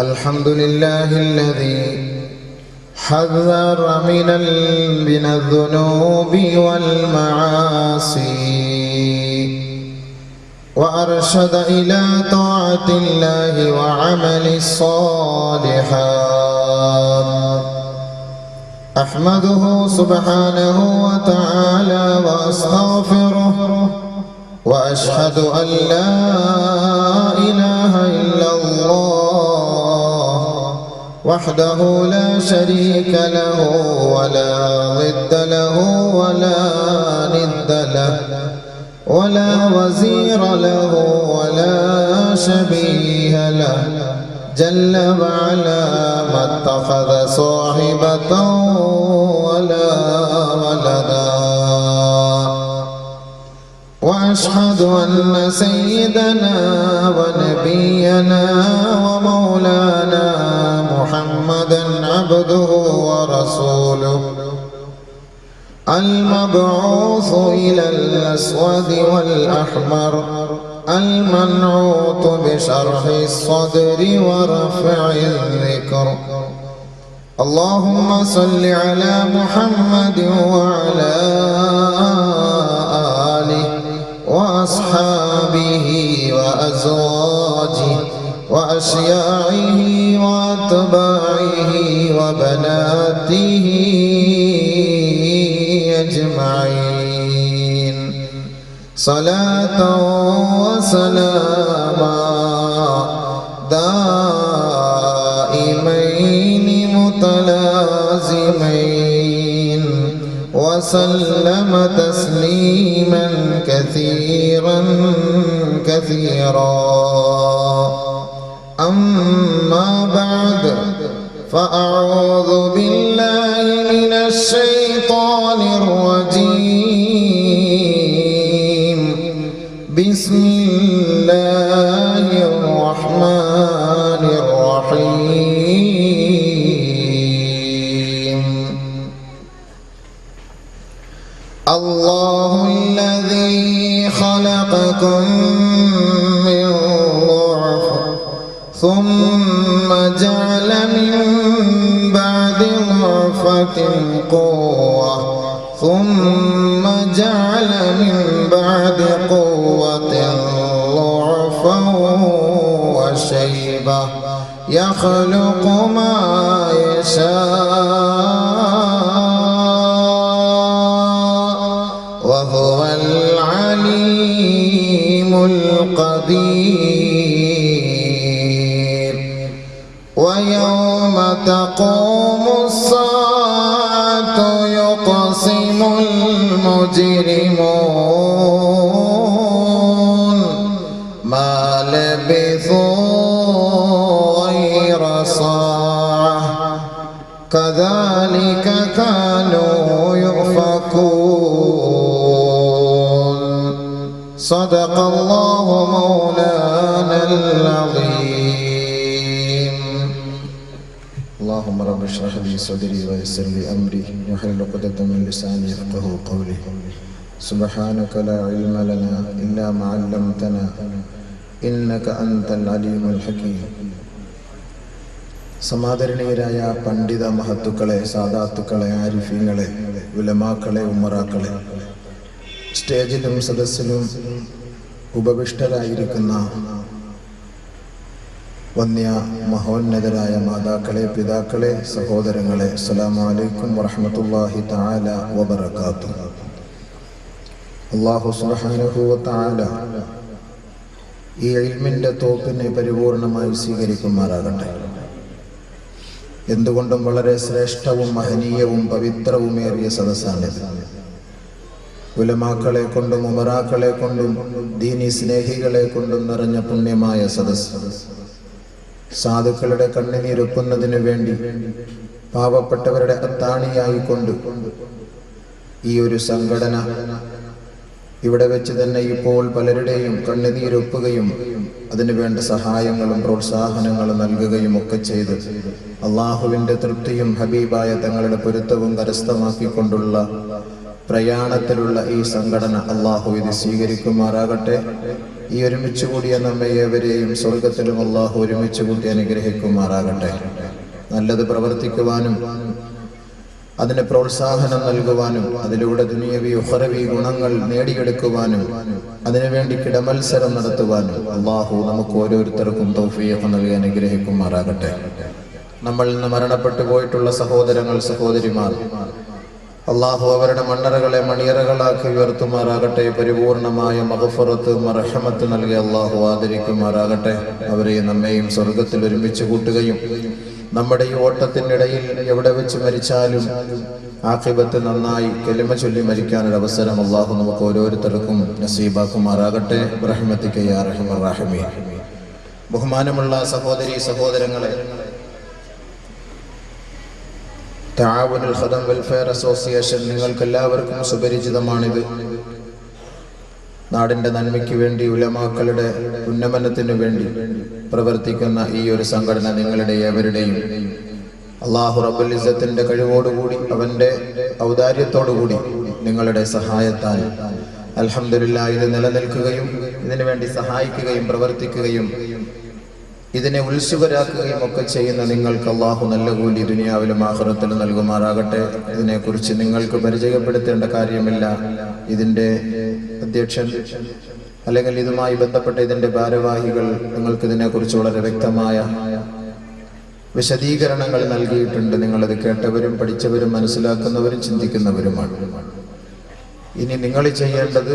الحمد لله الذي حذر من الذنوب والمعاصي وأرشد إلى طاعة الله وعمل الصالحات. أحمده سبحانه وتعالى وأستغفره وأشهد أن لا إله إلا الله وحده لا شريك له ولا ضد له ولا ند له ولا وزير له ولا شبيه له جل وعلا ما اتخذ صاحبة ولا ولدا. وأشهد أن سيدنا ونبينا ومولانا محمدا عبده ورسوله المبعوث إلى الأسود والأحمر المنعوت بشرح الصدر ورفع الذكر. اللهم صل على محمد وعلى آله وأصحابه وأزواجه وأشياعه وأتباعه وبناته أجمعين صلاة وسلاما دائمين متلازمين وسلم تسليما كثيرا كثيرا. أما بعد فأعوذ بالله من الشيطان الرجيم. بسم الله الرحمن الرحيم. الله الذي خلقكم من ضعف ثم جعل من بعد ضعفة قوة ثم جعل من بعد قوة ضعفا وشيبة يخلق ما يشاء وهو العليم القدير. ويوم تقوم الساعة يقسم المجرمون ما لبثوا غير ساعة كذلك كانوا يؤفكون. صدق الله مولانا العظيم. اللهم رب اشرح لي صدري ويسر لي أمري واحلل عقدة من لساني يفقهوا قولي. سبحانك لا علم لنا إلا ما علمتنا إنك أنت العليم الحكيم. സമാദരണീയരായ പണ്ഡിത മഹത്തുക്കളെ, സാദാത്തുക്കളെ, ആരിഫീങ്ങളെ, ഉലമാക്കളെ, ഉമ്മറാക്കളെ, സ്റ്റേജിലും സദസ്സിലും ഉപവിഷ്ടരായിരിക്കുന്ന വന്യ മഹോന്നതരായ മാതാക്കളെ, പിതാക്കളെ, സഹോദരങ്ങളെ, അസ്സലാമു അലൈക്കും വറഹ്മത്തുള്ളാഹി തആല വബറകാതുഹു. അല്ലാഹു സുബ്ഹാനഹു വ തആല ഈ ഇൽമിന്റെ തോപ്പിനെ പരിപൂർണമായി സ്വീകരിക്കുമാറാകട്ടെ. എന്തുകൊണ്ടും വളരെ ശ്രേഷ്ഠവും മഹനീയവും പവിത്രവുമേറിയ സദസ്സാണിത്. ഉലമാക്കളെ കൊണ്ടും ഉമറാക്കളെ കൊണ്ടും ദീനി സ്നേഹികളെ കൊണ്ടും നിറഞ്ഞ പുണ്യമായ സദസ്സ്. സാധുക്കളുടെ കണ്ണുനീരൊപ്പുന്നതിനു വേണ്ടി പാവപ്പെട്ടവരുടെ അത്താണിയായിക്കൊണ്ട് ഈ ഒരു സംഘടന ഇവിടെ വെച്ച് തന്നെ ഇപ്പോൾ പലരുടെയും കണ്ണുനീരൊപ്പുകയും അതിനുവേണ്ട സഹായങ്ങളും പ്രോത്സാഹനങ്ങളും നൽകുകയും ഒക്കെ ചെയ്ത് അള്ളാഹുവിൻ്റെ തൃപ്തിയും ഹബീബായ തങ്ങളുടെ പൊരുത്തവും കരസ്ഥമാക്കിക്കൊണ്ടുള്ള പ്രയാണത്തിലുള്ള ഈ സംഘടന അള്ളാഹു ഇത് സ്വീകരിക്കുമാറാകട്ടെ. ഈ ഒരുമിച്ച് കൂടിയ നമ്മെ ഏവരെയും സ്വർഗത്തിലും അള്ളാഹു ഒരുമിച്ച് കൂട്ടി അനുഗ്രഹിക്കുമാറാകട്ടെ. നല്ലത് പ്രവർത്തിക്കുവാനും അതിന് പ്രോത്സാഹനം നൽകുവാനും അതിലൂടെ ദുനിയവി ഉഖറവി ഗുണങ്ങൾ നേടിയെടുക്കുവാനും അതിനുവേണ്ടി കിടമത്സരം നടത്തുവാനും അള്ളാഹു നമുക്ക് ഓരോരുത്തർക്കും തൗഫീഖ് നൽകി അനുഗ്രഹിക്കുമാറാകട്ടെ. നമ്മളിൽ നിന്ന് മരണപ്പെട്ടു പോയിട്ടുള്ള സഹോദരങ്ങൾ സഹോദരിമാർ അള്ളാഹു അവരുടെ മണ്ണറകളെ മണിയറകളാക്കി ഉയർത്തുമാറാകട്ടെ. പരിപൂർണമായ മഗ്ഫിറത്ത് മർഹമത്ത് നൽകി അള്ളാഹു ആദരിക്കുമാറാകട്ടെ. അവരെയും നമ്മെയും സ്വർഗത്തിൽ ഒരുമിച്ച് കൂട്ടുകയും നമ്മുടെ ഈ ഓട്ടത്തിനിടയിൽ എവിടെ വെച്ച് മരിച്ചാലും ആഖിബത്ത് നന്നായി കലിമ ചൊല്ലി മരിക്കാനൊരു അവസരം അള്ളാഹു നമുക്ക് ഓരോരുത്തർക്കും നസീബാക്കുമാറാകട്ടെ. റഹ്മത്തിക യാ അർഹമർ റഹീമീൻ. ബഹുമാനമുള്ള സഹോദരീ സഹോദരങ്ങളെ, തആവുനുൽ ഖദം വെൽഫെയർ അസോസിയേഷൻ നിങ്ങൾക്കെല്ലാവർക്കും സുപരിചിതമാണിത്. നാടിൻ്റെ നന്മയ്ക്ക് വേണ്ടി ഉലമാക്കളുടെ ഉന്നമനത്തിനു വേണ്ടി പ്രവർത്തിക്കുന്ന ഈ ഒരു സംഘടന നിങ്ങളുടെ ഏവരുടെയും അല്ലാഹു റബ്ബുൽ ഇസ്സത്തിന്റെ കഴിവോടുകൂടി അവന്റെ ഔദാര്യത്തോടുകൂടി നിങ്ങളുടെ സഹായത്താൽ അൽഹംദുലില്ലാഹ് ഇത് നിലനിൽക്കുകയും ഇതിനു വേണ്ടി സഹായിക്കുകയും പ്രവർത്തിക്കുകയും ഇതിനെ ഉത്സുകരാക്കുകയും ഒക്കെ ചെയ്യുന്ന നിങ്ങൾക്ക് അള്ളാഹു നല്ല കൂലി ദുനിയാവിലും ആഖിറത്തിലും നൽകുമാറാകട്ടെ. ഇതിനെക്കുറിച്ച് നിങ്ങൾക്ക് പരിചയപ്പെടുത്തേണ്ട കാര്യമില്ല. ഇതിൻ്റെ അധ്യക്ഷൻ അല്ലെങ്കിൽ ഇതുമായി ബന്ധപ്പെട്ട ഇതിൻ്റെ ഭാരവാഹികൾ നിങ്ങൾക്ക് ഇതിനെക്കുറിച്ച് വളരെ വ്യക്തമായ വിശദീകരണങ്ങൾ നൽകിയിട്ടുണ്ട്. നിങ്ങളത് കേട്ടവരും പഠിച്ചവരും മനസ്സിലാക്കുന്നവരും ചിന്തിക്കുന്നവരുമാണ്. ഇനി നിങ്ങൾ ചെയ്യേണ്ടത്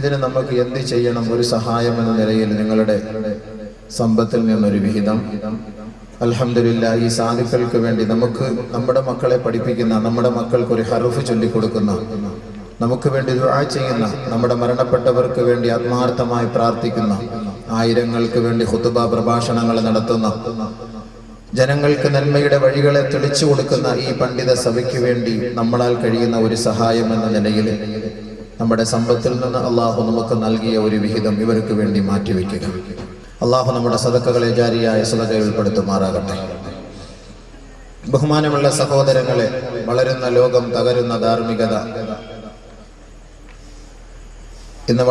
ഇതിന് നമുക്ക് എന്ത് ചെയ്യണം? ഒരു സഹായം എന്ന നിലയിൽ നിങ്ങളുടെ സമ്പത്തിൽ നിന്നൊരു വിഹിതം അൽഹംദുലില്ലാഹ് ഈ സാധുക്കൾക്ക് വേണ്ടി നമുക്ക് നമ്മുടെ മക്കളെ പഠിപ്പിക്കുന്ന, നമ്മുടെ മക്കൾക്ക് ഒരു ഹർഫ് ചൊല്ലിക്കൊടുക്കുന്ന, നമുക്ക് വേണ്ടി ദുആ ചെയ്യുന്ന, നമ്മുടെ മരണപ്പെട്ടവർക്ക് വേണ്ടി ആത്മാർത്ഥമായി പ്രാർത്ഥിക്കുന്ന, ആയിരങ്ങൾക്ക് വേണ്ടി ഖുതുബ പ്രഭാഷണങ്ങൾ നടത്തുന്ന, ജനങ്ങൾക്ക് നന്മയുടെ വഴികളെ തെളിച്ചു കൊടുക്കുന്ന ഈ പണ്ഡിത സഭയ്ക്ക് വേണ്ടി നമ്മളാൽ കഴിയുന്ന ഒരു സഹായം എന്ന നിലയിൽ നമ്മുടെ സമ്പത്തിൽ നിന്ന് അള്ളാഹു നമുക്ക് നൽകിയ ഒരു വിഹിതം ഇവർക്ക് വേണ്ടി മാറ്റിവെക്കുക. അള്ളാഹു നമ്മുടെ സദഖകളെ ജാരിയായ സദഖയിൽ ഉൾപ്പെടുത്തുമാറാകട്ടെ. ബഹുമാനമുള്ള സഹോദരങ്ങളെ, വളരുന്ന ലോകം, തകരുന്ന ധാർമ്മികത, ഇന്ന്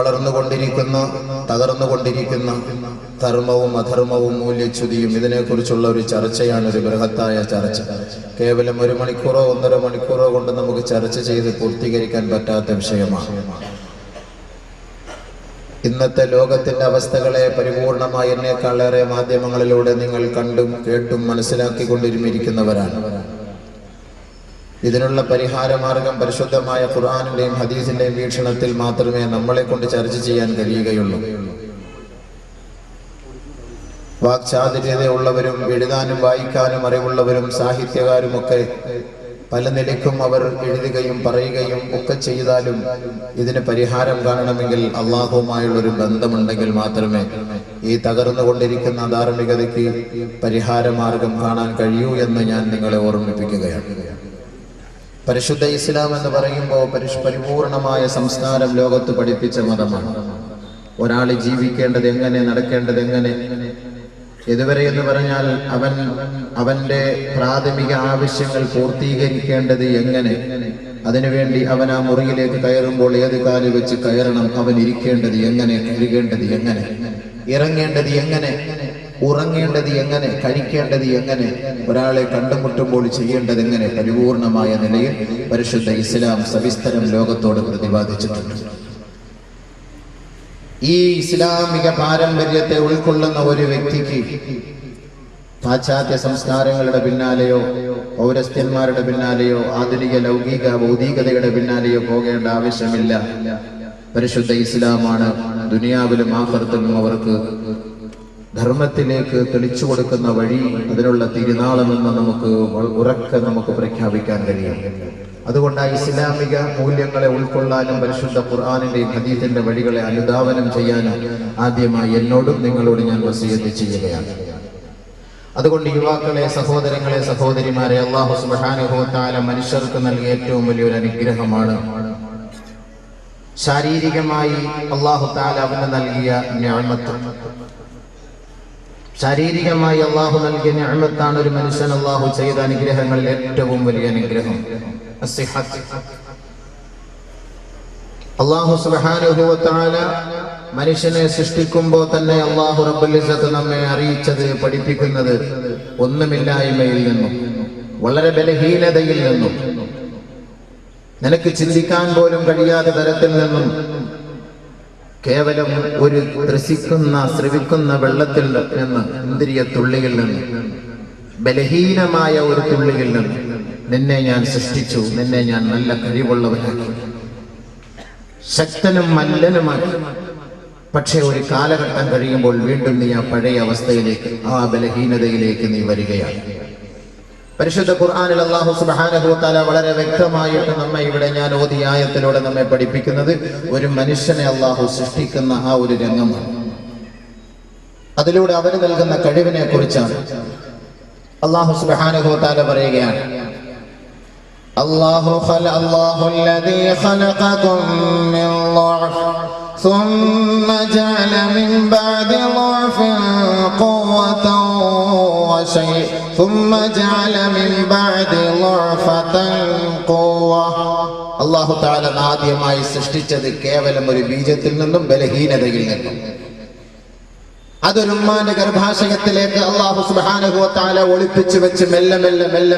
തകർന്നുകൊണ്ടിരിക്കുന്ന ധർമ്മവും അധർമ്മവും മൂല്യച്യുതിയും ഇതിനെക്കുറിച്ചുള്ള ഒരു ചർച്ചയാണ്, ഒരു ബൃഹത്തായ ചർച്ച. കേവലം 1 മണിക്കൂറോ 1.5 മണിക്കൂറോ കൊണ്ട് നമുക്ക് ചർച്ച ചെയ്ത് പൂർത്തീകരിക്കാൻ പറ്റാത്ത വിഷയമാണ്. ഇന്നത്തെ ലോകത്തിന്റെ അവസ്ഥകളെ പരിപൂർണമായി എന്നേക്കാളേറെ മാധ്യമങ്ങളിലൂടെ നിങ്ങൾ കണ്ടും കേട്ടും മനസ്സിലാക്കിക്കൊണ്ടിരിക്കുന്നവരാണ്. ഇതിനുള്ള പരിഹാരമാർഗം പരിശുദ്ധമായ ഖുർആനിന്റെയും ഹദീസിന്റെയും വീക്ഷണത്തിൽ മാത്രമേ നമ്മളെ കൊണ്ട് ചർച്ച ചെയ്യാൻ കഴിയുകയുള്ളൂ. വാക്ചാതുര്യതയുള്ളവരും എഴുതാനും വായിക്കാനും അറിവുള്ളവരും സാഹിത്യകാരുമൊക്കെ പല നിലയ്ക്കും അവർ എഴുതുകയും പറയുകയും ഒക്കെ ചെയ്താലും ഇതിന് പരിഹാരം കാണണമെങ്കിൽ അള്ളാഹുവുമായുള്ളൊരു ബന്ധമുണ്ടെങ്കിൽ മാത്രമേ ഈ തകർന്നുകൊണ്ടിരിക്കുന്ന ധാർമ്മികതയ്ക്ക് പരിഹാരമാർഗം കാണാൻ കഴിയൂ എന്ന് ഞാൻ നിങ്ങളെ ഓർമ്മിപ്പിക്കുകയാണ്. പരിശുദ്ധ ഇസ്ലാം എന്ന് പറയുമ്പോൾ പരിപൂർണമായ സംസ്കാരം ലോകത്ത് പഠിപ്പിച്ച മതമാണ്. ഒരാൾ ജീവിക്കേണ്ടത് എങ്ങനെ, നടക്കേണ്ടത് എങ്ങനെ, ഇതുവരെ എന്ന് പറഞ്ഞാൽ അവന്റെ പ്രാഥമിക ആവശ്യങ്ങൾ പൂർത്തീകരിക്കേണ്ടത് എങ്ങനെ, അതിനുവേണ്ടി അവൻ ആ മുറിയിലേക്ക് കയറുമ്പോൾ ഏത് കാല് വെച്ച് കയറണം, അവൻ ഇരിക്കേണ്ടത് എങ്ങനെ, കഴുകേണ്ടത് എങ്ങനെ, ഇറങ്ങേണ്ടത് എങ്ങനെ, ഉറങ്ങേണ്ടത് എങ്ങനെ, കഴിക്കേണ്ടത് എങ്ങനെ, ഒരാളെ കണ്ടുമുട്ടുമ്പോൾ ചെയ്യേണ്ടത് എങ്ങനെ, പരിപൂർണമായ നിലയിൽ പരിശുദ്ധ ഇസ്ലാം സവിസ്തരം ലോകത്തോട് പ്രതിപാദിച്ചിട്ടുണ്ട്. ഈ ഇസ്ലാമിക പാരമ്പര്യത്തെ ഉൾക്കൊള്ളുന്ന ഒരു വ്യക്തിക്ക് പാശ്ചാത്യ സംസ്കാരങ്ങളുടെ പിന്നാലെയോ പൗരസ്ത്യന്മാരുടെ പിന്നാലെയോ ആധുനിക ലൗകിക ഭൗതികതയുടെ പിന്നാലെയോ പോകേണ്ട ആവശ്യമില്ല. പരിശുദ്ധ ഇസ്ലാമാണ് ദുനിയാവിലും ആഖിറത്തിലും അവർക്ക് ധർമ്മത്തിലേക്ക് തെളിച്ചു കൊടുക്കുന്ന വഴി, അതിനുള്ള തിരുനാളമെന്ന് നമുക്ക് പ്രഖ്യാപിക്കാൻ കഴിയും. അതുകൊണ്ട് ആ ഇസ്ലാമിക മൂല്യങ്ങളെ ഉൾക്കൊള്ളാനും പരിശുദ്ധ ഖുർആനിന്റെയും ഹദീസിന്റെ വഴികളെ അനുധാവനം ചെയ്യാനും ആദ്യമായി എന്നോടും നിങ്ങളോട് ഞാൻ വസിയത്ത് ചെയ്യുകയാണ്. അതുകൊണ്ട് യുവാക്കളെ, സഹോദരങ്ങളെ, സഹോദരിമാരെ, അല്ലാഹു സുബ്ഹാനഹു വ തആല മനുഷ്യർക്ക് നൽകിയ ഏറ്റവും വലിയൊരു അനുഗ്രഹമാണ് ശാരീരികമായി അല്ലാഹു തആല അവന് നൽകിയ നിഅമത്ത്. ശാരീരികമായി അല്ലാഹു നൽകിയ നിഅമത്താണ് ഒരു മനുഷ്യൻ അല്ലാഹു ചെയ്ത അനുഗ്രഹങ്ങളിൽ ഏറ്റവും വലിയ അനുഗ്രഹം. അല്ലാഹു സുബ്ഹാനഹു വ തആല മനുഷ്യനെ സൃഷ്ടിക്കുമ്പോൾ തന്നെ അല്ലാഹു റബ്ബുൽ ഇസ്സത്ത് നമ്മെ അറിയിച്ചത്, പഠിപ്പിക്കുന്നത് ഒന്നുമില്ലായ്മയിൽ നിന്നും, വളരെ ബലഹീനതയിൽ നിന്നും, നിനക്ക് ചിന്തിക്കാൻ പോലും കഴിയാത്ത തരത്തിൽ നിന്നും, കേവലം ഒരു ശ്രവിക്കുന്ന വെള്ളത്തിൽ നിന്ന്, ഇന്ദ്രിയ തുള്ളിയിൽ നിന്ന്, ബലഹീനമായ ഒരു തുള്ളിയിൽ നിന്ന് നിന്നെ ഞാൻ സൃഷ്ടിച്ചു, നിന്നെ ഞാൻ നല്ല കഴിവുള്ളവനാക്കി, ശക്തനും മല്ലനുമാക്കി. പക്ഷെ ഒരു കാലഘട്ടം കഴിയുമ്പോൾ വീണ്ടും നീ ആ പഴയ അവസ്ഥയിലേക്ക്, ആ ബലഹീനതയിലേക്ക് നീ വരികയാണ്. പരിശുദ്ധ ഖുർആനിൽ അല്ലാഹു സുബ്ഹാനഹു വ തആല വളരെ വ്യക്തമായിട്ട് നമ്മെ ഇവിടെ ഞാൻ ഓതിയ ആയത്തിലൂടെ നമ്മെ പഠിപ്പിക്കുന്നത് ഒരു മനുഷ്യനെ അല്ലാഹു സൃഷ്ടിക്കുന്ന ആ ഒരു രംഗമാണ്. അതിലൂടെ അവന് നൽകുന്ന കഴിവിനെ കുറിച്ചാണ്. അല്ലാഹു സുബ്ഹാനഹു വ തആല പറയുകയാണ്, അല്ലാഹുല്ലദീ ഖലഖകും മിൻ ളഅഫ് ثم جعل من بعد ضعف قوة وشيء ثم جعل من بعد ضعفة قوة. അല്ലാഹു തആല ആദ്യമായി സൃഷ്ടിച്ചത് കേവലം ഒരു ബീജത്തിൽ നിന്നും, ബലഹീനതയിൽ നിന്നും. അതൊരു ഉമ്മാന്റെ ഗർഭാശയത്തിലേക്ക് അല്ലാഹു സുബ്ഹാനഹു വ തആല ഒളിപ്പിച്ചു വെച്ച് മെല്ലെ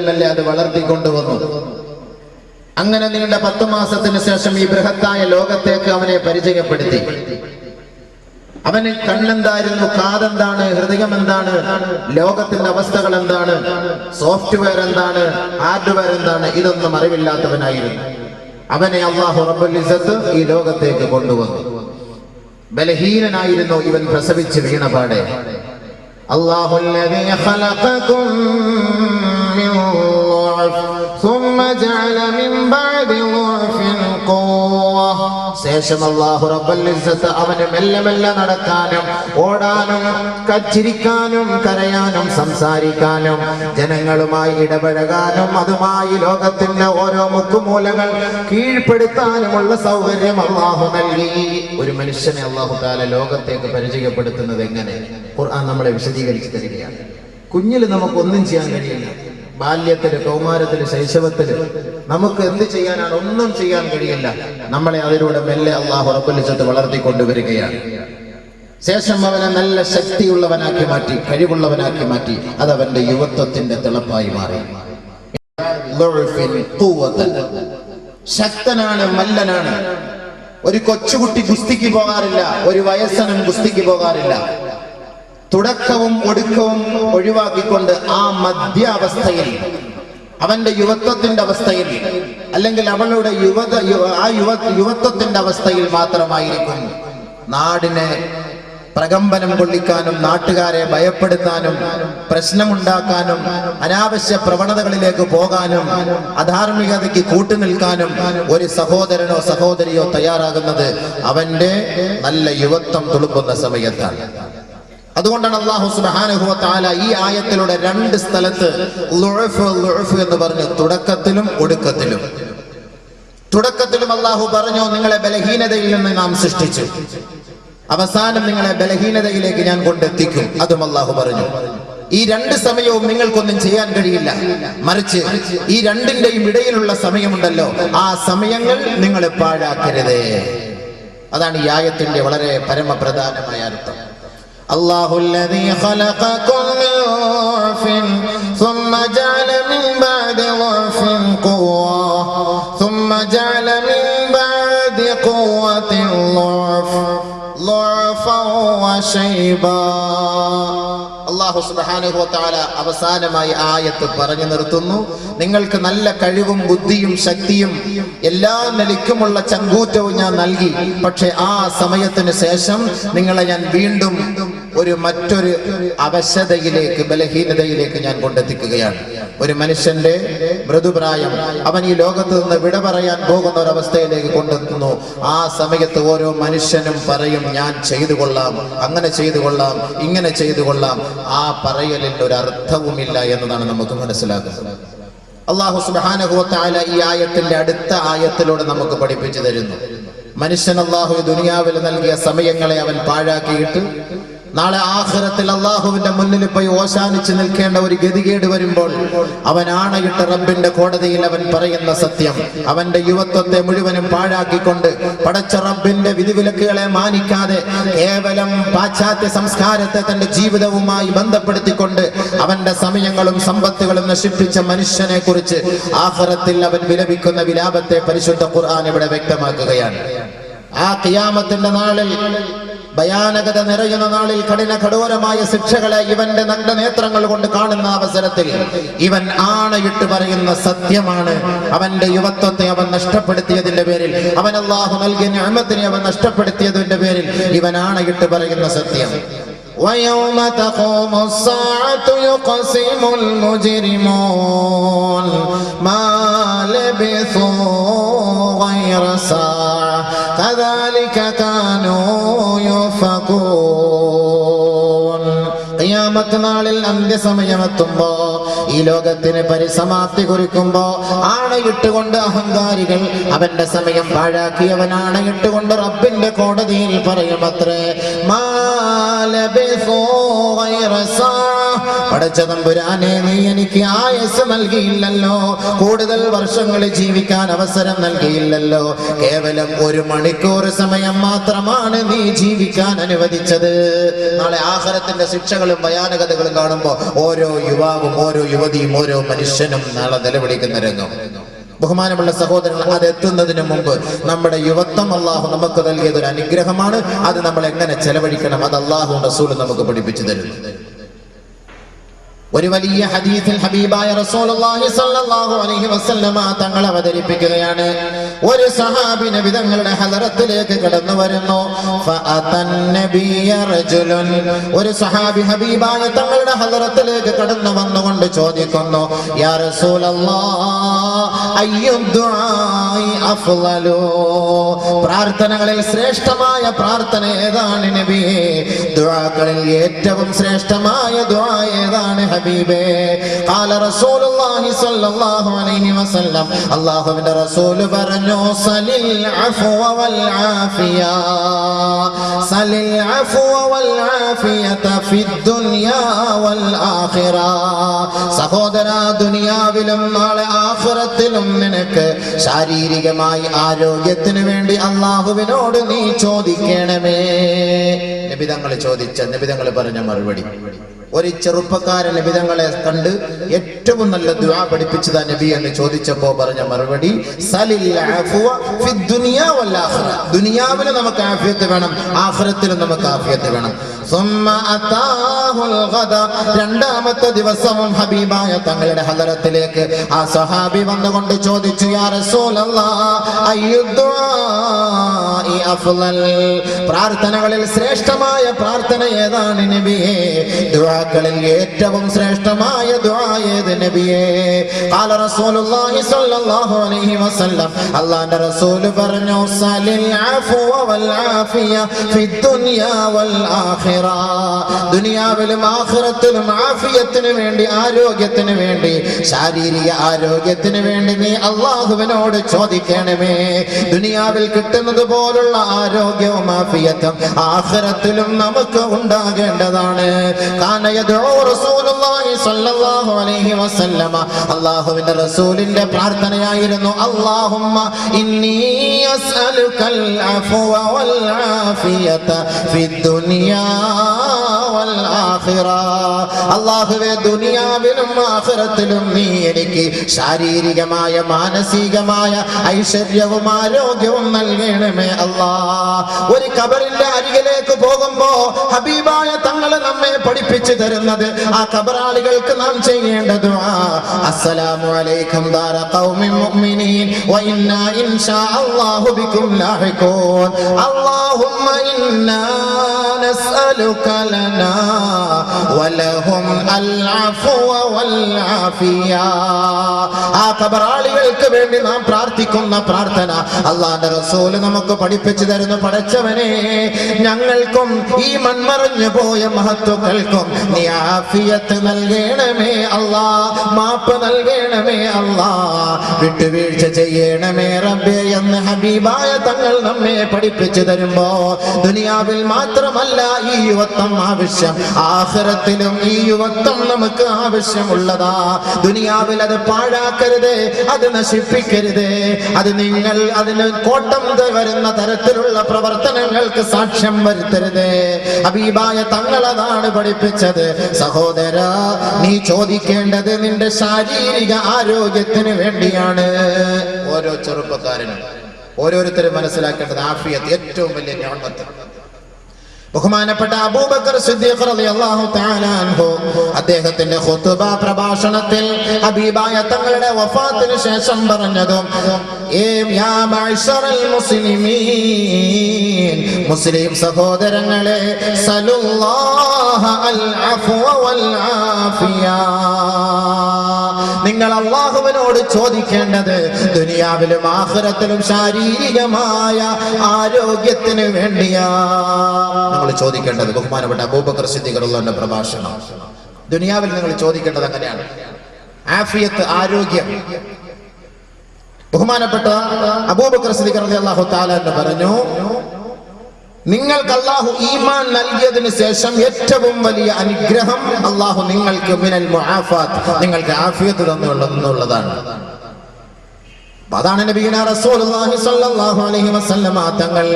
മെല്ലെ അത് വളർത്തിക്കൊണ്ടുവന്നു. അങ്ങനെ നീണ്ട 10 മാസത്തിന് ശേഷം ഈ ബൃഹത്തായ ലോകത്തേക്ക് അവനെ പരിചയപ്പെടുത്തി. അവന് കണ്ണെന്തായിരുന്നു, കാതെന്താണ്, ഹൃദയം എന്താണ്, ലോകത്തിന്റെ അവസ്ഥകൾ എന്താണ്, സോഫ്റ്റ്വെയർ എന്താണ്, ഹാർഡ്വെയർ എന്താണ്, ഇതൊന്നും അറിവില്ലാത്തവനായിരുന്നു. അവനെ അല്ലാഹു റബ്ബുൽ ഇസ്സത്ത് ഈ ലോകത്തേക്ക് കൊണ്ടുവന്നു. ബലഹീനനായിരുന്നു ഇവൻ പ്രസവിച്ച് വീണപാടെ. അല്ലാഹുല്ലദീ ഖലഖകും മിൻ ളഅഫ് ثم جعل من بعد ضعف قوة. ശേഷം അല്ലാഹു റബ്ബുൽ ഇസ്സത്ത് അവനെ മെല്ലെ നടക്കാനും, ഓടാനും, ചിരിക്കാനും, കരയാനും, സംസാരിക്കാനും, ജനങ്ങളുമായി ഇടപഴകാനും, അതുമായി ലോകത്തിന്റെ ഓരോ മുക്കുമൂലകൾ കീഴ്പ്പെടുത്താനുമുള്ള സൗകര്യം അല്ലാഹു നൽകി. ഒരു മനുഷ്യനെ അല്ലാഹു തആല ലോകത്തേക്ക് പരിചയപ്പെടുത്തുന്നത് എങ്ങനെ? ഖുർആൻ നമ്മളെ വിശദീകരിച്ചു തരികയാണ്. കുഞ്ഞിൽ നമുക്കൊന്നും ചെയ്യാൻ കഴിയില്ല. ബാല്യത്തില്, കൗമാരത്തില്, ശൈശവത്തില് നമുക്ക് എന്ത് ചെയ്യാനാണ്? ഒന്നും ചെയ്യാൻ കഴിയില്ല. നമ്മളെ അതിലൂടെ മെല്ലെ അല്ലാഹു റബ്ബുൽ ഇസ്സത്ത് വളർത്തിക്കൊണ്ടുവരികയാണ്. ശേഷം അവനെ നല്ല ശക്തിയുള്ളവനാക്കി മാറ്റി, കഴിവുള്ളവനാക്കി മാറ്റി. അത് അവന്റെ യുവത്വത്തിന്റെ തിളപ്പായി മാറി. ശക്തനാണ്, മല്ലനാണ്. ഒരു കൊച്ചുകുട്ടി ഗുസ്തിക്ക് പോകാറില്ല, ഒരു വയസ്സനും ഗുസ്തിക്ക് പോകാറില്ല. തുടക്കവും ഒടുക്കവും ഒഴിവാക്കിക്കൊണ്ട് ആ മധ്യാവസ്ഥയിൽ, അവന്റെ യുവത്വത്തിന്റെ അവസ്ഥയിൽ, അല്ലെങ്കിൽ അവളുടെ യുവത്വത്തിന്റെ അവസ്ഥയിൽ മാത്രമായിരിക്കും നാടിനെ പ്രകമ്പനം കൊള്ളിക്കാനും, നാട്ടുകാരെ ഭയപ്പെടുത്താനും, പ്രശ്നമുണ്ടാക്കാനും, അനാവശ്യ പ്രവണതകളിലേക്ക് പോകാനും, അധാർമികതയ്ക്ക് കൂട്ടുനിൽക്കാനും ഒരു സഹോദരനോ സഹോദരിയോ തയ്യാറാകുന്നത് അവന്റെ നല്ല യുവത്വം തുളുമ്പുന്ന സമയത്താണ്. അതുകൊണ്ടാണ് അല്ലാഹു സുബ്ഹാനഹു വ തആല ഈ ആയത്തിലൂടെ 2 സ്ഥലത്ത് ളുഅഫ് എന്ന് പറഞ്ഞു, തുടക്കത്തിലും ഒടുക്കത്തിലും. തുടക്കത്തിലും അല്ലാഹു പറഞ്ഞു, നിങ്ങളെ ബലഹീനതയിൽ നിന്ന് നാം സൃഷ്ടിച്ചു, അവസാനം നിങ്ങളെ ബലഹീനതയിലേക്ക് ഞാൻ കൊണ്ടെത്തിക്കും. അതും അല്ലാഹു പറഞ്ഞു. ഈ 2 സമയവും നിങ്ങൾക്കൊന്നും ചെയ്യാൻ കഴിയില്ല. മറിച്ച് ഈ രണ്ടിന്റെയും ഇടയിലുള്ള സമയമുണ്ടല്ലോ, ആ സമയങ്ങൾ നിങ്ങൾ പാഴാക്കരുതേ. അതാണ് ഈ ആയത്തിന്റെ വളരെ പരമപ്രധാനമായ അർത്ഥം. അല്ലാഹുല്ലദീ ഖലഖകും മിൻ ളഅഫിൻ ثم جعل من بعد ضعف قوة ثم جعل من بعد قوة ضعفا وشيبا. അല്ലാഹു സുബ്ഹാനഹു വ തആല അവസാനമായി ആയത്ത് പറഞ്ഞു നിർത്തുന്നു. നിങ്ങൾക്ക് നല്ല കഴിവും ബുദ്ധിയും ശക്തിയും എല്ലാ നിലയ്ക്കുമുള്ള ചങ്കൂറ്റവും ഞാൻ നൽകി. പക്ഷെ ആ സമയത്തിന് ശേഷം നിങ്ങളെ ഞാൻ വീണ്ടും മറ്റൊരു അവശതയിലേക്ക്, ബലഹീനതയിലേക്ക് ഞാൻ കൊണ്ടെത്തിക്കുകയാണ്. ഒരു മനുഷ്യന്റെ മൃദുപ്രായം അവൻ ഈ ലോകത്ത് നിന്ന് വിട പറയാൻ പോകുന്ന ഒരവസ്ഥയിലേക്ക് കൊണ്ടെത്തുന്നു. ആ സമയത്ത് ഓരോ മനുഷ്യനും പറയും, ഞാൻ ചെയ്തു കൊള്ളാം, അങ്ങനെ ചെയ്തു കൊള്ളാം, ഇങ്ങനെ ചെയ്തു കൊള്ളാം. ആ പറയലിൽ ഒരു അർത്ഥവുമില്ല എന്നതാണ് നമുക്ക് മനസ്സിലാക്കുന്നത്. അല്ലാഹു സുബ്ഹാനഹു വ തആല ഈ ആയത്തിന്റെ അടുത്ത ആയത്തിലൂടെ നമുക്ക് പഠിപ്പിച്ചു തരുന്നു, മനുഷ്യൻ അല്ലാഹു ദുനിയാവിൽ നൽകിയ സമയങ്ങളെ അവൻ പാഴാക്കിയിട്ട് നാളെ ആഖിറത്തിൽ അള്ളാഹുവിന്റെ മുന്നിൽ പോയി ഓശാനിച്ച് നിൽക്കേണ്ട ഒരു ഗതികേട് വരുമ്പോൾ അവൻ ആണയിട്ട് റബ്ബിന്റെ കോടതിയിൽ അവൻ പറയുന്ന സത്യം, അവന്റെ യുവത്വത്തെ മുഴുവനും പാഴാക്കിക്കൊണ്ട് പടച്ച റബ്ബിന്റെ വിധിവിലക്കുകളെ മാനിക്കാതെ കേവലം പാശ്ചാത്യ സംസ്കാരത്തെ തന്റെ ജീവിതവുമായി ബന്ധപ്പെടുത്തിക്കൊണ്ട് അവന്റെ സമയങ്ങളും സമ്പത്തുകളും നശിപ്പിച്ച മനുഷ്യനെ കുറിച്ച് ആഖിറത്തിൽ അവൻ വിലപിക്കുന്ന വിലാപത്തെ പരിശുദ്ധ ഖുർആൻ ഇവിടെ വ്യക്തമാക്കുകയാണ്. ആ ഖിയാമത്തിന്റെ നാളിൽ, ഭയാനകത നിറയുന്ന നാളിൽ, കഠോരമായ ശിക്ഷകളെ ഇവന്റെ നഗ്ന നേത്രങ്ങൾ കൊണ്ട് കാണുന്ന അവസരത്തിൽ ഇവൻ ആണയിട്ട് പറയുന്ന സത്യമാണ്, അവന്റെ യുവത്വത്തെ അവൻ നഷ്ടപ്പെടുത്തിയതിന്റെ പേരിൽ, അവൻ അല്ലാഹു നൽകിയ നിഅമത്തിനെ അവൻ നഷ്ടപ്പെടുത്തിയതിന്റെ പേരിൽ ഇവൻ ആണയിട്ട് പറയുന്ന സത്യം. وَيَوْمَ تَقُومُ السَّاعَةُ يُقْسِمُ الْمُجْرِمُونَ مَا لَبِثُوا غَيْرَ سَاعَةٍ كَذَلِكَ كَانُوا يُؤْفَكُونَ. ഖിയാമത്ത് നാളിൽ അന്ത്യസമയമെത്തുമ്പോ, ഈ ലോകത്തിന് പരിസമാപ്തി കുറിക്കുമ്പോ, ആണയിട്ടുകൊണ്ട് അഹങ്കാരികൾ അവന്റെ സമയം പാഴാക്കിയവൻ ആണയിട്ടുകൊണ്ട് റബ്ബിന്റെ കോടതിയിൽ പറയുമത്രേ, പടച്ച തമ്പുരാനെ, നീ എനിക്ക് ആയുസ് നൽകിയില്ലല്ലോ, കൂടുതൽ വർഷങ്ങൾ ജീവിക്കാൻ അവസരം നൽകിയില്ലല്ലോ, കേവലം 1 മണിക്കൂർ സമയം മാത്രമാണ് നീ ജീവിക്കാൻ അനുവദിച്ചത്. നാളെ ആഖിറത്തിന്റെ ശിക്ഷകളും ഭയാനകതകളും കാണുമ്പോൾ ഓരോ യുവാവും ഓരോ യുവതിയും ഓരോ മനുഷ്യനും നാളെ നിലവിളിക്കുന്ന രംഗം. ബഹുമാനമുള്ള സഹോദരങ്ങൾ, അത് എത്തുന്നതിന് മുമ്പ് നമ്മുടെ യുവത്വം അള്ളാഹു നമുക്ക് നൽകിയത് ഒരു അനുഗ്രഹമാണ്. അത് നമ്മൾ എങ്ങനെ ചെലവഴിക്കണം, അത് അള്ളാഹു റസൂൽ നമുക്ക് പഠിപ്പിച്ചു തരുന്നു. ഒരു വലിയ ഹദീസിൽ ഹബീബായ റസൂലുള്ളാഹി സ്വല്ലല്ലാഹു അലൈഹി വസല്ലമ തങ്ങൾ അവതരിപ്പിക്കുകയാണ്. ഒരു സഹാബി നബി തങ്ങളുടെ ഹദറത്തിലേക്ക് കടന്നു വരുന്നു. ഫഅതൻ നബിയ റജുലുൻ, ഒരു സഹാബി ഹബീബായ തങ്ങളുടെ ഹദറത്തിലേക്ക് കടന്നു വന്നുകൊണ്ട് ചോദിക്കുന്നു, യാ റസൂലല്ലാഹ് അയ്യു ദുആഇ അഫ്ളലു, പ്രാർത്ഥനകളിൽ ശ്രേഷ്ഠമായ പ്രാർത്ഥന ഏതാണ് നബിയേ? ദുആകളിൽ ഏറ്റവും ശ്രേഷ്ഠമായ ദുആ ഏതാണ് ഹബീബേ? ഖാല റസൂലുള്ളാഹി സ്വല്ലല്ലാഹു അലൈഹി വസല്ലം, അല്ലാഹുവിന്റെ റസൂൽ പറഞ്ഞു, സലിൽ അഫ്വ വൽ ആഫിയ, സലിൽ അഫ്വ വൽ ആഫിയത ഫിദ് ദുനിയാ വൽ ആഖിറ. സഹോദരാ, ദുനിയാവിലും നാളെ ആഖിറത്തിലും നിനക്ക് ശാരീരികമായി ആരോഗ്യത്തിന് വേണ്ടി അല്ലാഹുവിനോട് നീ ചോദിക്കണമേ. നബി തങ്ങൾ ചോദിച്ച, നബി തങ്ങൾ പറഞ്ഞ മറുപടി, ഒരു ചെറുപ്പക്കാരൻ നബി തങ്ങളെ കണ്ട് ഏറ്റവും നല്ല ദുആ പഠിപ്പിച്ചതാ നബി എന്ന് ചോദിച്ചപ്പോ പറഞ്ഞ മറുപടി, സലിൽ അഫ്വ ഫിദ് ദുനിയാ വൽ ആഖിറ, ദുനിയാവിലും നമുക്ക് ആഫിയത്ത് വേണം, ആഖിറത്തിലും നമുക്ക് ആഫിയത്ത് വേണം. സുമ്മ അതാഹുൽ ഗദ, രണ്ടാമത്തെ ദിവസവും ഹബീബായ തങ്ങളുടെ ഹദറത്തിലേക്ക് ആ സഹാബി വന്നുകൊണ്ട് ചോദിച്ചു, യാ റസൂലല്ലാഹ് അയ്യു ദുആഇ അഫ്ളൽ, പ്രാർത്ഥനകളിൽ ശ്രേഷ്ഠമായ പ്രാർത്ഥന ഏതാണ് നബിയേ? ദുആകളിൽ ഏറ്റവും ശ്രേഷ്ഠമായ ദുആ ഏത് നബിയേ? ഖാല റസൂലുള്ളാഹി സ്വല്ലല്ലാഹു അലൈഹി വസല്ലം, അല്ലാഹുവിന്റെ റസൂൽ പറഞ്ഞു, സലിൽ അഫ്വ വൽ ആഫിയ ഫിദ് ദുനിയാ വൽ ആഖിറ, ദുനിയാവിലും ആഖിറത്തിലും ആഫിയത്തിന് വേണ്ടി, ആരോഗ്യത്തിന് വേണ്ടി, ശാരീരിക ആരോഗ്യത്തിന് വേണ്ടി നീ അല്ലാഹുവിനോട് ചോദിക്കണമേ. ദുനിയാവിൽ കിട്ടുന്നത് പോലുള്ള ആരോഗ്യവും ആഫിയത്തും ആഖിറത്തിലും നമുക്ക് ഉണ്ടാകേണ്ടതാണ്. കാന യദഉ റസൂലുള്ളാഹി സ്വല്ലല്ലാഹു അലൈഹി വസല്ലമ, അല്ലാഹുവിന്റെ റസൂലിന്റെ പ്രാർത്ഥനയായിരുന്നു, അല്ലാഹുമ്മ ഇന്നി അസ്അലുകൽ അഫ്വ വൽ ആഫിയത ഫിദ് ദുനിയാ വൽ ആഖിറ, അല്ലാഹുവേ ദുനിയാവിലും ആഖിറത്തിലും നീ എനിക്ക് ശാരീരികമായ മാനസികമായ ഐശ്വര്യവും ആരോഗ്യവും നൽകണമേ അല്ലാഹ്. ഒരു ഖബറിന്റെ അരികിലേക്ക് പോകുമ്പോ ഹബീബായ തങ്ങൾ നമ്മെ പഠിപ്പിച്ചു തരുന്നത്, ആ ഖബറാളികൾക്ക് നാം ചെയ്യേണ്ട ദുആ, അസ്സലാമു അലൈക്കും ദാര ഖൗമിൻ മുഅ്മിനീൻ വ ഇന്നാ ഇൻഷാ അല്ലാഹു ബികും ലാഹിഖൂൻ, അല്ലാഹുമ്മ ഇന്നാ നസ്അലുക ലനാ വലഹും അൽ അഫ്വ വൽ ആഫിയ. ആ ഖബറാളികൾക്ക് വേണ്ടി നാം പ്രാർത്ഥിക്കുന്ന പ്രാർത്ഥന അല്ലാഹുവിന്റെ റസൂൽ നമുക്ക് പഠിപ്പിച്ചു തരുന്നു. പടച്ചവനെ, ഞങ്ങൾക്കും ഈ മൺമറഞ്ഞു പോയ മഹത്തുക്കൾക്കും നീ ആഫിയത്ത് നൽകണമേ അല്ലാ, മാപ്പ് നൽകണമേ അല്ലാ, വിട്ടുവീഴ്ച ചെയ്യണമേ റബ്ബേ എന്ന് ഹബീബായ തങ്ങൾ നമ്മെ പഠിപ്പിച്ചു തരുമ്പോ ദുനിയാവിൽ മാത്രമല്ല ഈ യുവത്വം ആവശ്യം, ആഖിറത്തിലും ഈ യുവത്വം നമുക്ക് ആവശ്യമുള്ളതാ. ദുനിയാവിൽ അത് പാഴാക്കരുതേ, അത് നശിപ്പിക്കരുതേ, അത് നിങ്ങൾ അതിന് കോട്ടം വരുന്ന തരത്തിലുള്ള പ്രവർത്തനങ്ങൾക്ക് സാക്ഷ്യം വരുത്തരുതേ. ഹബീബായ തങ്ങൾ അതാണ് പഠിപ്പിച്ചത്. സഹോദര, നീ ചോദിക്കേണ്ടത് നിന്റെ ശാരീരിക ആരോഗ്യത്തിന് വേണ്ടിയാണ്. ഓരോ ചെറുപ്പക്കാരനും ഓരോരുത്തരും മനസ്സിലാക്കേണ്ടത് ആഫിയത്ത് ഏറ്റവും വലിയ നിഅമത്ത്. ബഹുമാനപ്പെട്ട അബൂബക്കർ സിദ്ദീഖ് റളിയല്ലാഹു തആല അൻഹു അദ്ദേഹത്തിന്റെ ഖുതുബ പ്രഭാഷണത്തിൽ ഹബീബായ തങ്ങളുടെ വഫാത്തിന് ശേഷം പറഞ്ഞതും യാ മഅ്ശറൽ മുസ്ലിമീൻ, മുസ്ലിം സഹോദരങ്ങളെ, സലുല്ലാഹ അൽ അഫ്വ വൽ ആഫിയ, നിങ്ങൾ അല്ലാഹുവിനോട് ചോദിക്കേണ്ടത് ദുനിയാവിലും ആഖിറത്തിലും ശാരീരികമായ ആരോഗ്യത്തിന് വേണ്ടിയാ നമ്മൾ ചോദിക്കേണ്ടത്. ബഹുമാനപ്പെട്ട അബൂബക്കർ സിദ്ദീഖ് റളിയല്ലാഹുവിന്റെ പ്രഭാഷണം. ദുനിയാവിൽ നിങ്ങൾ ചോദിക്കേണ്ടത് അങ്ങനെയാണ്, ആഫിയത്ത്, ആരോഗ്യം. ബഹുമാനപ്പെട്ട അബൂബക്കർ സിദ്ദീഖ് റളിയല്ലാഹു തആല പറഞ്ഞു, നിങ്ങൾക്ക് അല്ലാഹു ഈമാൻ നൽകിയതിന് ശേഷം ഏറ്റവും വലിയ അനുഗ്രഹം അല്ലാഹു നിങ്ങൾക്ക് മിനൽ മുആഫാത്ത്, നിങ്ങൾക്ക് ആഫിയത്ത് തന്നുള്ളതാണ്. അതാണ് നബിയുനാ റസൂലുള്ളാഹി സ്വല്ലല്ലാഹു അലൈഹി വസല്ലമ തങ്ങൾ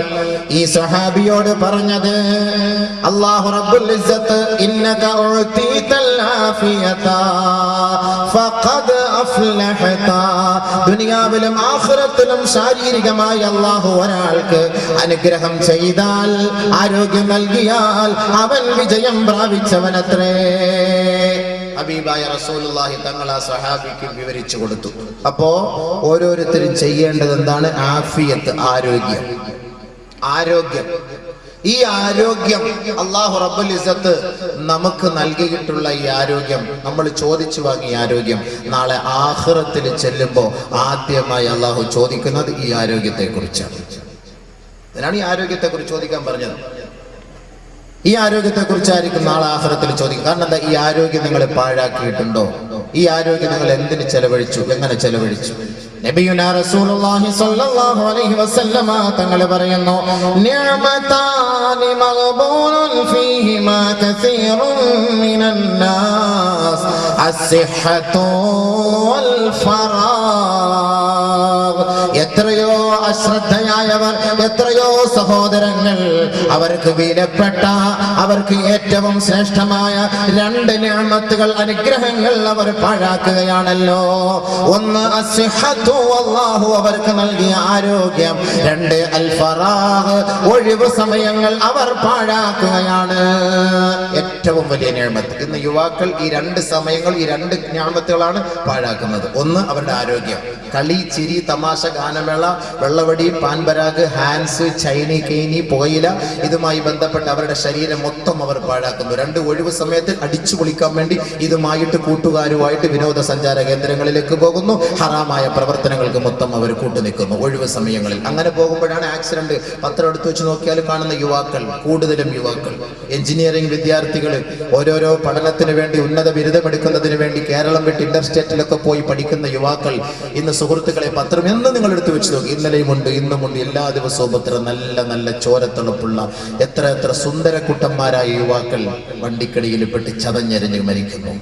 ഈ സഹാബിയോട് പറഞ്ഞത്. അല്ലാഹു റബ്ബുൽ ഇസ്സത്ത് ഇന്നക ഉതീതൽ ആഫിയത ഫഖദ് അഫ്ലഹത. ദുനിയാവിലും ആഖിറത്തിലും ശാരീരികമായി അല്ലാഹു ഒരാൾക്ക് അനുഗ്രഹം ചെയ്താൽ, ആരോഗ്യം നൽകിയാൽ അവൻ വിജയം പ്രാപിച്ചവനത്രേ. ഹബീബായ റസൂലുള്ളാഹി തങ്ങൾ ആ സഹാബിക്ക് വിവരിച്ചു കൊടുത്തു. അപ്പോ ഓരോരുത്തരും ചെയ്യേണ്ടത് എന്താണ്? ആഫിയത്ത്, ആരോഗ്യം. ആരോഗ്യം, ഈ ആരോഗ്യം അല്ലാഹു റബ്ബുൽ ഇസ്സത്ത് നമുക്ക് നൽകിയിട്ടുള്ള ഈ ആരോഗ്യം, നമ്മൾ ചോദിച്ചു വാങ്ങിയ ആരോഗ്യം, നാളെ ആഖിറത്തിൽ ചെല്ലുമ്പോൾ ആദ്യമായി അല്ലാഹു ചോദിക്കുന്നത് ഈ ആരോഗ്യത്തെ കുറിച്ചാണ്. അതിനാണ് ഈ ആരോഗ്യത്തെ കുറിച്ച് ചോദിക്കാൻ പറഞ്ഞത്. ഈ ആരോഗ്യത്തെ കുറിച്ചായിരിക്കും നാളെ ആഖിറത്തിൽ ചോദിക്കുക. കാരണം എന്താ? ഈ ആരോഗ്യം നിങ്ങൾ പാഴാക്കിയിട്ടുണ്ടോ? ഈ ആരോഗ്യം നിങ്ങൾ എന്തിന് ചെലവഴിച്ചു, എങ്ങനെ ചെലവഴിച്ചു? നബിയുനാ റസൂലുള്ളാഹി സ്വല്ലല്ലാഹു അലൈഹി വസല്ലമ തങ്ങൾ പറയുന്നു, നിഅമതാനി മഗ്ബൂനുൻ ഫീഹിമാ കസീറുൻ മിനൻ നാസ് അസ്സിഹ്ഹതു വൽ ഫറാഗ്. എത്രയോ അശ്രദ്ധയായവർ, എത്രയോ സഹോദരങ്ങൾ അവർക്ക് വിലപ്പെട്ട, അവർക്ക് ഏറ്റവും ശ്രേഷ്ഠമായ രണ്ട് നിഅമത്തുകൾ, അനുഗ്രഹങ്ങൾ അവർ പാഴാക്കുകയാണല്ലോ. ഒന്ന് അസ്സിഹ്ഹതു, അല്ലാഹു അവർക്ക് നൽകിയ ആരോഗ്യം. രണ്ട് അൽ ഫറാഗ്, ഒഴിവ് സമയങ്ങൾ അവർ പാഴാക്കുകയാണ്. ഏറ്റവും വലിയ നിഅമത്ത്. ഇന്ന് യുവാക്കൾ ഈ രണ്ട് സമയങ്ങൾ, ഈ രണ്ട് നിഅമത്തുകളാണ് പാഴാക്കുന്നത്. ഒന്ന് അവരുടെ ആരോഗ്യം. കളി, ചിരി, തമാശ, ഗാനമേള, വെള്ളവടി, പാൻപരാഗ്, ഹാൻസ്, ചൈനി, കെയ്നി, പുകയില, ഇതുമായി ബന്ധപ്പെട്ട് അവരുടെ ശരീരം മൊത്തം അവർ പാഴാക്കുന്നു. രണ്ട് ഒഴിവ് സമയത്ത് അടിച്ചു പൊളിക്കാൻ വേണ്ടി ഇതുമായിട്ട് കൂട്ടുകാരുമായിട്ട് വിനോദസഞ്ചാര കേന്ദ്രങ്ങളിലേക്ക് പോകുന്നു. ഹറാമായ പ്രവർത്തനങ്ങൾക്ക് മൊത്തം അവർ കൂട്ടുനിൽക്കുന്നു ഒഴിവ് സമയങ്ങളിൽ. അങ്ങനെ പോകുമ്പോഴാണ് ആക്സിഡന്റ്. പത്രം എടുത്തു വെച്ച് നോക്കിയാൽ കാണുന്ന യുവാക്കൾ, കൂടുതലും യുവാക്കൾ, എഞ്ചിനീയറിംഗ് വിദ്യാർത്ഥികൾ, ഓരോരോ പഠനത്തിന് വേണ്ടി, ഉന്നത ബിരുദമെടുക്കുന്നതിന് വേണ്ടി കേരളം വിട്ട് ഇന്റർസ്റ്റേറ്റിലൊക്കെ പോയി പഠിക്കുന്ന യുവാക്കൾ. ഇന്ന് സുഹൃത്തുക്കളെ, പത്രം എന്ന് നിങ്ങൾ എടുത്തു വെച്ച് നോക്കി, ഇന്നലെയുമുണ്ട്, ഇന്നുമുണ്ട്, എല്ലാ ദിവസവും എത്ര നല്ല നല്ല ചോരത്തണുപ്പുള്ള എത്ര എത്ര സുന്ദരക്കുട്ടന്മാരായ യുവാക്കൾ വണ്ടിക്കടിയിൽ പെട്ട് ചതഞ്ഞെറിഞ്ഞ് മരിക്കുന്നു.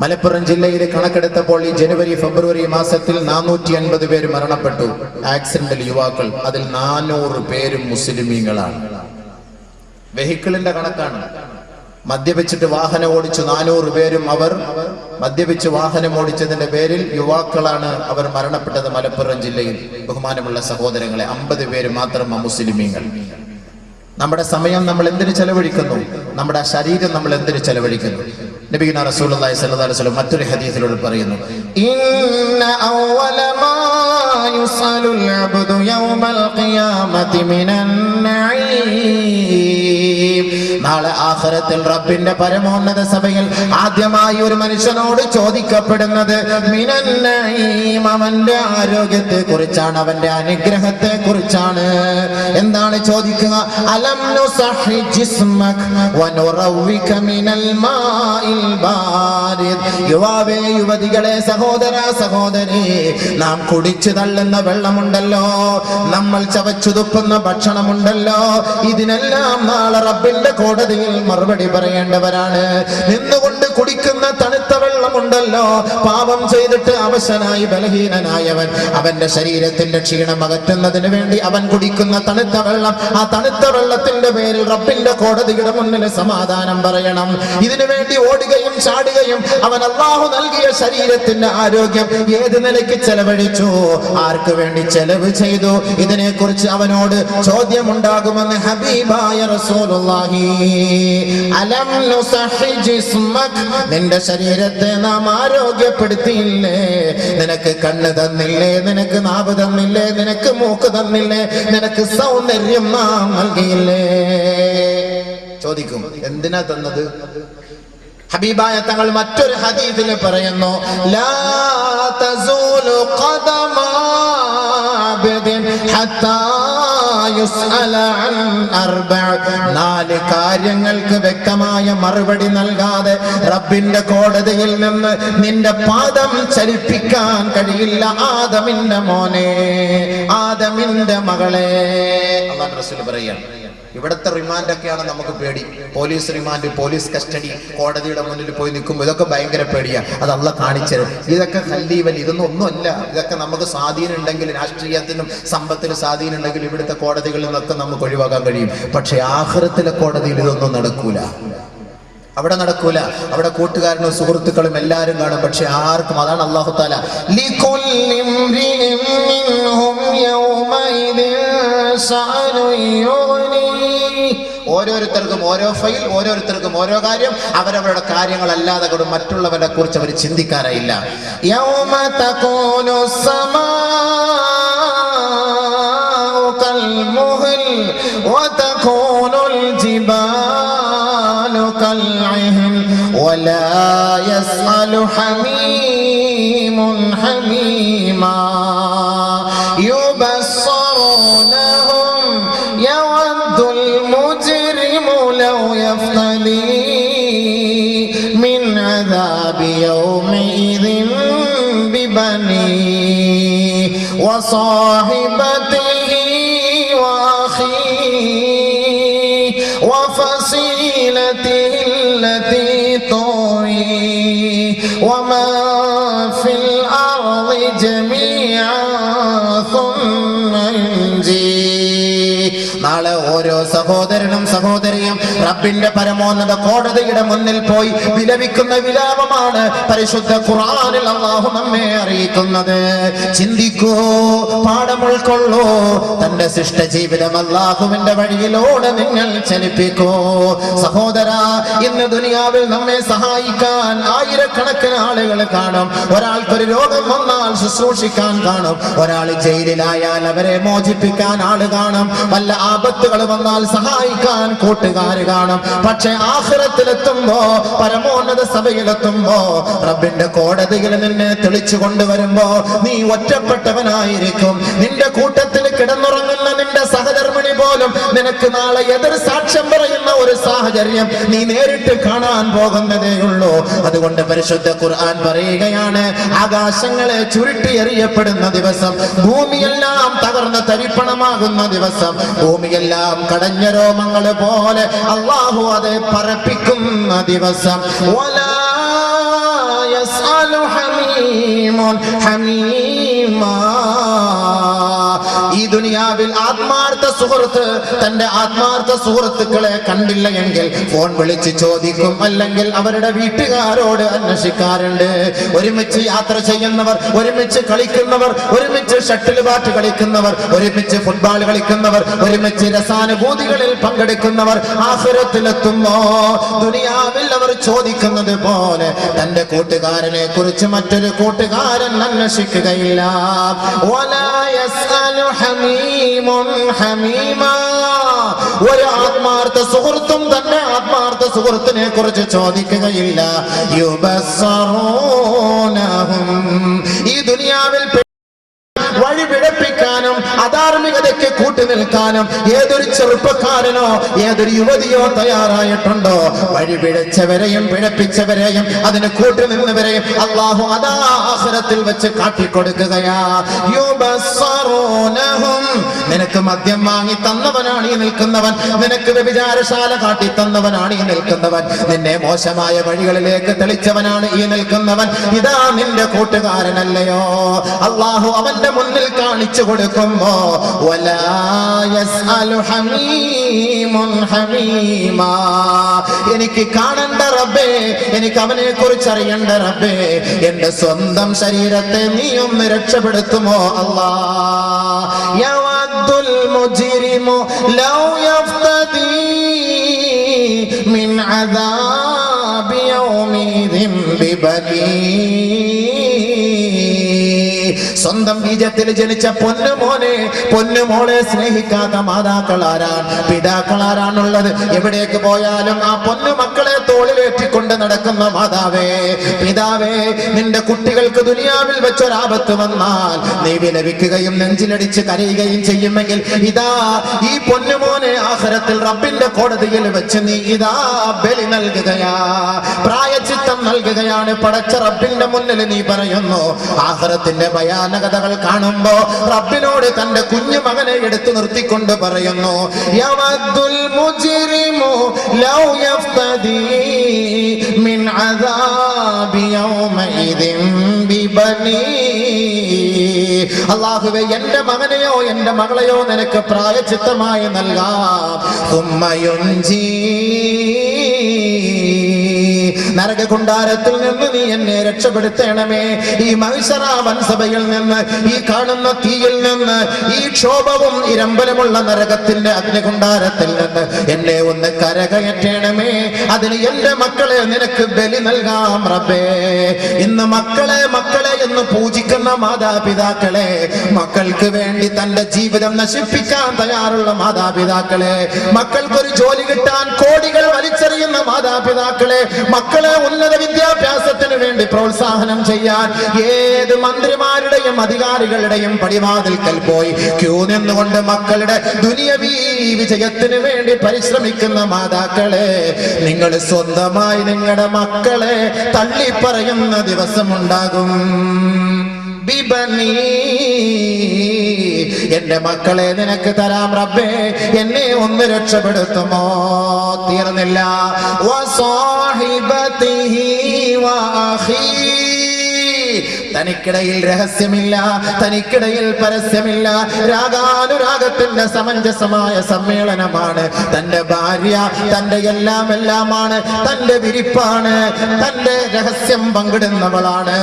മലപ്പുറം ജില്ലയിൽ കണക്കെടുത്തപ്പോൾ ഈ ജനുവരി ഫെബ്രുവരി മാസത്തിൽ 450 പേര് മരണപ്പെട്ടു ആക്സിഡന്റിൽ യുവാക്കൾ. അതിൽ 400 പേരും മുസ്ലിമീങ്ങളാണ്. വെഹിക്കിളിന്റെ കണക്കാണ്. മദ്യപിച്ചിട്ട് വാഹനം ഓടിച്ചു 400 പേരും അവർ മദ്യപിച്ച് വാഹനം ഓടിച്ചതിന്റെ പേരിൽ യുവാക്കളാണ് അവർ മരണപ്പെട്ടത് മലപ്പുറം ജില്ലയിൽ. ബഹുമാനമുള്ള സഹോദരങ്ങളെ, 50 പേര് മാത്രം അമുസ്ലിമീങ്ങൾ. നമ്മുടെ സമയം നമ്മൾ എന്തിനു ചെലവഴിക്കുന്നു? നമ്മുടെ ശരീരം നമ്മൾ എന്തിനു ചെലവഴിക്കുന്നു? നബിയുനാ റസൂലുള്ളാഹി സ്വല്ലല്ലാഹു അലൈഹി വസല്ലം മറ്റൊരു ഹദീസിലൂടെ പറയുന്നു, ഇന്ന അവ്വല മാ യുസലുൽ അബ്ദു യൗമൽ ഖിയാമത്തി മിനൻ നഈം. നാളെ ആഖിറത്തിൽ റബ്ബിന്റെ പരമോന്നത സഭയിൽ ആദ്യമായി ഒരു മനുഷ്യനോട് ചോദിക്കപ്പെടുന്നത് മിനൻ നഈം, അവന്റെ ആരോഗ്യത്തെ കുറിച്ചാണ്, അവന്റെ അനുഗ്രഹത്തെ കുറിച്ചാണ്. എന്താണ് ചോദിക്കുക? അലം നുസഹി ജിസ്മക വനുറവിക മിനൽ മാഇൽ ബാരിദ്. യുവാവേ, യുവതികളെ, സഹോദര സഹോദരി, നാം കുടിച്ചു തള്ളുന്ന വെള്ളമുണ്ടല്ലോ, നമ്മൾ ചവച്ചു തുപ്പുന്ന ഭക്ഷണമുണ്ടല്ലോ, ഇതിനെല്ലാം നാളെ റബ്ബിന്റെ കോടതിയിൽ മറുപടി പറയേണ്ടവരാണ്. നിന്നുകൊണ്ട് കുടിക്കുന്ന തണുത്ത വെള്ളമുണ്ടല്ലോ, പാപം ചെയ്തിട്ട് അവശനായി ബലഹീനനായവൻ അവന്റെ ശരീരത്തിന്റെ ക്ഷീണം അകറ്റുന്നതിന് വേണ്ടി അവൻ കുടിക്കുന്ന തണുത്ത വെള്ളം, ആ തണുത്ത വെള്ളത്തിന്റെ പേരിൽ റബ്ബിന്റെ കോടതിയുടെ മുന്നിൽ സമാധാനം പറയണം. ഇതിനു വേണ്ടി ഓടുകയും ചാടുകയും അവൻ അല്ലാഹു നൽകിയ ശരീരത്തിന്റെ ആരോഗ്യം ഏത് നിലയ്ക്ക് ചെലവഴിച്ചു, ആർക്ക് വേണ്ടി ചെലവ് ചെയ്തു, ഇതിനെക്കുറിച്ച് അവനോട് ചോദ്യമുണ്ടാകുമെന്ന് ഹബീബായ റസൂലുള്ളാഹി. അലം നുസഹി ജിസ്മക, നിന്റെ ശരീരത്തെ നാം ആരോഗ്യപ്പെടുത്തിയില്ലേ? നിനക്ക് കണ്ണ് തന്നില്ലേ? നിനക്ക് നാവ് തന്നില്ലേ? നിനക്ക് മൂക്ക് തന്നില്ലേ? നിനക്ക് സൗന്ദര്യം നാം നൽകിയില്ലേ? ചോദിക്കും, എന്തിനാ തന്നത്? ഹബീബായ തങ്ങൾ മറ്റൊരു ഹദീസിൽ പറയുന്നു, ലാ തസൂലു ഖദമ അബ്ദിൻ ഹത്താ യുസ്അല അൻ അർബഅ. 4 കാര്യങ്ങൾക്ക് വ്യക്തമായ മറുപടി നൽകാതെ റബ്ബിന്റെ കോടതിയിൽ നിന്ന് നിന്റെ പാദം ചലിപ്പിക്കാൻ കഴിയില്ല. ആദമിന്റെ മോനെ, ആദമിന്റെ മകളെ. അല്ലാഹു റസൂൽ പറയാണ്, ഇവിടുത്തെ റിമാൻഡൊക്കെയാണ് നമുക്ക് പേടി. പോലീസ് റിമാൻഡ്, പോലീസ് കസ്റ്റഡി, കോടതിയുടെ മുന്നിൽ പോയി നിൽക്കുമ്പോൾ ഇതൊക്കെ ഭയങ്കര പേടിയാണ്. അത് അള്ളാഹ് കാണിച്ചത്. ഇതൊക്കെ ഹല്ലീവൽ, ഇതൊന്നും ഒന്നുമല്ല. ഇതൊക്കെ നമുക്ക് സ്വാധീനം ഉണ്ടെങ്കിൽ, രാഷ്ട്രീയത്തിനും സമ്പത്തിനും സ്വാധീനം ഉണ്ടെങ്കിൽ ഇവിടുത്തെ കോടതികളിൽ നിന്നൊക്കെ നമുക്ക് ഒഴിവാക്കാൻ കഴിയും. പക്ഷെ ആഖിറത്തിലെ കോടതിയിൽ ഇതൊന്നും നടക്കൂല. അവിടെ നടക്കൂല. അവിടെ കൂട്ടുകാരനും സുഹൃത്തുക്കളും എല്ലാവരും കാണും, പക്ഷെ ആർക്കും. അതാണ് അല്ലാഹു തആല ഓരോരുത്തർക്കും ഓരോ ഫയൽ, ഓരോരുത്തർക്കും ഓരോ കാര്യം, അവരവരുടെ കാര്യങ്ങളല്ലാതെ കൊണ്ട് മറ്റുള്ളവരെ കുറിച്ച് അവർ ചിന്തിക്കാറില്ല. യൗമ തകൂനു സമാഉ കൽ മുഹൽ വതകൂനുൽ ജിബാലു കൽ ഇഹൻ വലാ യസ്അലു ഹമീമുൻ ഹമീമാ യുബസ്സറൂനഹും യവദ്ദുൽ മുജ്രിമു ലൗ യഫ്തദി മിൻ അദാബി യൗമിഇദിൻ ബിബനി വസാഹിബതിഹി വഅഖീഹി വഫസീലതിഹി അല്ലതി തുഈ വമാ ഫിൽ അർളി ജമീഅൻ സുമ്മ യുൻജീ. നാളെ ഓരോ സഹോദരനും സഹോദരിയും റബ്ബിന്റെ പരമോന്നത കോടതിയുടെ മുന്നിൽ പോയി വിലപിക്കുന്ന വിലാപമാണ് പരിശുദ്ധ ഖുർആനിൽ അല്ലാഹു നമ്മെ അറിയിക്കുന്നത്. ചിന്തിക്കൂ, പാഠം ഉൾക്കൊള്ളൂ. തന്റെ ശിഷ്ട ജീവിതം അല്ലാഹുവിന്റെ വഴിയിലൂടെ നിങ്ങൾ ചലിപ്പിക്കൂ. സഹോദരാ, ഇന്ന് ദുനിയാവിൽ നമ്മെ സഹായിക്കാൻ ആയിരക്കണക്കിന് ആളുകൾ കാണും. ഒരാൾക്കൊരു രോഗം വന്നാൽ ശുശ്രൂഷിക്കാൻ കാണും. ഒരാൾ ജയിലിലായാൽ അവരെ മോചിപ്പിക്കാൻ ആള് കാണും. വല്ല ആപത്തുകൾ വന്നാൽ സഹായിക്കാൻ കൂട്ടുകാർ കാണും. പക്ഷെ ആഖിറത്തിലെത്തുമ്പോ, പരമോന്നത സഭയിലെത്തുമ്പോ, റബ്ബിന്റെ കോടതിയിൽ നിന്നെ തെളിച്ചു കൊണ്ടുവരുമ്പോ നീ ഒറ്റപ്പെട്ടവനായിരിക്കും. നിന്റെ കൂട്ടത്തിൽ കിടന്നുറങ്ങുന്ന നിന്റെ സഹധർമ്മിണി പോലും നിനക്ക് നാളെ എതിർ സാക്ഷ്യം പറയുന്ന ഒരു സാഹചര്യം നീ നേരിട്ട് കാണാൻ പോകുന്നതേയുള്ളൂ. അതുകൊണ്ട് പരിശുദ്ധ ഖുർആൻ പറയുകയാണ്, ആകാശങ്ങളെ ചുരുട്ടിയെറിയപ്പെടുന്ന ദിവസം, ഭൂമിയെല്ലാം തകർന്ന് തരിപ്പണമാകുന്ന ദിവസം, ഭൂമിയെല്ലാം കടഞ്ഞ രോമങ്ങൾ പോലെ അല്ലാഹു അത് പറപ്പിക്കുന്ന ദിവസം. വലാ യസ്അലു ഹമീമുൻ ഹമീമാ. ഈ ദുനിയാവിൽ ആത്മാർത്ഥ സുഹൃത്ത് തന്റെ ആത്മാർത്ഥ സുഹൃത്തുക്കളെ കണ്ടില്ല എങ്കിൽ ഫോൺ വിളിച്ച് ചോദിക്കും, അല്ലെങ്കിൽ അവരുടെ വീട്ടുകാരോട് അന്വേഷിക്കാറുണ്ട്. ഒരുമിച്ച് യാത്ര ചെയ്യുന്നവർ, ഒരുമിച്ച് കളിക്കുന്നവർ, ഒരുമിച്ച് ഷട്ടിൽ ബാറ്റ് കളിക്കുന്നവർ, ഒരുമിച്ച് ഫുട്ബോൾ കളിക്കുന്നവർ, ഒരുമിച്ച് രസാനുഭൂതികളിൽ പങ്കെടുക്കുന്നവർ ആഖിറത്തിലെത്തുമ്പോ ദുനിയാവിൽ അവർ ചോദിക്കുന്നത് പോലെ തന്റെ കൂട്ടുകാരനെ കുറിച്ച് മറ്റൊരു കൂട്ടുകാരൻ അന്വേഷിക്കുകയില്ല. വലാ യസ്അലു ഹമീമുൻ ഹമീമാ. ഒരു ആത്മാർത്ഥ സുഹൃത്തും തന്നെ ആത്മാർത്ഥ സുഹൃത്തിനെ കുറിച്ച് ചോദിക്കുകയില്ല. യുബസ്സറൂനഹും, ഈ ദുനിയാവിൽ വഴി പിഴപ്പിക്കാനും അധാർമികതയ്ക്ക് കൂട്ടുനിൽക്കാനും ഏതൊരു ചെറുപ്പക്കാരനോ ഏതൊരു യുവതിയോ തയ്യാറായിട്ടുണ്ടോ, വഴി പിഴച്ചവരെയും പിഴപ്പിച്ചവരെയും അതിന് കൂട്ടുനിന്നവരെയും അല്ലാഹു അതാ ആഖിറത്തിൽ വെച്ച് കാട്ടിക്കൊടുക്കുകയാ. യുബസ്സറൂനഹും, നിനക്ക് മദ്യം വാങ്ങി തന്നവനാണ് ഈ നിൽക്കുന്നവൻ, നിനക്ക് വ്യഭിചാരശാല കാട്ടി തന്നവനാണ് ഈ നിൽക്കുന്നവൻ, നിന്നെ മോശമായ വഴികളിലേക്ക് തെളിച്ചവനാണ് ഈ നിൽക്കുന്നവൻ, ഇതാ നിന്റെ കൂട്ടുകാരനല്ലയോ. അല്ലാഹു അവന്റെ മുന്നിൽ കാണിച്ചു കൊടുക്കുമ്പോ വലാ യസ്അലു ഹമീമുൻ ഹമീമാ, എനിക്ക് കാണണ്ട റബ്ബേ, എനിക്ക് അവനെ കുറിച്ച് അറിയണ്ട റബ്ബേ, എന്റെ സ്വന്തം ശരീരത്തെ നീ ഒന്ന് രക്ഷപ്പെടുത്തുമോ അല്ലാഹ്. യവദ്ദുൽ മുജ്രിമു ലൗ യഫ്തദി മിൻ അദാബി യൗമിദിൻ ബിബനീ, സ്വന്തം ബീജത്തിൽ ജനിച്ച പൊന്നുമോനെ പൊന്നുമോളെ സ്നേഹിക്കാത്ത മാതാക്കളാരാണ്, പിതാക്കളാരാണുള്ളത്? എവിടേക്ക് പോയാലും ആ പൊന്നുമക്കളെ തോളിലേറ്റിക്കൊണ്ട് നടക്കുന്ന മാതാവേ, പിതാവേ, നിന്റെ കുട്ടികൾക്ക് ദുനിയാവിൽ വെച്ചൊരാപത്ത് വന്നാൽ നീ വിലപിക്കുകയും നെഞ്ചിലടിച്ച് കരയുകയും ചെയ്യുമെങ്കിൽ ഇതാ ഈ പൊന്നുമോനെ ആഖിറത്തിൽ റബ്ബിന്റെ കോടതിയിൽ വെച്ച് നീ ഇതാ ബലി നൽകുകയാ, പ്രായച്ചിത്തം നൽകുകയാണ്. പടച്ച റബ്ബിന്റെ മുന്നിൽ നീ പറയുന്നു. ആഖിറത്തിന്റെ ഭയാനകതകൾ കാണുമ്പോ റബ്ബിനോട് തന്റെ കുഞ്ഞു മകനെ എടുത്തു നിർത്തിക്കൊണ്ട് പറയുന്നു, യവദ്ദുൽ മുജ്രിമു ലൗ യഫ്തദി മിൻ അദാബി യൗമഇദിൻ ബിബനീ. അല്ലാഹുവേ, എന്റെ മകനെയോ എന്റെ മകളെയോ നിനക്ക് പ്രായച്ചിത്തമായി നൽകാം. സുമ്മ യുൻജി, നരകകുണ്ടാരത്തിൽ നിന്ന് നീ എന്നെ രക്ഷപ്പെടുത്തണമേ. ഈ മഹ്ശറ വൻസഭയിൽ നിന്ന്, ഈ കാണുന്ന തീയിൽ നിന്ന്, ഈ ക്ഷോഭവും ഇരമ്പലമുള്ള നരകത്തിന്റെ അഗ്നികുണ്ടാരത്തിൽ നിന്ന് എന്നെ ഒന്ന് കരകയറ്റണമേ. അതിന് എന്റെ മക്കളെ നിനക്ക് ബലി നൽകാം റബ്ബേ. ഇന്ന് മക്കളെ മക്കളെ എന്ന് പൂജിക്കുന്ന മാതാപിതാക്കളെ, മക്കൾക്ക് വേണ്ടി തന്റെ ജീവിതം നശിപ്പിക്കാൻ തയ്യാറുള്ള മാതാപിതാക്കളെ, മക്കൾക്കൊരു ജോലി കിട്ടാൻ കോടികൾ വലിച്ചെറിയുന്ന മാതാപിതാക്കളെ, മക്കളെ ഉന്നത വിദ്യാഭ്യാസത്തിന് വേണ്ടി പ്രോത്സാഹനം ചെയ്യാൻ ഏത് മന്ത്രിമാരുടെയും അധികാരികളുടെയും പടിവാതിൽക്കൽ പോയി ക്യൂ നിന്നുകൊണ്ട് മക്കളുടെ ദുനിയവീ വിജയത്തിന് വേണ്ടി പരിശ്രമിക്കുന്ന മാതാക്കളെ, നിങ്ങൾ സ്വന്തമായി നിങ്ങളുടെ മക്കളെ തള്ളിപ്പറയുന്ന ദിവസമുണ്ടാകും. ബിബനീ, എന്റെ മക്കളെ നിനക്ക് തരാം റബ്ബേ, എന്നെ ഒന്ന് രക്ഷപ്പെടുത്തുമോ? തീർന്നില്ല. വസാഹിബതിഹി വഅഖീ, തനിക്കിടയിൽ രഹസ്യമില്ല, തനിക്കിടയിൽ പരസ്യമില്ല, രാഗാനുരാഗത്തിന്റെ സമഞ്ജസമായ സമ്മേളനമാണ്. തന്റെ ഭാര്യ തന്റെ എല്ലാം എല്ലാമാണ്, തന്റെ വിരിപ്പാണ്, തന്റെ രഹസ്യം പങ്കിടുന്നവളാണ്,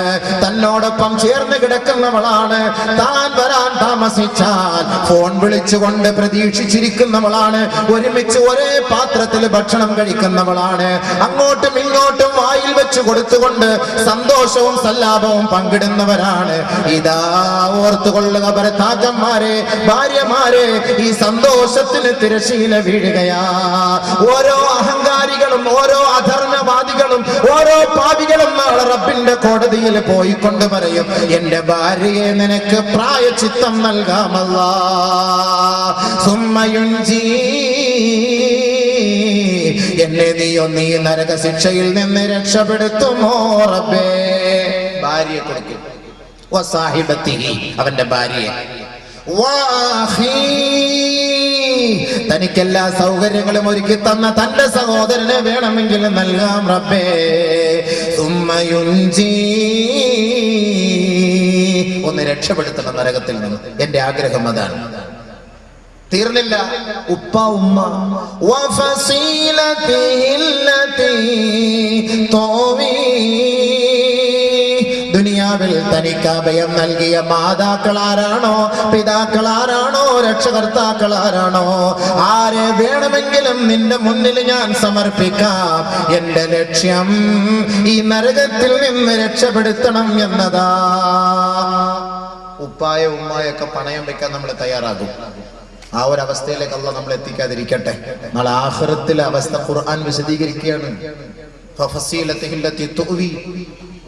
തന്നോടൊപ്പം ചേർന്ന് കിടക്കുന്നവളാണ്. താൻ വരാൻ താമസിച്ചാൽ ഫോൺ വിളിച്ചുകൊണ്ട് പ്രതീക്ഷിച്ചിരിക്കുന്നവളാണ്. ഒരുമിച്ച് ഒരേ പാത്രത്തിൽ ഭക്ഷണം കഴിക്കുന്നവളാണ്. അങ്ങോട്ടും ഇങ്ങോട്ടും വായിൽ വെച്ച് കൊടുത്തുകൊണ്ട് സന്തോഷവും സല്ലാപവും പങ്കിടുന്നവരാണ്. ഇതാ ഓർത്തുകൊള്ളുക ഭർത്താക്കന്മാരെ, ഭാര്യമാരെ, ഈ സന്തോഷത്തിന് തിരശീല വീഴുകയാ. ഓരോ അഹങ്കാരികളും ഓരോ അധർമ്മവാദികളും ഓരോ പാപികളും നാളെ റബ്ബിന്റെ കോടതിയിൽ പോയിക്കൊണ്ട് പറയും, എന്റെ ഭാര്യയെ നിനക്ക് പ്രായച്ചിത്തം നൽകാമല്ലാ. സുമ്മയുൻജി, എന്നെ നീ നരക ശിക്ഷയിൽ നിന്ന് രക്ഷപ്പെടുത്തുമോ റബ്ബേ? ഭാര്യയെ കൊടുക്കും. വസാഹിബത്തിഹി, അവന്റെ ഭാര്യയെ. വഅഖീ, തനിക്കെല്ലാ സൗകര്യങ്ങളും ഒരുക്കി തന്ന തന്റെ സഹോദരനെ വേണമെങ്കിൽ നൽകാം റബ്ബേ. സുമ്മയുൻജി, ഒന്ന് രക്ഷപ്പെടുത്തണം നരകത്തിൽ നിന്ന്. എന്റെ ആഗ്രഹം അതാണ്. തീർന്നില്ല. ഉപ്പ ഉമ്മ. ദുനിയാവിൽ തനിക്ക് അഭയം നൽകിയ മാതാക്കളാരാണോ, പിതാക്കളാരാണോ, രക്ഷകർത്താക്കളാരാണോ, ആരെ വേണമെങ്കിലും നിന്റെ മുന്നിൽ ഞാൻ സമർപ്പിക്കാം. എന്റെ ലക്ഷ്യം ഈ നരകത്തിൽ നിന്ന് രക്ഷപ്പെടുത്തണം എന്നതാ. ഉപ്പായ ഉമ്മായൊക്കെ പണയം വെക്കാൻ നമ്മൾ തയ്യാറാകും. ആ ഒരു അവസ്ഥയിലേക്ക് അള്ളാഹ് നമ്മൾ എത്തിക്കാതിരിക്കട്ടെ. നാളെ ആഖിറത്തിലെ അവസ്ഥ ഖുർആൻ വിശദീകരിക്കുകയാണ്.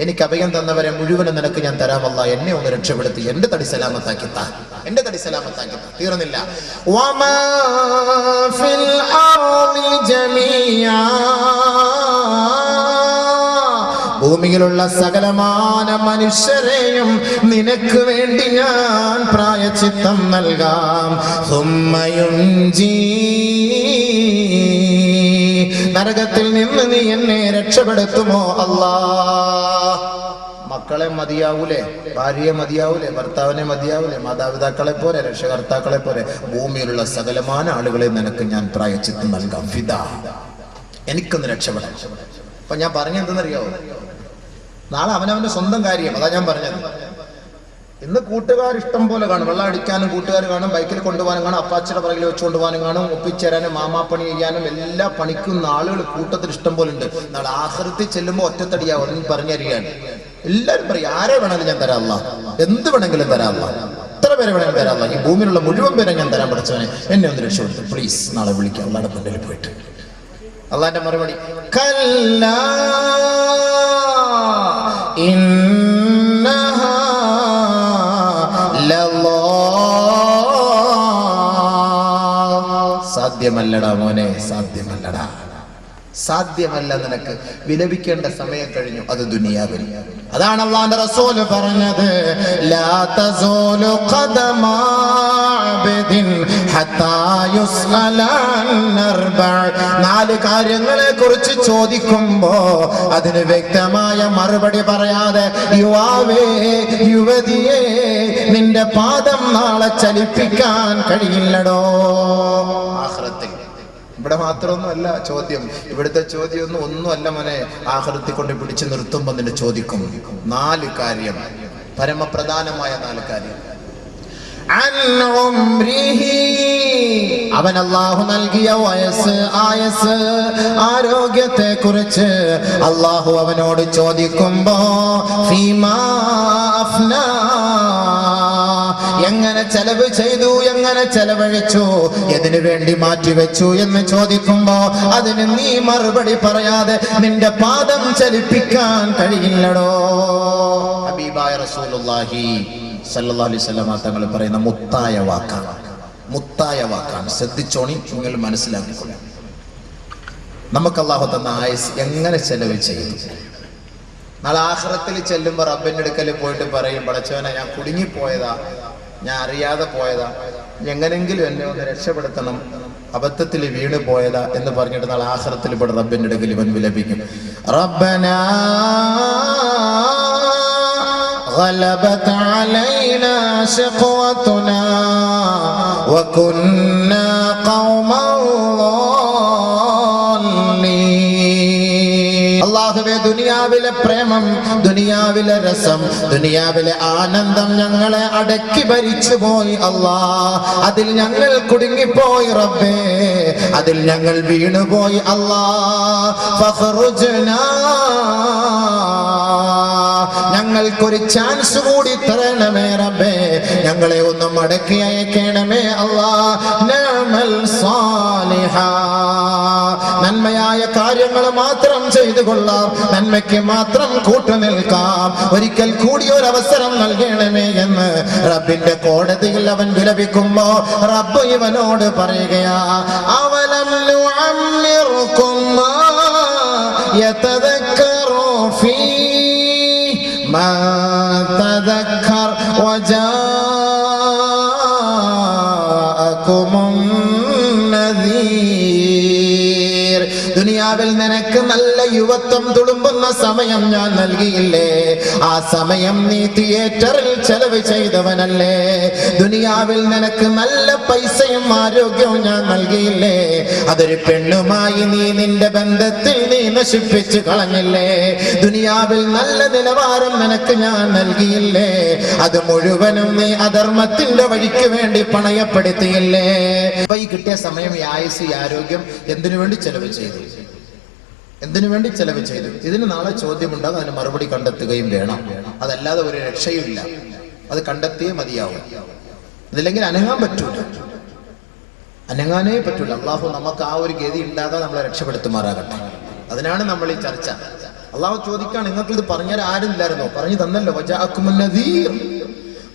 എനിക്ക് അഭയം തന്നവരെ മുഴുവനും നിനക്ക് ഞാൻ തരാമല്ല, എന്നെ ഒന്ന് രക്ഷപ്പെടുത്തി, എന്റെ തടി സലാമത്താക്കി താ, എന്റെ തടി സലാമത്താക്കി താ. തീർന്നില്ല. ഭൂമിയിലുള്ള സകലമാന മനുഷ്യരെയും നിനക്ക് വേണ്ടി ഞാൻ പ്രായശ്ചിത്തം നൽകാം. നരകത്തിൽ നിന്ന് നീ എന്നെ രക്ഷപ്പെടുത്തുമോ അല്ലാ? മക്കളെ മതിയാവൂലേ, ഭാര്യയെ മതിയാവൂലേ, ഭർത്താവിനെ മതിയാവൂലേ, മാതാപിതാക്കളെ പോലെ, രക്ഷകർത്താക്കളെ പോലെ ഭൂമിയിലുള്ള സകലമാന ആളുകളെ നിനക്ക് ഞാൻ പ്രായശ്ചിത്തം നൽകാം. ഫിദാ, എനിക്കൊന്ന് രക്ഷപ്പെടാം. അപ്പൊ ഞാൻ പറഞ്ഞെന്തെന്നറിയാവോ? നാളെ അവനവന്റെ സ്വന്തം കാര്യം. അതാ ഞാൻ പറഞ്ഞത്. ഇന്ന് കൂട്ടുകാർ ഇഷ്ടം പോലെ കാണും. വെള്ളം അടിക്കാനും കൂട്ടുകാർ കാണും, ബൈക്കിൽ കൊണ്ടുപോകാനും കാണും, അപ്പാച്ചിയുടെ പുറകിൽ വെച്ചുകൊണ്ട് പോകാനും കാണും, ഒപ്പിച്ചേരാനും മാമാപ്പണി ചെയ്യാനും എല്ലാ പണിക്കുന്ന ആളുകൾ കൂട്ടത്തിൽ ഇഷ്ടം പോലെ ഉണ്ട്. നാളെ ആഖിറത്തിൽ ചെല്ലുമ്പോൾ ഒറ്റത്തടിയാവും. ഒന്നും പറഞ്ഞറിയാൻ എല്ലാവരും പറയും, ആരെ വേണമെങ്കിലും ഞാൻ തരാം അല്ലാ, എന്ത് വേണമെങ്കിലും തരാം അല്ലാ, എത്ര പേരെ വേണമെങ്കിലും തരാം അല്ലാ, ഈ ഭൂമിയിലുള്ള മുഴുവൻ പേരെ ഞാൻ തരാൻ പഠിച്ചവനെ, എന്നെ ഒന്ന് രക്ഷപ്പെടുത്തു പ്ലീസ്, നാളെ വിളിക്കാം അള്ളാന്റെ മുന്നിൽ പോയിട്ട്. അള്ളാന്റെ മറുപടി, കല്ലാ ഇന്നഹാ സാധ്യമല്ലടാ മോനെ, സാധ്യമല്ലടാ, സാധ്യമല്ല. നിനക്ക് വിലപിക്കേണ്ട സമയം കഴിഞ്ഞു, അത് ദുനിയാവിൽ. അതാണ് അല്ലാഹുവിന്റെ റസൂൽ പറഞ്ഞത്, ലാ തസൂലു ഖദമാ അബ്ദിൻ ഹത്താ യുസ്അല അൻ അർബഅ. 4 കാര്യങ്ങളെ കുറിച്ച് ചോദിക്കുമ്പോ അതിന് വ്യക്തമായ മറുപടി പറയാതെ, യുവാവേ, യുവതിയെ, നിന്റെ പാദം നാളെ ചലിപ്പിക്കാൻ കഴിയില്ലടോ. ആഖിറത്തിൽ ഇവിടെ മാത്രമൊന്നുമല്ല ചോദ്യം. ഇവിടുത്തെ ചോദ്യമൊന്നും ഒന്നുമല്ല മോനെ. ആഖിറത്തിൽ കൊണ്ട് പിടിച്ചു നിർത്തുമ്പോൾ നിന്നെ ചോദിക്കും 4 കാര്യം, പരമപ്രധാനമായ 4 കാര്യം. അവൻ അല്ലാഹു നൽകിയ വയസ്സ്, ആയസ്, ആരോഗ്യത്തെ കുറിച്ച് അല്ലാഹു അവനോട് ചോദിക്കുമ്പോ, ഫീമാ അഫ്നാ, എങ്ങനെ ചെലവ് ചെയ്തു, എങ്ങനെ ചെലവഴിച്ചു, എതിനു വേണ്ടി മാറ്റിവെച്ചു എന്ന് ചോദിക്കുമ്പോ അതിന് നീ മറുപടി പറയാതെ നിന്റെ പാദം ചലിപ്പിക്കാൻ കഴിയില്ലടോ. ഹബീബായ റസൂലുള്ളാഹി സല്ലല്ലാഹു അലൈഹി വസല്ലം തങ്ങൾ പറയുന്ന മുത്തായ വാക്കാണ്, മുത്തായ വാക്കാണ്. ശ്രദ്ധിച്ചോണി, നിങ്ങൾ മനസ്സിലാക്കിക്കൊള്ളു. നമുക്ക് അല്ലാഹു തന്ന ആയുസ് എങ്ങനെ ചെലവ് ചെയ്തു? നാളെ ആഖിറത്തിൽ ചെല്ലുമ്പോൾ റബ്ബിന്റെ അടുക്കൽ പോയിട്ട് പറയും, പടച്ചവനെ, ഞാൻ കുടുങ്ങിപ്പോയതാ, ഞാൻ അറിയാതെ പോയതാ, എങ്ങനെങ്കിലും എന്നെ ഒന്ന് രക്ഷപ്പെടുത്തണം, അബദ്ധത്തിൽ വീണ് പോയതാ എന്ന് പറഞ്ഞിട്ട് നാളെ ആഖിറത്തിൽ ഇവിടെ റബ്ബിന്റെ അടുക്കൽ ഇവൻ വിലപിക്കും, റബ്ബനാ غلبت علينا شقوتنا وكنا قوما ضالين. അല്ലാഹുവേ, ദുനിയാവിലെ പ്രേമം, ദുനിയാവിലെ രസം, ദുനിയാവിലെ ആനന്ദം ഞങ്ങളെ അടക്കി ഭരിച്ചു പോയി അല്ലാ. അതിൽ ഞങ്ങൾ കുടുങ്ങിപ്പോയി റബ്ബേ, അതിൽ ഞങ്ങൾ വീണുപോയി അല്ലാ. ഫഖ്റുജ്നാ, ഞങ്ങൾക്കൊരു ചാൻസ് കൂടി തരണമേ റബ്ബേ, ഞങ്ങളെ ഒന്ന് മടക്കി അയക്കണമേ അല്ലാ. നഅമൽ സാലിഹാ, നന്മയായ കാര്യങ്ങൾ മാത്രം ചെയ്തു കൊള്ളാം, നന്മയ്ക്ക് മാത്രം കൂട്ടുനിൽക്കാം, ഒരിക്കൽ കൂടി ഒരു അവസരം നൽകണമേ എന്ന് റബ്ബിന്റെ കോടതിയിൽ അവൻ വിലപിക്കുമ്പോ റബ്ബ് ഇവനോട് പറയുകയാ, അവലം നുഅമ്മിറുകും മാ യതദക്കറു ഫീ മാ തദക്കർ വജാഅകുമുൻ നദീർ. ദുനിയാവിൽ നിനക്ക് നല്ല യുവത്വം തുളുമ്പുന്ന സമയം ഞാൻ നൽകിയില്ലേ? ആ സമയം നീ തിയേറ്ററിൽ ചെലവ് ചെയ്തവനല്ലേ? ദുനിയാവിൽ നിനക്ക് നല്ല പൈസയും ആരോഗ്യവും ഞാൻ നൽകിയില്ലേ? അതൊരു പെണ്ണുമായി നീ നിന്റെ ബന്ധത്തിൽ നീ നശിപ്പിച്ചു കളഞ്ഞില്ലേ? ദുനിയാവിൽ നല്ല നിലവാരം നിനക്ക് ഞാൻ നൽകിയില്ലേ? അത് മുഴുവനും നീ അധർമ്മത്തിന്റെ വഴിക്ക് വേണ്ടി പണയപ്പെടുത്തിയില്ലേ? അപ്പൊ ഈ കിട്ടിയ സമയം, ഈ ആയുസ്, ഈ ആരോഗ്യം എന്തിനു വേണ്ടി ചെലവ് ചെയ്തു? എന്തിനു വേണ്ടി ചെലവ് ചെയ്തു? ഇതിന് നാളെ ചോദ്യമുണ്ടാകും, അതിന് മറുപടി കണ്ടെത്തുകയും വേണം. അതല്ലാതെ ഒരു രക്ഷയുമില്ല. അത് കണ്ടെത്തിയേ മതിയാവും. അതില്ലെങ്കിൽ അനങ്ങാൻ പറ്റൂല, അനങ്ങാനേ പറ്റൂല. അള്ളാഹു നമുക്ക് ആ ഒരു ഗതി ഉണ്ടാകാതെ നമ്മളെ രക്ഷപ്പെടുത്തുമാറാകട്ടെ. അതിനാണ് നമ്മൾ ഈ ചർച്ച. അള്ളാഹു ചോദിക്കാണ്, നിങ്ങൾക്ക് ഇത് പറഞ്ഞാൽ ആരുമില്ലായിരുന്നോ? പറഞ്ഞു തന്നല്ലോ. വജാഅക്കുമുൻ നദീർ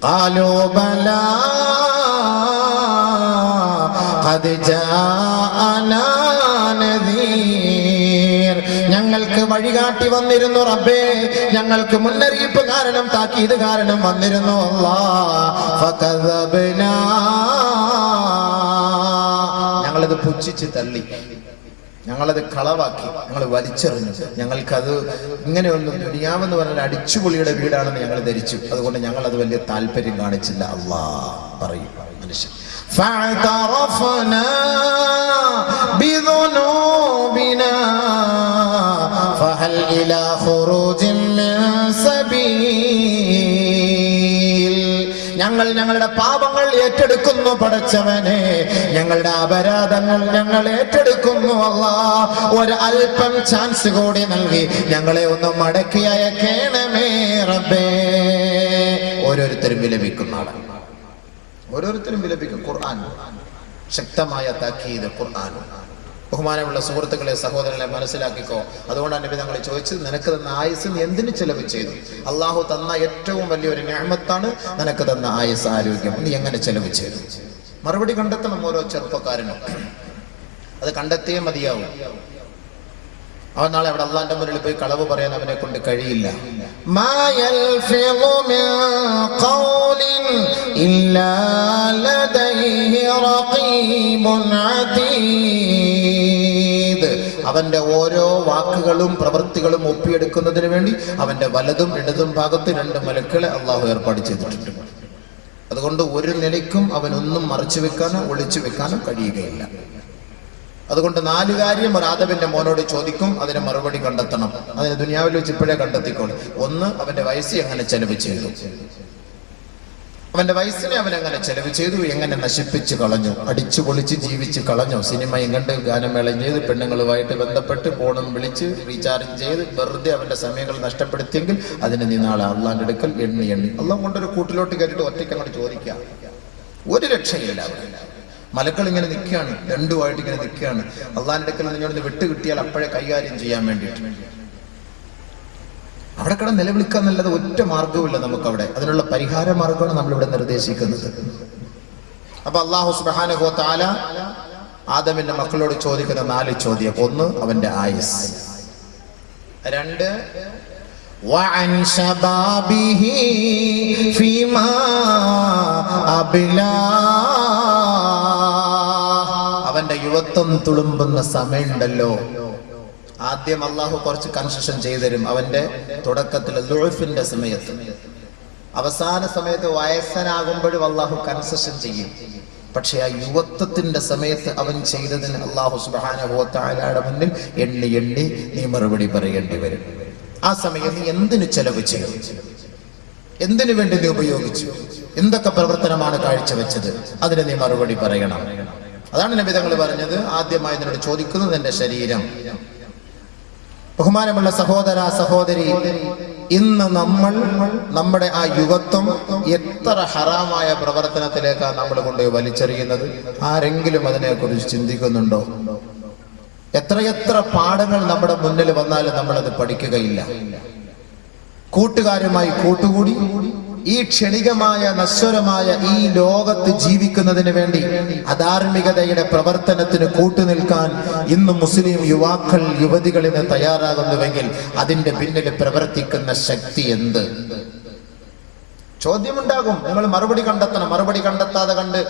ഖാലൂ ബലാ ഖദ് ജാഅനാ നദീർ. ഞങ്ങൾക്ക് വഴികാട്ടി വന്നിരുന്നു റബ്ബേ, ഞങ്ങൾക്ക് മുന്നറിയിപ്പ് കാരണം, താക്കീത് കാരണം വന്നിരുന്നു. അല്ലാഹ് ഫകദബ്നാ, ഞങ്ങളത് പുച്ഛിച്ച് തള്ളി, ഞങ്ങളത് കളവാക്കി, ഞങ്ങൾ വലിച്ചെറിഞ്ഞു. ഞങ്ങൾക്കത് ഇങ്ങനെയൊന്നും ദുനിയാവെന്ന് പറഞ്ഞാൽ അടിച്ചുപൊളിയുടെ വീടാണെന്ന് ഞങ്ങൾ ധരിച്ചു. അതുകൊണ്ട് ഞങ്ങൾ അത് വലിയ താല്പര്യം കാണിച്ചില്ല. അല്ലാഹ് പറയും മനുഷ്യൻ. ഫഅതറഫനാ ബിദുനൂബിനാ ഫഹൽ ഇലാ ഖുറൂജിൻ മിൻ സബീൽ. ഞങ്ങൾ ഞങ്ങളുടെ പാപങ്ങൾ ഏറ്റെടുക്കുന്നു പടച്ചവനെ, ഞങ്ങളുടെ അപരാധങ്ങൾ ഞങ്ങൾ ഏറ്റെടുക്കുന്നു. അല്ലാഹ് ഒരു അല്പം ചാൻസ് കൂടി നൽകി ഞങ്ങളെ ഒന്ന് മടക്കി അയക്കണമേ റബ്ബേ. ഓരോരുത്തരും വിലപിക്കുന്ന ആളാണ്, ഓരോരുത്തരും വിലപിക്കും. ഖുർആൻ ശക്തമായ താക്കീത്. ഖുർആൻ ബഹുമാനമുള്ള സുഹൃത്തുക്കളെ, സഹോദരങ്ങളെ, മനസ്സിലാക്കിക്കോ. അതുകൊണ്ടാണ് നബി തങ്ങൾ ചോദിച്ചത്, നിനക്ക് തന്ന ആയുസ് നീ എന്തിനു ചെലവ് ചെയ്തു? അള്ളാഹു തന്ന ഏറ്റവും വലിയൊരു നിഅമത്താണ് നിനക്ക് തന്ന ആയുസ്, ആരോഗ്യം. നീ എങ്ങനെ ചെലവ് ചെയ്തു? മറുപടി കണ്ടെത്തണം ഓരോ ചെറുപ്പക്കാരനും. അത് കണ്ടെത്തിയേ മതിയാവും. അവൻ നാളെ അവിടെ അള്ളാന്റെ മുന്നിൽ പോയി കളവ് പറയാൻ അവനെ കൊണ്ട് കഴിയില്ല. അവന്റെ ഓരോ വാക്കുകളും പ്രവൃത്തികളും ഒപ്പിയെടുക്കുന്നതിന് വേണ്ടി അവന്റെ വലതും ഇടതും ഭാഗത്ത് 2 മലക്കുകളെ അള്ളാഹു ഏർപ്പാട് ചെയ്തിട്ടുണ്ട്. അതുകൊണ്ട് ഒരു നിലയ്ക്കും അവനൊന്നും മറച്ചു വെക്കാനോ ഒളിച്ചു വെക്കാനോ കഴിയുകയില്ല. അതുകൊണ്ട് 4 കാര്യം ഒരു ആദമിന്റെ മോനോട് ചോദിക്കും, അതിന് മറുപടി കണ്ടെത്തണം. അതിന് ദുനിയാവിൽ വെച്ച് ഇപ്പോഴേ കണ്ടെത്തിക്കോളും. 1, അവന്റെ വയസ്സ് എങ്ങനെ ചെലവ് ചെയ്തു, അവന്റെ വയസ്സിനെ അവൻ എങ്ങനെ ചെലവ് ചെയ്തു, എങ്ങനെ നശിപ്പിച്ച് കളഞ്ഞു, അടിച്ചു പൊളിച്ച് ജീവിച്ച് കളഞ്ഞു. സിനിമയും കണ്ട് ഗാനമേളം ചെയ്ത് പെണ്ണുങ്ങളുമായിട്ട് ബന്ധപ്പെട്ട് ഫോണും വിളിച്ച് റീചാർജ് ചെയ്ത് വെറുതെ അവന്റെ സമയങ്ങൾ നഷ്ടപ്പെടുത്തിയെങ്കിൽ അതിന് നീ നാളെ അള്ളാന്റെ അടുക്കൽ എണ്ണി അള്ളാഹ് കൊണ്ടൊരു കൂട്ടിലോട്ട് കയറ്റിട്ട് ഒറ്റയ്ക്ക് അങ്ങോട്ട് ചോദിക്കാം. ഒരു രക്ഷയില്ല. മലക്കൾ ഇങ്ങനെ നിൽക്കുകയാണ്, രണ്ടുമായിട്ട് ഇങ്ങനെ നിൽക്കുകയാണ്. അള്ളാന്റെ അടുക്കൽ നിങ്ങളൊന്ന് വിട്ട് കിട്ടിയാൽ അപ്പോഴേ കൈകാര്യം ചെയ്യാൻ വേണ്ടിയിട്ട് അവിടെ കിടന്ന് നിലവിളിക്കാൻ നല്ലത് ഒറ്റ മാർഗവുമില്ല നമുക്ക് അവിടെ. അതിനുള്ള പരിഹാര മാർഗമാണ് നമ്മളിവിടെ നിർദ്ദേശിക്കുന്നത്. അപ്പൊ അല്ലാഹു സുബ്ഹാനഹു വ തആല ആദമിന്റെ മക്കളോട് ചോദിക്കുന്ന 4 ചോദ്യം. 1, അവന്റെ ആയുസ്. 2, വഅൻ ശബാബിഹി ഫീമാ അബ്ലാ, അവന്റെ യുവത്വം തുളുമ്പുന്ന സമയമുണ്ടല്ലോ. ആദ്യം അള്ളാഹു കുറച്ച് കൺസെഷൻ ചെയ്തുതരും. അവന്റെ തുടക്കത്തിൽ ലുഅഫിന്റെ സമയത്ത്, അവസാന സമയത്ത് വയസ്സനാകുമ്പോഴും അള്ളാഹു കൺസെഷൻ ചെയ്യും. പക്ഷെ ആ യുവത്വത്തിന്റെ സമയത്ത് അവൻ ചെയ്തതിന് അള്ളാഹു സുബ്ഹാനഹു വ തആലയുടെ മുന്നിൽ എണ്ണി നീ മറുപടി പറയേണ്ടി വരും. ആ സമയം നീ എന്തിനു ചെലവ് ചെയ്തു, എന്തിനു വേണ്ടി നീ ഉപയോഗിച്ചു, എന്തൊക്കെ പ്രവർത്തനമാണ് കാഴ്ചവെച്ചത്, അതിന് നീ മറുപടി പറയണം. അതാണ് നബി തങ്ങൾ പറഞ്ഞത്, ആദ്യമായി നിന്നോട് ചോദിക്കുന്നത് നിന്റെ ശരീരം. ബഹുമാനമുള്ള സഹോദര സഹോദരി, ഇന്ന് നമ്മൾ നമ്മുടെ ആ യുവത്വം എത്ര ഹറാമായ പ്രവർത്തനത്തിലേക്കാണ് നമ്മൾ കൊണ്ടുപോയി വലിച്ചെറിയുന്നത്? ആരെങ്കിലും അതിനെക്കുറിച്ച് ചിന്തിക്കുന്നുണ്ടോ? എത്രയെത്ര പാഠങ്ങൾ നമ്മുടെ മുന്നിൽ വന്നാലും നമ്മളത് പഠിക്കുകയില്ല. കൂട്ടുകാരുമായി കൂട്ടുകൂടി ഈ ക്ഷണികമായ നശ്വരമായ ഈ ലോകത്ത് ജീവിക്കുന്നതിന് വേണ്ടി അധാർമികതയുടെ പ്രവർത്തനത്തിന് കൂട്ടുനിൽക്കാൻ ഇന്ന് മുസ്ലിം യുവാക്കൾ യുവതികളിന് തയ്യാറാകുന്നുവെങ്കിൽ അതിന്റെ പിന്നിൽ പ്രവർത്തിക്കുന്ന ശക്തി എന്ത്? ചോദ്യമുണ്ടാകും. നിങ്ങൾ മറുപടി കണ്ടെത്തണം. മറുപടി കണ്ടെത്താതെ കണ്ട്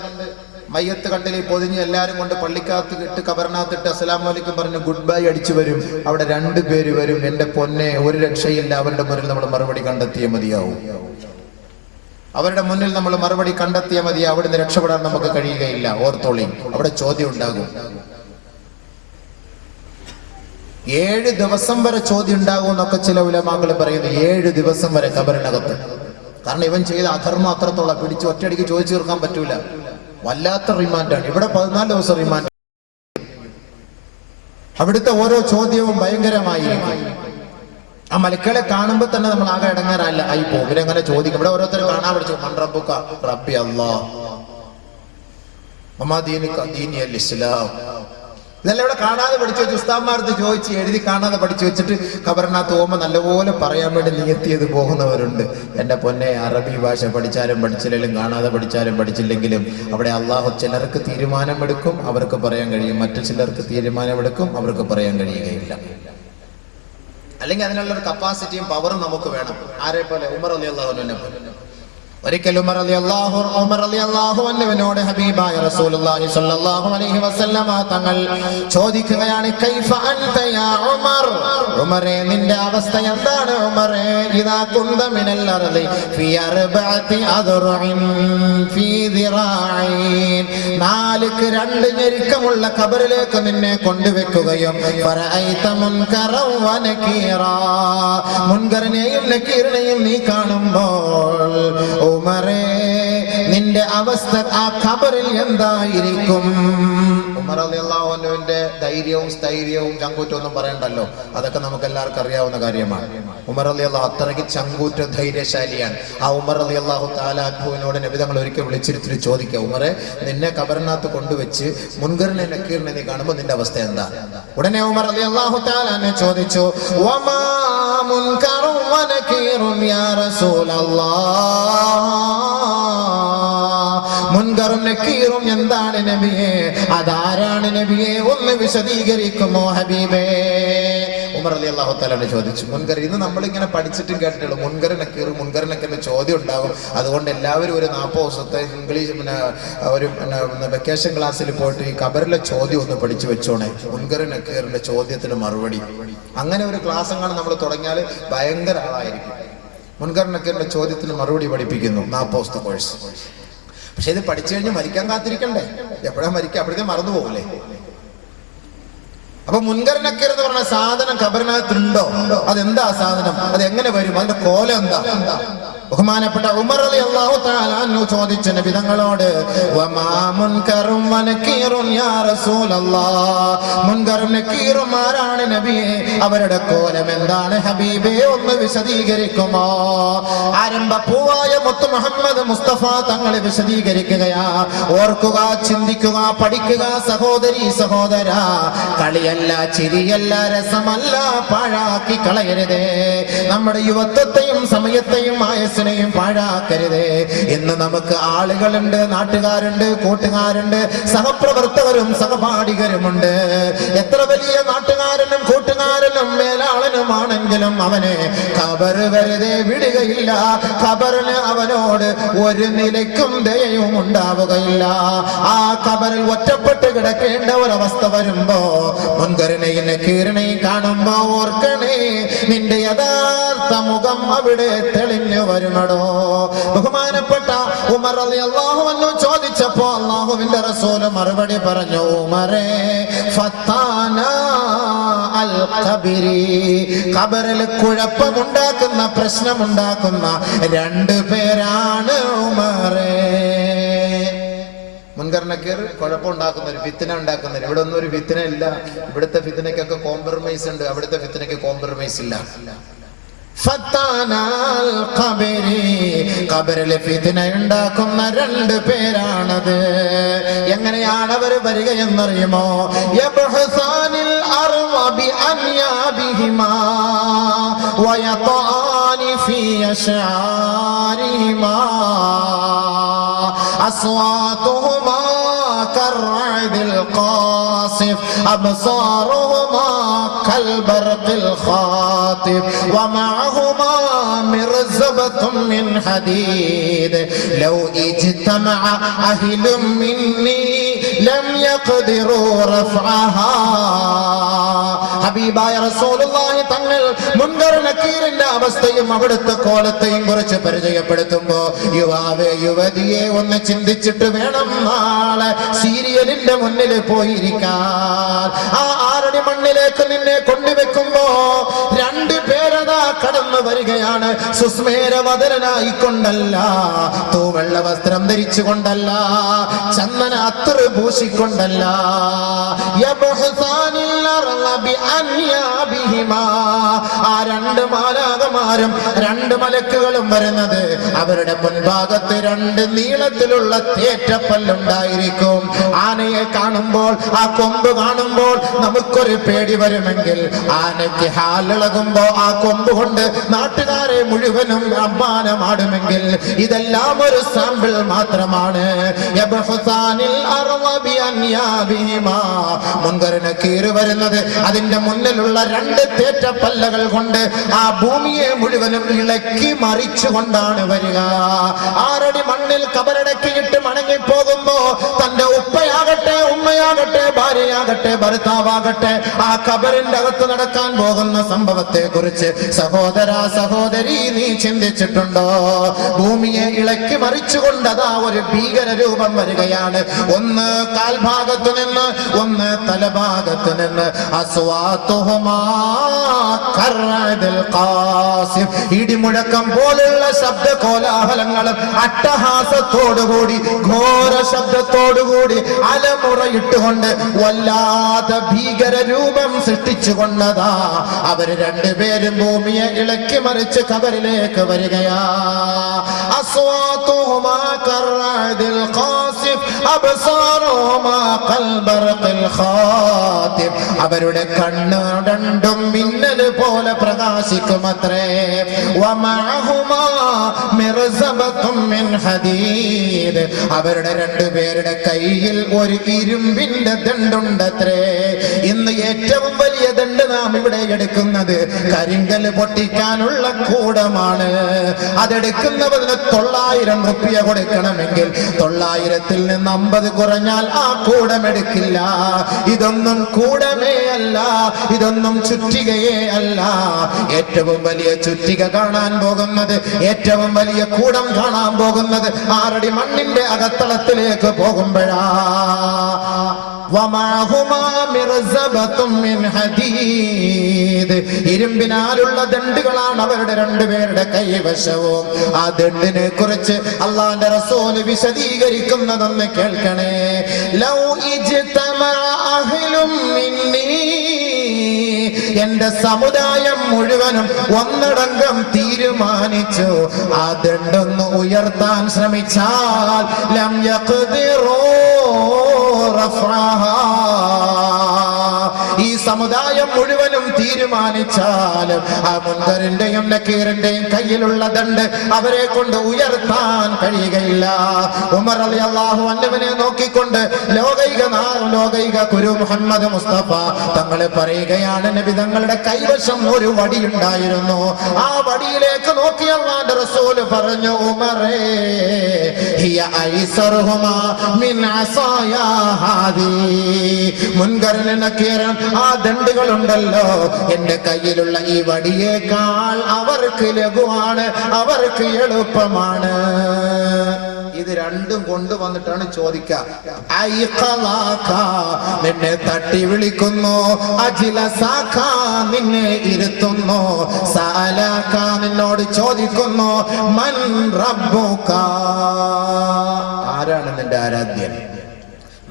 മയ്യത്ത് കണ്ടിൽ പൊതിഞ്ഞ് എല്ലാരും കൊണ്ട് പള്ളിക്കകത്ത് ഇട്ട് കബറിനകത്തിട്ട് അസ്സലാമു അലൈക്കും പറഞ്ഞ് ഗുഡ് ബൈ അടിച്ചു വരും. അവിടെ 2 പേര് വരും. എന്റെ പൊന്നെ, ഒരു രക്ഷയില്ല. അവരുടെ മുന്നിൽ നമ്മൾ മറുപടി കണ്ടെത്തിയേ മതിയാവും. അവരുടെ മുന്നിൽ നമ്മൾ മറുപടി കണ്ടെത്തിയാൽ മതി. അവിടുന്ന് രക്ഷപ്പെടാൻ നമുക്ക് കഴിയുകയില്ല. ഓർത്തോളി, അവിടെ ചോദ്യം ഉണ്ടാകും. 7 ദിവസം വരെ ചോദ്യം ഉണ്ടാകും എന്നൊക്കെ ചില ഉലമാക്കൾ പറയുന്നു. 7 ദിവസം വരെ കബറിനകത്ത്. കാരണം ഇവൻ ചെയ്ത അധർമ്മം അത്രത്തോളം പിടിച്ച് ഒറ്റയടിക്ക് ചോദിച്ചു തീർക്കാൻ പറ്റൂല. വല്ലാത്ത റിമാൻഡാണ്. ഇവിടെ 14 ദിവസം റിമാൻഡ്. അവിടുത്തെ ഓരോ ചോദ്യവും ഭയങ്കരമായിരിക്കും. ആ മലക്കുകളെ കാണുമ്പോൾ തന്നെ നമ്മൾ ആകെ ഇടങ്ങാറല്ല ആയി പോകും. ഇവരെങ്ങനെ ചോദിക്കും. ഇവിടെ ഓരോരുത്തർ കാണാൻ പഠിച്ചു, മൻ റബ്ബുക റബ്ബി അല്ലാഹ് വമാ ദീനുക ദീനി അൽ ഇസ്ലാം. ഇതെല്ലാം ഇവിടെ കാണാതെ പഠിച്ചു വെച്ച് ഉസ്താദ്മാർക്ക് ചോദിച്ച് എഴുതി കാണാതെ പഠിച്ചു വെച്ചിട്ട് ഖബറിനകത്ത് പോകുമ്പോൾ നല്ലപോലെ പറയാൻ വേണ്ടി നിയത്തിയത് പോകുന്നവരുണ്ട്. എൻ്റെ പൊന്നെ, അറബി ഭാഷ പഠിച്ചാലും പഠിച്ചില്ലെങ്കിലും കാണാതെ പഠിച്ചാലും പഠിച്ചില്ലെങ്കിലും അവിടെ അള്ളാഹു ചിലർക്ക് തീരുമാനമെടുക്കും, അവർക്ക് പറയാൻ കഴിയും. മറ്റു ചിലർക്ക് തീരുമാനമെടുക്കും, അവർക്ക് പറയാൻ കഴിയുകയില്ല. അല്ലെങ്കിൽ അതിനുള്ളൊരു കപ്പാസിറ്റിയും പവറും നമുക്ക് വേണം. ആരെ പോലെ? ഉമർ റളിയല്ലാഹു അൻഹുവിനെ പോലെ. ഒരിക്കൽ ഉമർ റളിയല്ലാഹു അൻഹുവിനോട് ഹബീബായ റസൂലുള്ളാഹി സ്വല്ലല്ലാഹു അലൈഹി വസല്ലമ തങ്ങൾ ചോദിക്കുകയാണ്, കൈഫ അൻത യാ ഉമർ, ഉമറേ നിന്റെ അവസ്ഥ എന്താണ് ഉമറേ? ഇദാ കുന്ത മിനൽ അർളി ഫീ അർബഅതി അദ്റഇൻ ഫീ ദിറാഇൻ, നാലുക്ക് രണ്ട് ഞെരുക്കമുള്ള ഖബറിലേക്ക് നിന്നെ കൊണ്ടുവെക്കുകയും ഫറഅയ്ത മുൻകറൻ വ നകീറാ, മുൻകറിനെയും നകീറിനെയും നീ കാണുമ്പോൾ ഉമറേ നിന്റെ അവസ്ഥ ആ ഖബറിൽ എന്തായിരിക്കും? ഉമർ റളിയല്ലാഹു അൻഹുവിന്റെ ധൈര്യവും സ്ഥൈര്യവും ചങ്കൂറ്റവും ഒന്നും പറയണ്ടല്ലോ, അതൊക്കെ നമുക്ക് എല്ലാവർക്കും അറിയാവുന്ന കാര്യമാണ്. ഉമർ റളിയല്ലാഹു അത്രയ്ക്ക് ചങ്കൂറ്റ ധൈര്യശാലിയാണ്. ആ ഉമർ റളിയല്ലാഹു തആല അൻഹുവിനോട് നബി തങ്ങൾ ഒരിക്കൽ വിളിച്ചിരുത്തി ചോദിക്കുക, ഉമറെ നിന്നെ ഖബറിനകത്ത് കൊണ്ടുവച്ച് മുൻകറിനെ നക്കീറിനെ നീ കാണുമ്പോൾ നിന്റെ അവസ്ഥ എന്താ? ഉടനെ ഉമർ റളിയല്ലാഹു തആല എന്നെ ചോദിച്ചു, വമാ മുൻകറുൻ വ നകീറുൻ യാ റസൂലല്ലാഹ്, മുൻകറും നക്കീറും എന്താണ് നബിയേ? അതാരാണ് നബിയെ? ഒന്ന് വിശദീകരിക്കുമോ ഹബീബേ? ഉമർ റളിയല്ലാഹു തആല ചോദിച്ചു. മുൻകർ ഇന്ന് നമ്മളിങ്ങനെ പഠിച്ചിട്ടും കേട്ടിട്ടുള്ളൂ, മുൻകർ നക്കീറും മുൻകർ നക്കീറിന്റെ ചോദ്യം ഉണ്ടാകും. അതുകൊണ്ട് എല്ലാവരും ഒരു 40 ദിവസത്തെ ഇംഗ്ലീഷ് ഒരു വെക്കേഷൻ ക്ലാസ്സിൽ പോയിട്ട് ഈ ഖബറിലെ ചോദ്യം ഒന്ന് പഠിച്ചു വെച്ചോണേ, മുൻകർ നക്കീറിന്റെ ചോദ്യത്തിന് മറുപടി. അങ്ങനെ ഒരു ക്ലാസ് അങ്ങനെ നമ്മൾ തുടങ്ങിയാൽ ഭയങ്കര ആളായിരിക്കും. മുൻകർ നക്കീറിന്റെ ചോദ്യത്തിന് മറുപടി പഠിപ്പിക്കുന്നു 40 ദിവസത്തെ കോഴ്സ്. പക്ഷെ ഇത് പഠിച്ചു കഴിഞ്ഞ് മരിക്കാൻ കാത്തിരിക്കണ്ടേ? എപ്പോഴാ മരിക്കുക? അപ്പോഴത്തെ മറന്നു പോകൂലേ? അപ്പൊ മുൻകർ നക്കീർ എന്ന് പറഞ്ഞ സാധനം ഖബറിനകത്തുണ്ടോ? അതെന്താ സാധനം? അത് എങ്ങനെ വരും? അതിന്റെ കോലം എന്താ? ബഹുമാനപ്പെട്ട ഉമർ റളിയല്ലാഹു തആല അൻഹു ചോദിച്ച നബി തങ്ങളോട്, വമാ മുൻകറും വ നകീറുൻ യാ റസൂലല്ലാഹ്, മുൻകറും നകീറും ആരാണ് നബിയെ? അവരുടെ കോലം എന്താണ് ഹബീബേ? ഒന്ന് വിശദീകരിക്കുമോ? ആരംഭ പൂവായ മുത്ത് മുഹമ്മദ് മുസ്തഫ തങ്ങൾ വിശദീകരിക്കുകയാ. ഓർക്കുക, ചിന്തിക്കുക, പഠിക്കുക സഹോദരി സഹോദര. കളിയല്ല, ചിരിയല്ല, രസമല്ല, പാഴാക്കി കളയരുതേ. നമ്മുടെ യുവത്വത്തെയും സമയത്തെയും ആയസിനെയും പാഴാക്കരുതേ. ഇന്ന് നമുക്ക് ആളുകളുണ്ട്, നാട്ടുകാരുണ്ട്, കൂട്ടുകാരുണ്ട്, സഹപ്രവർത്തകരും സഹപാഠികരുമുണ്ട്. എത്ര വലിയ നാട്ടുകാരനും കൂട്ടുകാരനും മേലാളനുമാണെങ്കിലും അവനെ ഖബർ വെറുതെ വിടുകയില്ല. ഖബറിന് അവനോട് ഒരു നിലയ്ക്കും ദയയും ഉണ്ടാവുകയില്ല. ആ ഖബറിൽ ഒറ്റപ്പെട്ട് കിടക്കേണ്ട ഒരവസ്ഥ വരുമ്പോ മുൻകറിനെയും നക്കീറിനെയും കാണുമ്പോ ഓർക്കണേ, നിന്റെ യഥാർത്ഥ മുഖം അവിടെ തെളിഞ്ഞു വരുമടോ. ബഹുമാനപ്പെട്ട ഉമർ റളിയല്ലാഹു അൻഹു ചോദിച്ചപ്പോ അല്ലാഹുവിന്റെ റസൂൽ മറുപടി പറഞ്ഞു, ഉമറേ ഫത്താന അൽ ഖബരി, ഖബറിൽ കുഴപ്പമുണ്ടാക്കുന്ന പ്രശ്നമുണ്ടാക്കുന്ന 2 പേരാണ് ഉമറേ. മുൻകർ നക്കീർ കുഴപ്പമുണ്ടാക്കുന്നവർ, ഫിത്ന ഉണ്ടാക്കുന്നവർ. ഇവിടെ ഒന്നും ഒരു ഫിത്ന ഇല്ല. ഇവിടുത്തെ ഫിത്നയ്ക്കൊക്കെ കോംപ്രമൈസ് ഉണ്ട്, അവിടുത്തെ ഫിത്നയ്ക്ക് കോംപ്രമൈസ് ഇല്ല. ഖബറിലെ ഫിത്ന ഉണ്ടാക്കുന്ന 2 പേരാണത്. എങ്ങനെയാണ് അവർ വരിക എന്നറിയുമോ? യബ്ഹസാനിൽ അർള ബിഅൻയാബിഹിമാ വയതആനി ഫീ അശ്ആരിഹിമാ അസ്വാതുഹുമാ കർഅദിൽ ഖാസിഫ് അബ്സാറുഹുമാ കൽബർഖിൽ ഖാതിബ് വമഅഹുമാ മിർസബത്തും മിൻ ഹദീദ് ലൗ ഇജ്തമഅ അഹ്ലും മിന്നി ലം യഖ്ദിറൂ റഫഅഹാ. ഹബീബായ റസൂലുള്ളാഹി തങ്ങൾ മുൻകർ നക്കീറിന്റെ അവസ്ഥയും അവിടുത്തെ കോലത്തെയും കുറിച്ച് പരിചയപ്പെടുത്തുമ്പോ, യുവാവേ യുവതിയെ ഒന്ന് ചിന്തിച്ചിട്ട് വേണം നാളെ സീരിയലിന്റെ മുന്നിൽ പോയിരിക്കാൻ. ആ 6 മണ്ണിലേക്ക് നിന്നെ കൊണ്ടുവെക്കുമ്പോ 2 പേരതാ കടന്നു വരികയാണ്. സുസ്മേരവദനായിക്കൊണ്ടല്ല, തൂവെള്ള വസ്ത്രം ധരിച്ചുകൊണ്ടല്ല, ചന്ദന അത്തറ് പൂശിക്കൊണ്ടല്ല. യബ്ഹസാനിൽ അർള ബിഅൻയാബിഹിമാ. ആ രണ്ട് മാലാഖമാരും രണ്ട് മലക്കുകളും വരുന്നത് അവരുടെ മുൻഭാഗത്ത് രണ്ട് നീളത്തിലുള്ള തേറ്റപ്പല്ലുണ്ടായിരിക്കും. ആനയെ കാണുമ്പോൾ, ആ കൊമ്പ് കാണുമ്പോൾ നമുക്കൊരു പേടി വരുമെങ്കിൽ, ആനയ്ക്ക് ഹാലിളകുമ്പോ ആ കൊമ്പ് കൊണ്ട് നാട്ടുകാരെ മുഴുവനും അമ്മാനമാടുമെങ്കിൽ, ഇതെല്ലാം ഒരു സാമ്പിൾ മാത്രമാണ്. മുൻകറിന് കീറ് വരുന്നത് അതിന്റെ മുന്നിലുള്ള രണ്ട് തേറ്റപ്പല്ലകൾ കൊണ്ട് ആ ഭൂമിയെ മുഴുവനും ഇളക്കി മറിച്ചുകൊണ്ടാണ് വരിക. 6 അടി മണ്ണിൽ കബറടക്കിയിട്ട് മടങ്ങിപ്പോകുമ്പോ തന്റെ ഉപ്പയാകട്ടെ, ഉമ്മയാകട്ടെ, ഭാര്യയാകട്ടെ, ഭർത്താവാകട്ടെ, ആ കബറിന്റെ അകത്ത് നടക്കാൻ പോകുന്ന സംഭവത്തെ കുറിച്ച് സഹോദര സഹോദരി നീ ചിന്തിച്ചിട്ടുണ്ടോ? ഭൂമിയെ ഇളക്കി മറിച്ചുകൊണ്ടതാ ഒരു ഭീകര രൂപം വരികയാണ്. ഒന്ന് കാൽഭാഗത്ത് നിന്ന്, ഒന്ന് തലഭാഗത്ത് നിന്ന്. ഇടിമുഴക്കം പോലുള്ള ശബ്ദ കോലാഹലങ്ങളും അട്ടഹാസത്തോടുകൂടി, ഘോര ശബ്ദത്തോടുകൂടി, അലമുറയിട്ടുകൊണ്ട് വല്ലാത്ത ഭീകര രൂപം സൃഷ്ടിച്ചുകൊണ്ടതാ അവര് രണ്ടുപേരും ഭൂമിയെ ഇളക്കി മറിച്ച് കബറിലേക്ക് വരികയാ. അസ്വാതുഹുമാ കർഅദിൽ ഖാസിഫ് അബ്സാറുഹുമാ കൽബർഖിൽ ഖാതിബ്. അവരുടെ കണ്ണ് രണ്ടും മിന്നൽ പോലെ പ്രകാശിക്കുമത്രേ. വമഅഹുമാ മിർസബത്തും മിൻ ഹദീദ്. അവരുടെ രണ്ടുപേരുടെ കയ്യിൽ ഒരു ഇരുമ്പിന്റെ ദണ്ഡുണ്ടത്രേ. ഇന്ന് ഏറ്റവും വലിയ ദണ്ഡ് നാം ഇവിടെ എടുക്കുന്നത് കരിങ്കല് പൊട്ടിക്കാനുള്ള കൂടമാണ്. അതെടുക്കുന്നതിന് 900 റുപ്യ കൊടുക്കണമെങ്കിൽ 900-ൽ നിന്ന് 50 കുറഞ്ഞാൽ ആ കൂടം എടുക്കില്ല. ഇതൊന്നും കൂടമേ അല്ല, ഇതൊന്നും ചുറ്റികയേ അല്ല. ഏറ്റവും വലിയ ചുറ്റിക കാണാൻ പോകുന്നത്, ഏറ്റവും വലിയ കൂടം കാണാൻ പോകുന്നത് 6 അടി മണ്ണിന്റെ അകത്തളത്തിലേക്ക് പോകുമ്പോഴാ. ഇരുമ്പിനാലുള്ള ദണ്ഡുകളാണ് അവരുടെ രണ്ടുപേരുടെ കൈവശവും. ആ ദണ്ഡിനെ കുറിച്ച് അള്ളാന്റെ റസൂല് വിശദീകരിക്കുന്നതെന്ന് കേൾക്കണേ. ലൗ ഇജ്തമഅ അഹ്ലും മിന്നീ, എന്റെ സമുദായം മുഴുവനും ഒന്നടങ്കം തീരുമാനിച്ചു ആ ദണ്ഡൊന്ന് ഉയർത്താൻ ശ്രമിച്ചാൽ ലം യഖ്ദിറൂ റഫഅഹാ. ഈ സമുദായം മുഴുവനും തീരുമാനിച്ചാലും ആ മുൻകറിന്റെയും നക്കീറിന്റെയും കയ്യിലുള്ള ദണ്ഡ് അവരെ കൊണ്ട് ഉയർത്താൻ കഴിയുകയില്ല. ഉമർ റളിയല്ലാഹു അൻഹുവിനെ നോക്കിക്കൊണ്ട് ലോകൈക ഗുരു മുഹമ്മദ് മുസ്തഫ തങ്ങൾ പറയുകയാണ്, നബി തങ്ങളുടെ കൈവശം ഒരു വടിയുണ്ടായിരുന്നു. ആ വടിയിലേക്ക് നോക്കി അല്ലാഹുവിന്റെ റസൂൽ പറഞ്ഞു, ഉമറേ ഹിയ ഐസറുഹുമാ മിൻ അസായാ ഹാദി. മുൻകറിന് നക്കീറും ആ ദണ്ഡുകളുണ്ടല്ലോ, എന്റെ കയ്യിലുള്ള ഈ വടിയേക്കാൾ അവർക്ക് ലഘുവാണ്, അവർക്ക് എളുപ്പമാണ്. ഇത് രണ്ടും കൊണ്ടുവന്നിട്ടാണ് ചോദിക്കുക. നിന്നെ തട്ടി വിളിക്കുന്നു, അജിലസാഖ നിന്നെ ഇരുത്തുന്നു, സഅലാഖ നിന്നോട് ചോദിക്കുന്നു, മൻ റബ്ബുക, ആരാണ് നിന്റെ ആരാധ്യൻ?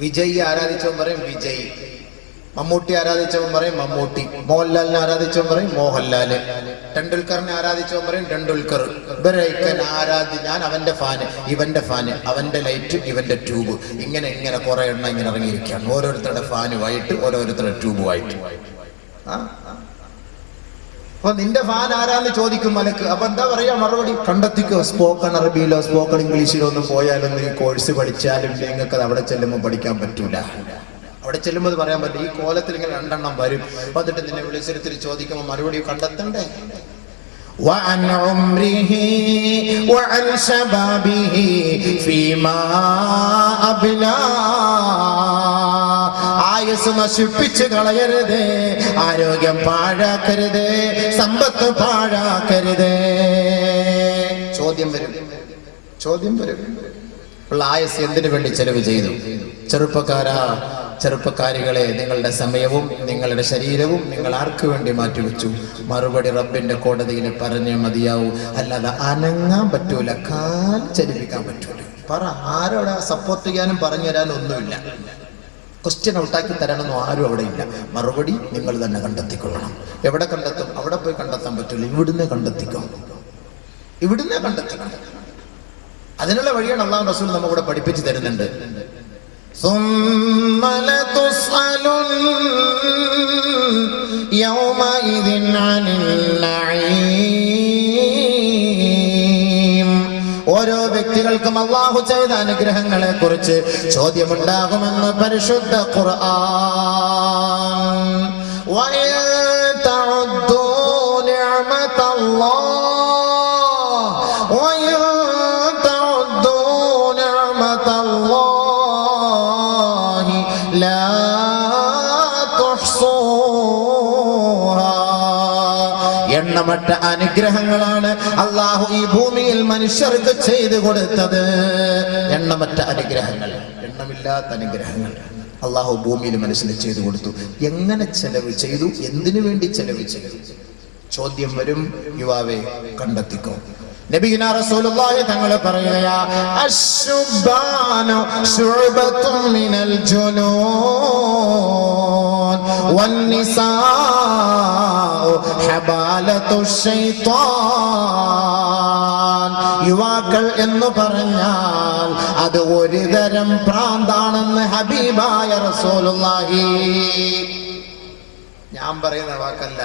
വിജയ് ആരാധിച്ചവൻ പറയും വിജയ്, മമ്മൂട്ടി ആരാധിച്ചവൻ പറയും മമ്മൂട്ടി, മോഹൻലാലിനെ ആരാധിച്ചവൻ പറയും മോഹൻലാല്, ടെണ്ടുൽക്കറിനെ ആരാധിച്ചവൻ പറയും ടെണ്ടുൽക്കർ. ഇവരൊക്കെ ഞാൻ അവന്റെ ഫാന്, ഇവന്റെ ഫാന്, അവന്റെ ലൈറ്റ്, ഇവന്റെ ട്യൂബ്, ഇങ്ങനെ കുറെ എണ്ണം ഇങ്ങനെ ഇറങ്ങിയിരിക്കുകയാണ്. ഓരോരുത്തരുടെ ഫാനുമായിട്ട്, ഓരോരുത്തരുടെ ട്യൂബുമായിട്ട്. അപ്പൊ നിന്റെ ഫാൻ ആരാന്ന് ചോദിക്കും മലക്ക്. അപ്പൊ എന്താ പറയാ മറുപടി? കണ്ടെത്തിക്കോ. സ്പോക്കൺ അറബിയിലോ സ്പോക്കൺ ഇംഗ്ലീഷിലോ ഒന്നും പോയാലൊന്നും ഈ കോഴ്സ് പഠിച്ചാലും നിങ്ങൾക്ക് അത് അവിടെ ചെല്ലുമ്പോൾ പഠിക്കാൻ പറ്റൂല. അവിടെ ചെല്ലുമ്പോൾ പറയാൻ പറ്റും. ഈ കോലത്തിൽ ഇങ്ങനെ 2 എണ്ണം വരും. വന്നിട്ട് നിന്നെ വിളിച്ചിരുത്തി ചോദിക്കുമ്പോൾ മറുപടി കണ്ടെത്തണ്ടേ? وعن عمره وعن شبابه فيما أبلى. ആയുസ് നശിപ്പിച്ച് കളയരുത്, ആരോഗ്യം പാഴാക്കരുത്, സമ്പത്ത് പാഴാക്കരുത്. ചോദ്യം വരും. ഉള്ള ആയുസ് എന്തിനു വേണ്ടി ചെലവ് ചെയ്തു? ചെറുപ്പക്കാരികളെ, നിങ്ങളുടെ സമയവും നിങ്ങളുടെ ശരീരവും നിങ്ങൾ ആർക്ക് വേണ്ടി മാറ്റിവെച്ചു? മറുപടി റബ്ബിന്റെ കോടതിയിൽ പറഞ്ഞേ മതിയാവൂ. അല്ലാതെ അനങ്ങാൻ പറ്റൂല, കാൽ ചലിപ്പിക്കാൻ പറ്റൂല. പറ, ആരോടെ സപ്പോർട്ട് ചെയ്യാനും പറഞ്ഞു തരാനും ഒന്നുമില്ല. ക്വസ്റ്റ്യൻ ഔട്ടാക്കി തരാനൊന്നും ആരും അവിടെ ഇല്ല. മറുപടി നിങ്ങൾ തന്നെ കണ്ടെത്തിക്കൊള്ളണം. എവിടെ കണ്ടെത്തും? അവിടെ പോയി കണ്ടെത്താൻ പറ്റില്ല. ഇവിടുന്ന് കണ്ടെത്തിക്കും. അതിനുള്ള വഴിയാണ് അല്ലാഹു റസൂൽ നമ്മളിവിടെ പഠിപ്പിച്ചു തരുന്നുണ്ട്. ഓരോ വ്യക്തികൾക്കും അല്ലാഹു ചെയ്ത അനുഗ്രഹങ്ങളെ കുറിച്ച് ചോദ്യമുണ്ടാകുമെന്ന് പരിശുദ്ധ ഖുർആൻ. എണ്ണമറ്റ അനുഗ്രഹങ്ങളാണ് അല്ലാഹു ഈ ഭൂമിയിൽ മനുഷ്യർക്ക് ചെയ്തു കൊടുത്തത്. എണ്ണമറ്റ അനുഗ്രഹങ്ങൾ, എണ്ണമില്ലാത്ത അനുഗ്രഹങ്ങൾ അല്ലാഹു ഭൂമിയിൽ മനുഷ്യന് ചെയ്തു കൊടുത്തു. എങ്ങനെ ചെലവ് ചെയ്തു? എന്തിനു വേണ്ടി ചെലവ് ചെയ്തു? ചോദ്യം വരും. യുവാവെ, കണ്ടെത്തിക്കോ. നബിയുനാ റസൂലുള്ളാഹി തങ്ങൾ പറയുകയാ, അശ്ശുബാനു ശുഅബത്തും മിനൽ ജുനൂൻ വന്നിസാഉ ഹബാലത്തു ശൈത്താൻ. യുവാക്കൾ എന്ന് പറഞ്ഞാൽ അത് ഒരു തരം ഭ്രാന്താണെന്ന് ഹബീബായ റസൂലുള്ളാഹി. ഞാൻ പറയുന്ന വാക്കല്ല,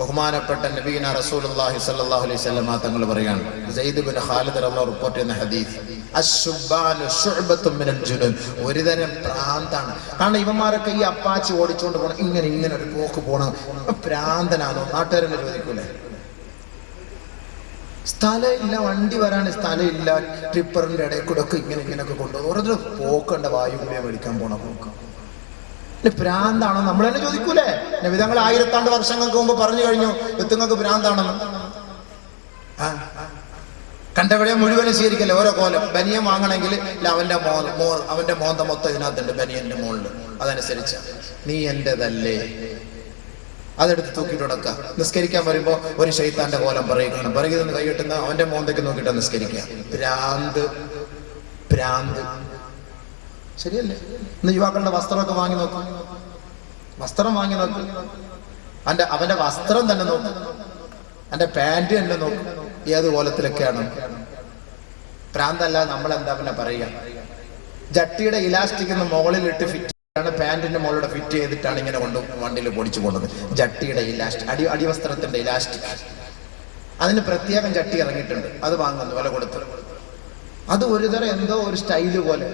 ബഹുമാനപ്പെട്ട നബിയുനാ റസൂലുള്ളാഹി സ്വല്ലല്ലാഹു അലൈഹി വസല്ലം തങ്ങൾ പറയാണ്. സയ്യിദ് ഇബ്നു ഖാലിദ് റളിയല്ലാഹു റിപ്പോർട്ട് ചെയ്യുന്ന ഹദീസ്, അശ്ശുബാനു ശുഅബത്തും മിനൽ ജുനൂൻ, ഒരു തരം ഭ്രാന്താണ്. കാരണം ഇവന്മാരൊക്കെ ഈ അപ്പാച്ചി ഓടിച്ചുകൊണ്ട് പോകണം, ഇങ്ങനെ ഒരു പോക്ക് പോകണം, ഭ്രാന്തനാണോ? നാട്ടുകാരെന്നെ ചോദിക്കൂലേ? സ്ഥലം ഇല്ല, വണ്ടി വരാൻ സ്ഥലം ഇല്ല, ട്രിപ്പറിന്റെ ഇടയിൽ കൂടെ ഒക്കെ ഇങ്ങനെയൊക്കെ കൊണ്ടുപോകും. ഓരോരുത്തർ പോക്കണ്ട, വായുവിനെ മേടിക്കാൻ പോണ പോക്ക്. ഭ്രാന്താണോ? നമ്മൾ തന്നെ ചോദിക്കൂലേ? നബിതങ്ങൾ 1000 വർഷങ്ങൾക്ക് മുമ്പ് പറഞ്ഞു കഴിഞ്ഞു എത്തുങ്ങൾക്ക് ഭ്രാന്താണെന്ന്. കണ്ടവിടെ മുഴുവനും സ്വീകരിക്കല്ലേ ഓരോ കോലം. ബനിയൻ വാങ്ങണമെങ്കിൽ അവന്റെ മോന്ത മൊത്തം ഇതിനകത്തുണ്ട്, ബനിയന്റെ മുകളിൽ. അതനുസരിച്ച് നീ എന്റേതല്ലേ, അതെടുത്ത് തൂക്കിയിട്ട് നടക്കുക. നിസ്കരിക്കാൻ വരുമ്പോ ഒരു ശൈത്താന്റെ കോലം പറയുകയാണ്, പിറകിൽ നിന്ന് കൈകിട്ടുന്ന അവന്റെ മോന്തയ്ക്ക് നോക്കിയിട്ട് നിസ്കരിക്കുക. ഭ്രാന്ത് ശരിയല്ലേ? ഇന്ന് യുവാക്കളുടെ വസ്ത്രമൊക്കെ വാങ്ങി നോക്കും, അവന്റെ വസ്ത്രം തന്നെ നോക്കും, അവന്റെ പാന്റ് തന്നെ നോക്കും, ഏത് കോലത്തിലൊക്കെയാണ്. ഭ്രാന്തല്ല. നമ്മളെന്താ പിന്നെ പറയുക? ജട്ടിയുടെ ഇലാസ്റ്റിക് മുകളിലിട്ട് ഫിറ്റ് ആണ്, പാന്റിന്റെ മുകളിലൂടെ ഫിറ്റ് ചെയ്തിട്ടാണ് ഇങ്ങനെ കൊണ്ട് വണ്ടിയിൽ പൊടിച്ചു കൊണ്ടത്. ജട്ടിയുടെ ഇലാസ്റ്റിക്, അടിവസ്ത്രത്തിന്റെ ഇലാസ്റ്റിക്, അതിന് പ്രത്യേകം ജട്ടി ഇറങ്ങിയിട്ടുണ്ട്. അത് വാങ്ങുന്നു വില കൊടുത്ത്. അത് ഒരു തരം എന്തോ ഒരു സ്റ്റൈല് പോലെ.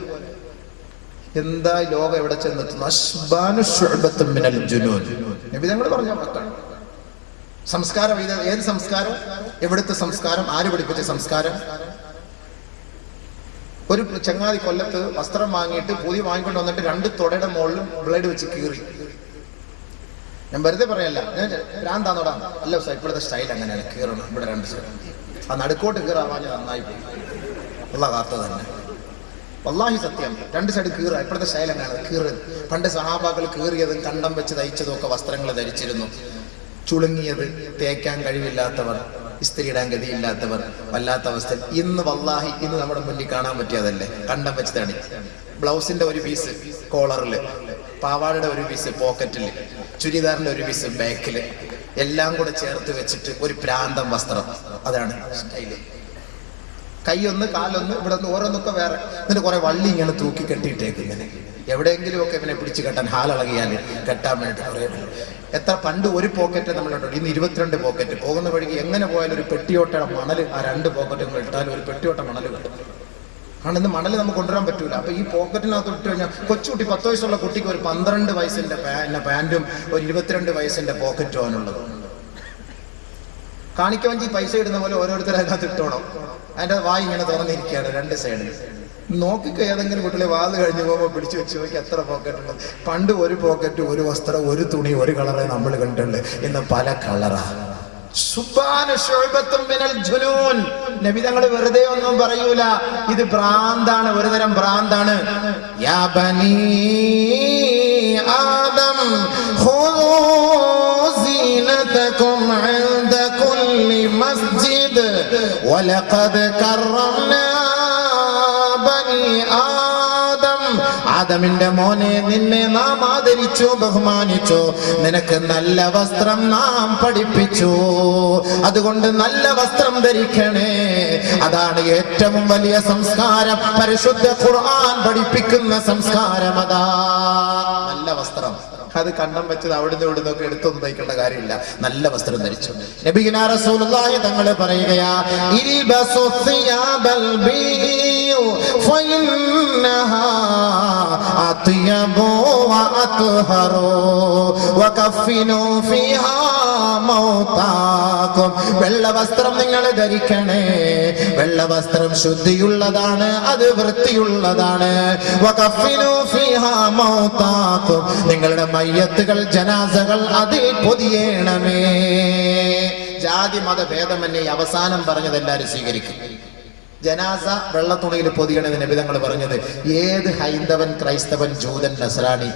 എന്താ ലോകം എവിടെ ചെന്നെത്തുന്നു? നബി തങ്ങൾ പറഞ്ഞ വാക്കാണ്. സംസ്കാരം ഏത് സംസ്കാരം? എവിടുത്തെ സംസ്കാരം? ആര് പഠിപ്പിച്ച സംസ്കാരം? ഒരു ചങ്ങാതി കൊല്ലത്ത് വസ്ത്രം വാങ്ങിയിട്ട് പുതിയ വാങ്ങിക്കൊണ്ട് വന്നിട്ട് 2 തുടയുടെ മുകളിൽ ബ്ലേഡ് വെച്ച് കീറി. ഞാൻ വെറുതെ പറയല്ല, ഞാൻ ഭ്രാന്താന്നോടാ. അല്ല സാർ, ഇപ്പോഴത്തെ സ്റ്റൈൽ അങ്ങനെയാണ്, കീറണം ഇവിടെ 2 സൈഡ്. ആ നടുക്കോട്ട് കീറാവാൻ നന്നായി പോയി, ഉള്ള കാത്ത തന്നെ. വല്ലാഹി സത്യം, 2 സൈഡ് കീറ. ഇപ്പോഴത്തെ സ്റ്റൈൽ അങ്ങനെയാണ്, കീറത്. പണ്ട് സഹാബാക്കൾ കീറിയതും കണ്ടം വെച്ച് തയ്ച്ചതും ഒക്കെ വസ്ത്രങ്ങൾ ധരിച്ചിരുന്നു. ചുളുങ്ങിയത്, തേക്കാൻ കഴിവില്ലാത്തവർ, ഇസ്തിരി ഇടാൻ ഗതിയില്ലാത്തവർ, വല്ലാത്ത അവസ്ഥ. ഇന്ന് വല്ലാഹി ഇന്ന് നമ്മുടെ മുന്നിൽ കാണാൻ പറ്റിയതല്ലേ, കണ്ടം വെച്ച് തടി. ബ്ലൗസിന്റെ ഒരു പീസ് കോളറില്, പാവാടയുടെ ഒരു പീസ് പോക്കറ്റില്, ചുരിദാറിന്റെ ഒരു പീസ് ബാക്കില്, എല്ലാം കൂടെ ചേർത്ത് വെച്ചിട്ട് ഒരു പ്രാന്തം വസ്ത്രം. അതാണ് സ്റ്റൈല്. കൈയൊന്ന്, കാലൊന്ന്, ഇവിടെ നിന്ന് ഓരോന്നൊക്കെ വേറെ. എന്നിട്ട് കുറെ വള്ളി ഇങ്ങനെ തൂക്കി കെട്ടിയിട്ടേക്ക്. ഇങ്ങനെ എവിടെയെങ്കിലും ഒക്കെ ഇവനെ പിടിച്ച് കെട്ടാൻ, ഹാലിളകിയാൽ കെട്ടാൻ വേണ്ടിട്ട് കുറേ. എത്ര പണ്ട് ഒരു പോക്കറ്റ് നമ്മളുണ്ടോ, ഇന്ന് 22 പോക്കറ്റ്. പോകുന്ന വഴിക്ക് എങ്ങനെ പോയാലും ഒരു പെട്ടിയോട്ട മണൽ, ആ 2 പോക്കറ്റും ഇട്ടാലും ഒരു പെട്ടിയോട്ട മണൽ കിട്ടും. കാരണം ഇന്ന് മണൽ നമുക്ക് കൊണ്ടുവരാൻ പറ്റൂല. അപ്പൊ ഈ പോക്കറ്റിനകത്ത് ഇട്ട് കഴിഞ്ഞാൽ കൊച്ചുകുട്ടി 10 വയസ്സുള്ള കുട്ടിക്ക് ഒരു 12 വയസ്സിന്റെ പാന്റും ഒരു 22 വയസ്സിന്റെ പോക്കറ്റും ആണുള്ളത്. കാണിക്കവഞ്ചി പൈസ ഇടുന്ന പോലെ ഓരോരുത്തരും അതിനകത്ത് ഇട്ടോണം. അതിന്റെ വായി ഇങ്ങനെ തുറന്നിരിക്കുകയാണ് 2 സൈഡിൽ. നോക്കിക്കോ, ഏതെങ്കിലും കുട്ടികളെ വാത് കഴിഞ്ഞ് പോകുമ്പോൾ പിടിച്ചു വെച്ച് നോക്കി എത്ര പോക്കറ്റ് ഉണ്ട്. പണ്ട് ഒരു പോക്കറ്റ്, ഒരു വസ്ത്രം, ഒരു തുണി, ഒരു കളറേ നമ്മൾ കണ്ടിട്ടുണ്ട്. ഇന്ന് പല കളറാ. നബി തങ്ങൾ വെറുതെ ഒന്നും പറയൂല, ഇത് ഭ്രാന്താണ്, ഒരു തരം ഭ്രാന്താണ്. യാ ബനീ ആദം ഖുദൂ സീനതകും ഇൻദ കുല്ലി മസ്ജിദ് വലഖദ് കറംനാ ബനീ ആദം ആദമിന്റെ മോനെ, നിന്നെ നാം ആദരിച്ചു, ബഹുമാനിച്ചു, നിനക്ക് നല്ല വസ്ത്രം നാം പഠിപ്പിച്ചു. അതുകൊണ്ട് നല്ല വസ്ത്രം ധരിക്കണേ. അതാണ് ഏറ്റവും വലിയ സംസ്കാരം. പരിശുദ്ധ ഖുർആൻ പഠിപ്പിക്കുന്ന സംസ്കാരം അതാ, നല്ല വസ്ത്രം. അത് കണ്ടം വെച്ചത് അവിടുന്ന് ഇവിടുന്ന് ഒക്കെ എടുത്തൊന്നും തയ്ക്കേണ്ട കാര്യമില്ല. നല്ല വസ്ത്രം ധരിച്ചു. നബിയുനാ റസൂലുള്ളാഹി തങ്ങൾ പറയുകയാ, ഇൽബസു സിയാബൽ ബീഉ ഫഇന്നഹാ അത്യബു വഅത്ഹറു വകഫിനു ഫീഹാ മൗതാകും. വെള്ള വസ്ത്രം നിങ്ങൾ ധരിക്കണേ. വെള്ള വസ്ത്രം ശുദ്ധിയുള്ളതാണ്, അത് വൃത്തിയുള്ളതാണ്. വകഫിനു ഫീഹാ മൗതാകും. നിങ്ങളുടെ മയ്യത്തുകൾ, ജനാസകൾ അതിൽ പൊതിയണമേ. ജാതി മത ഭേദമന്യേ അവസാനം പറഞ്ഞത് എല്ലാവരും സ്വീകരിക്കും. ജനാസ വെള്ളത്തുണിയിൽ പൊതിയണമെന്ന് നബി തങ്ങൾ പറഞ്ഞത്. ഏത് ഹൈന്ദവൻ, ക്രൈസ്തവൻ, ജൂതൻ, നസ്രാണി,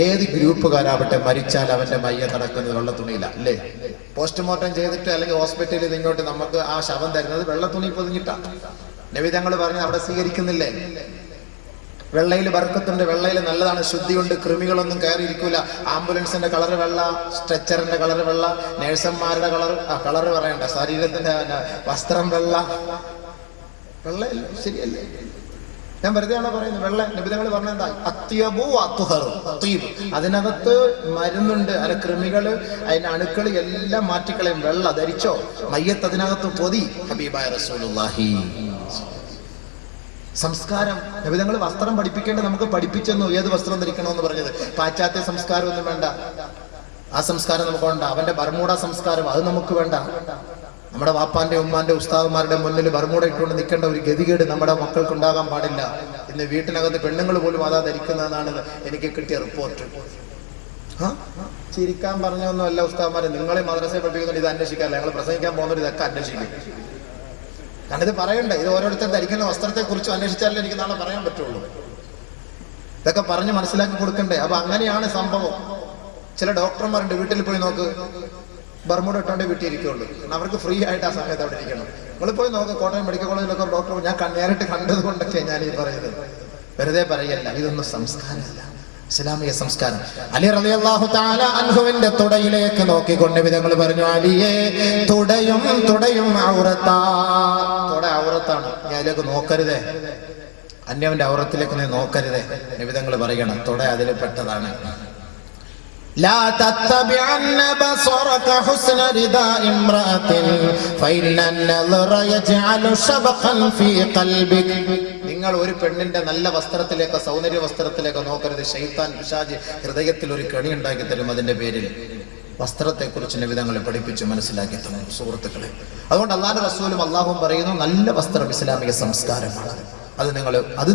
ഏത് ഗ്രൂപ്പുകാരാവട്ടെ മരിച്ചാൽ അവന്റെ മയ്യത്ത് നടക്കുന്നത് വെള്ളത്തുണിയില്ല, അല്ലേ? പോസ്റ്റ്മോർട്ടം ചെയ്തിട്ട് അല്ലെങ്കിൽ ഹോസ്പിറ്റലിൽ നിന്ന് ഇങ്ങോട്ട് നമുക്ക് ആ ശവം തരുന്നത് വെള്ളത്തുണി പൊതിഞ്ഞിട്ടാണ്. നബി തങ്ങൾ പറഞ്ഞത് അവിടെ സ്വീകരിക്കുന്നില്ലേ? വെള്ളയിൽ ബർക്കത്തുണ്ട്, വെള്ളയിൽ നല്ലതാണ്, ശുദ്ധിയുണ്ട്, കൃമികളൊന്നും കയറിയിരിക്കൂല. ആംബുലൻസിന്റെ കളറ് വെള്ള, സ്ട്രെച്ചറിന്റെ കളറ് വെള്ള, നേഴ്സന്മാരുടെ കളറ് പറയണ്ട, ശരീരത്തിന്റെ വസ്ത്രം വെള്ള. വെള്ളയല്ല, ശരിയല്ലേ? ഞാൻ വെറുതെയാണോ പറയുന്നത്? വെള്ള നബിതങ്ങൾ പറഞ്ഞ എന്താ? അത്യബു അത്ഹറു, അത്വീബ്. അതിനകത്ത് മരുന്നുണ്ട്, അതിലെ കൃമികള്, അതിന്റെ അണുക്കൾ എല്ലാം മാറ്റിക്കളയും. വെള്ള ധരിച്ചോ, മയ്യത്ത് അതിനകത്ത് പൊതി. ഹബീബായ റസൂലുള്ളാഹി. സംസ്കാരം. നബിതങ്ങൾ വസ്ത്രം പഠിപ്പിക്കേണ്ടത് നമുക്ക് പഠിപ്പിച്ചെന്നു. ഏത് വസ്ത്രം ധരിക്കണമെന്ന് പറഞ്ഞത്. പാശ്ചാത്യ സംസ്കാരം ഒന്നും വേണ്ട. ആ സംസ്കാരം നമുക്ക് വേണ്ട. അവന്റെ ബർമൂഡ സംസ്കാരം അത് നമുക്ക് വേണ്ട. നമ്മുടെ വാപ്പാന്റെ ഉമ്മാന്റെ ഉസ്താദുമാരുടെ മുന്നിൽ ബർമൂഡ ഇട്ടുകൊണ്ട് നിൽക്കേണ്ട ഒരു ഗതികേട് നമ്മുടെ മക്കൾക്ക് ഉണ്ടാകാൻ പാടില്ല. ഇന്ന് വീട്ടിനകത്ത് പെണ്ണുങ്ങൾ പോലും അതാ ധരിക്കുന്നതെന്നാണ് എനിക്ക് കിട്ടിയ റിപ്പോർട്ട്. ചിരിക്കാൻ പറഞ്ഞൊന്നും അല്ല ഉസ്താദുമാരെ. നിങ്ങളെ മദ്രസയെ പഠിപ്പിക്കുന്നുണ്ട് ഇത് അന്വേഷിക്കാറില്ല. ഞങ്ങൾ പ്രസംഗിക്കാൻ പോകുന്നവർ ഇതൊക്കെ അന്വേഷിക്കും. കാരണം ഇത് പറയണ്ടേ? ഇത് ഓരോരുത്തർ ധരിക്കുന്ന വസ്ത്രത്തെ കുറിച്ച് അന്വേഷിച്ചാലേ എനിക്ക് നാളെ പറയാൻ പറ്റുള്ളൂ. ഇതൊക്കെ പറഞ്ഞ് മനസ്സിലാക്കി കൊടുക്കണ്ടേ? അപ്പൊ അങ്ങനെയാണ് സംഭവം. ചില ഡോക്ടർമാരുണ്ട്, വീട്ടിൽ പോയി നോക്ക്, ബർമൂഡ ഇട്ടോണ്ടേ വീട്ടിൽ ഇരിക്കുള്ളൂ. അവർക്ക് ഫ്രീ ആയിട്ട് ആ സമയത്ത് അവിടെ ഇരിക്കണം. നിങ്ങൾ പോയി നോക്ക്, കോട്ടയം മെഡിക്കൽ കോളേജിലൊക്കെ ഡോക്ടർ ഞാൻ നേരിട്ട് കണ്ടത് കൊണ്ടൊക്കെ ഞാൻ ഈ പറയുന്നത്. വെറുതെ പറയല്ല, ഇതൊന്നും സംസ്കാരമല്ല, ഇസ്ലാമിക സംസ്കാരം. അലി റളിയല്ലാഹു തആല അൻഹുവിന്റെ തുടയിലേക്ക് നോക്കിക്കൊണ്ട് വിധങ്ങൾ പറഞ്ഞു, അലിയെ തുടയും ഔറത്താ. തുട ഔറത്താണ്, നീ അതിലേക്ക് നോക്കരുതേ. അന്യവന്റെ ഔറത്തിലേക്ക് നീ നോക്കരുതേ. നിബിധങ്ങൾ പറയണം, തുട അതിൽ പെട്ടതാണ്. لا تتبعن بصرك حسن رداء امرأة فإن النظر يجعل شبقا في قلبك. നിങ്ങൾ ഒരു പെണ്ണിന്റെ നല്ല വസ്ത്രത്തിലേക്ക്, സൗന്ദര്യ വസ്ത്രത്തിലേക്ക് നോക്കരുത്. ശൈത്താൻ, പിശാച് ഹൃദയത്തിൽ ഒരു കെണി ഉണ്ടാക്കി തരും. അതിന്റെ പേരിൽ വസ്ത്രത്തെക്കുറിച്ച് നബിതങ്ങളെ പഠിപ്പിച്ച് മനസ്സിലാക്കി തന്നു സുഹൃത്തുക്കളെ. അതുകൊണ്ട് അല്ലാഹുവിന്റെ റസൂലും അല്ലാഹുവും പറയുന്നു, നല്ല വസ്ത്രം ഇസ്ലാമിക സംസ്കാരമാണ്. അത്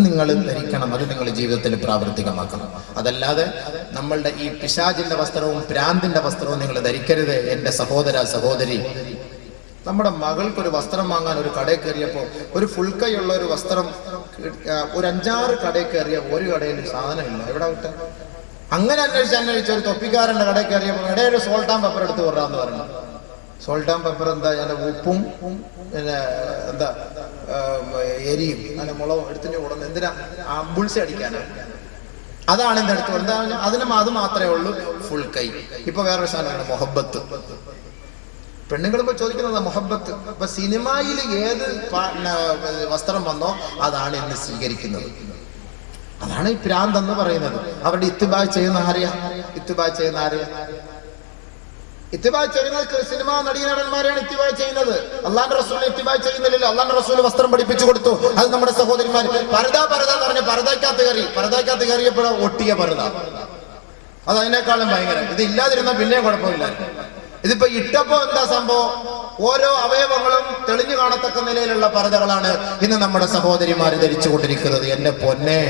നിങ്ങൾ ധരിക്കണം, അത് നിങ്ങൾ ജീവിതത്തിൽ പ്രാവർത്തികമാക്കണം. അതല്ലാതെ നമ്മളുടെ ഈ പിശാചിന്റെ വസ്ത്രവും ഭ്രാന്തിന്റെ വസ്ത്രവും നിങ്ങൾ ധരിക്കരുത്. എന്റെ സഹോദര സഹോദരി, നമ്മുടെ മകൾക്കൊരു വസ്ത്രം വാങ്ങാൻ ഒരു കടയിൽ കയറിയപ്പോൾ ഒരു ഫുൾ കൈയുള്ള ഒരു വസ്ത്രം ഒരു 5-6 കടയിൽ കയറിയ ഒരു കടയിൽ സാധനമില്ല. എവിടെ വിട്ട് അങ്ങനെ അന്വേഷിച്ച് ഒരു തൊപ്പിക്കാരന്റെ കടയിൽ കയറിയപ്പോൾ ഇടയിൽ ഒരു സോൾട്ട് ആൻഡ് പെപ്പർ എടുത്ത് കൊറാന്ന് പറഞ്ഞു. സോൾട്ട് ആൻഡ് പെപ്പർ എന്താ? ഞാൻ ഉപ്പും പിന്നെ എന്താ എരിയും അങ്ങനെ മുളകും എടുത്തിട്ട് കൊടുക്കുന്നത് എന്തിനാ? ബുൾസ അടിക്കാനാ. അതാണ് എന്റെ അടുത്ത് എന്താ? അത് മാത്രമേ ഉള്ളൂ ഫുൾ കൈ. ഇപ്പൊ വേറൊരു സാധനമാണ് മൊഹബത്ത്. പെണ്ണുങ്ങൾ ഇപ്പൊ ചോദിക്കുന്നത് മൊഹബത്ത്. ഇപ്പൊ സിനിമയിൽ ഏത് വസ്ത്രം വന്നോ അതാണ് ഇന്ന് സ്വീകരിക്കുന്നത്. അതാണ് ഈ ഭ്രാന്ത് എന്ന് പറയുന്നത്. അവരുടെ ഇത്തിബാ ചെയ്യുന്ന ആരെയാ? ഇത്തിബാ ചെയ്യുന്നത് സിനിമാ നടീനടന്മാരെയാണ് ഇത്തിബാ ചെയ്യുന്നത്. അള്ളാന്റെ റസൂലിനെ ഇത്തിബാ ചെയ്യുന്നില്ലല്ലോ. അള്ളാന്റെ റസൂൽ വസ്ത്രം പഠിപ്പിച്ചു കൊടുത്തു. അത് നമ്മുടെ സഹോദരിമാർ പർദ എന്ന് പറഞ്ഞ പർദക്കകത്ത് കയറിയപ്പോഴോ ഒട്ടിയ പർദ. അത് അതിനേക്കാളും ഭയങ്കരം. ഇത് ഇല്ലാതിരുന്ന പിന്നെ കുഴപ്പമില്ല. ഇതിപ്പോ ഇട്ടപ്പോ എന്താ സംഭവം? ഓരോ അവയവങ്ങളും തെളിഞ്ഞു കാണത്തക്ക നിലയിലുള്ള പർദകളാണ് ഇന്ന് നമ്മുടെ സഹോദരിമാര് ധരിച്ചുകൊണ്ടിരിക്കുന്നത്. എന്റെ പൊന്നെ,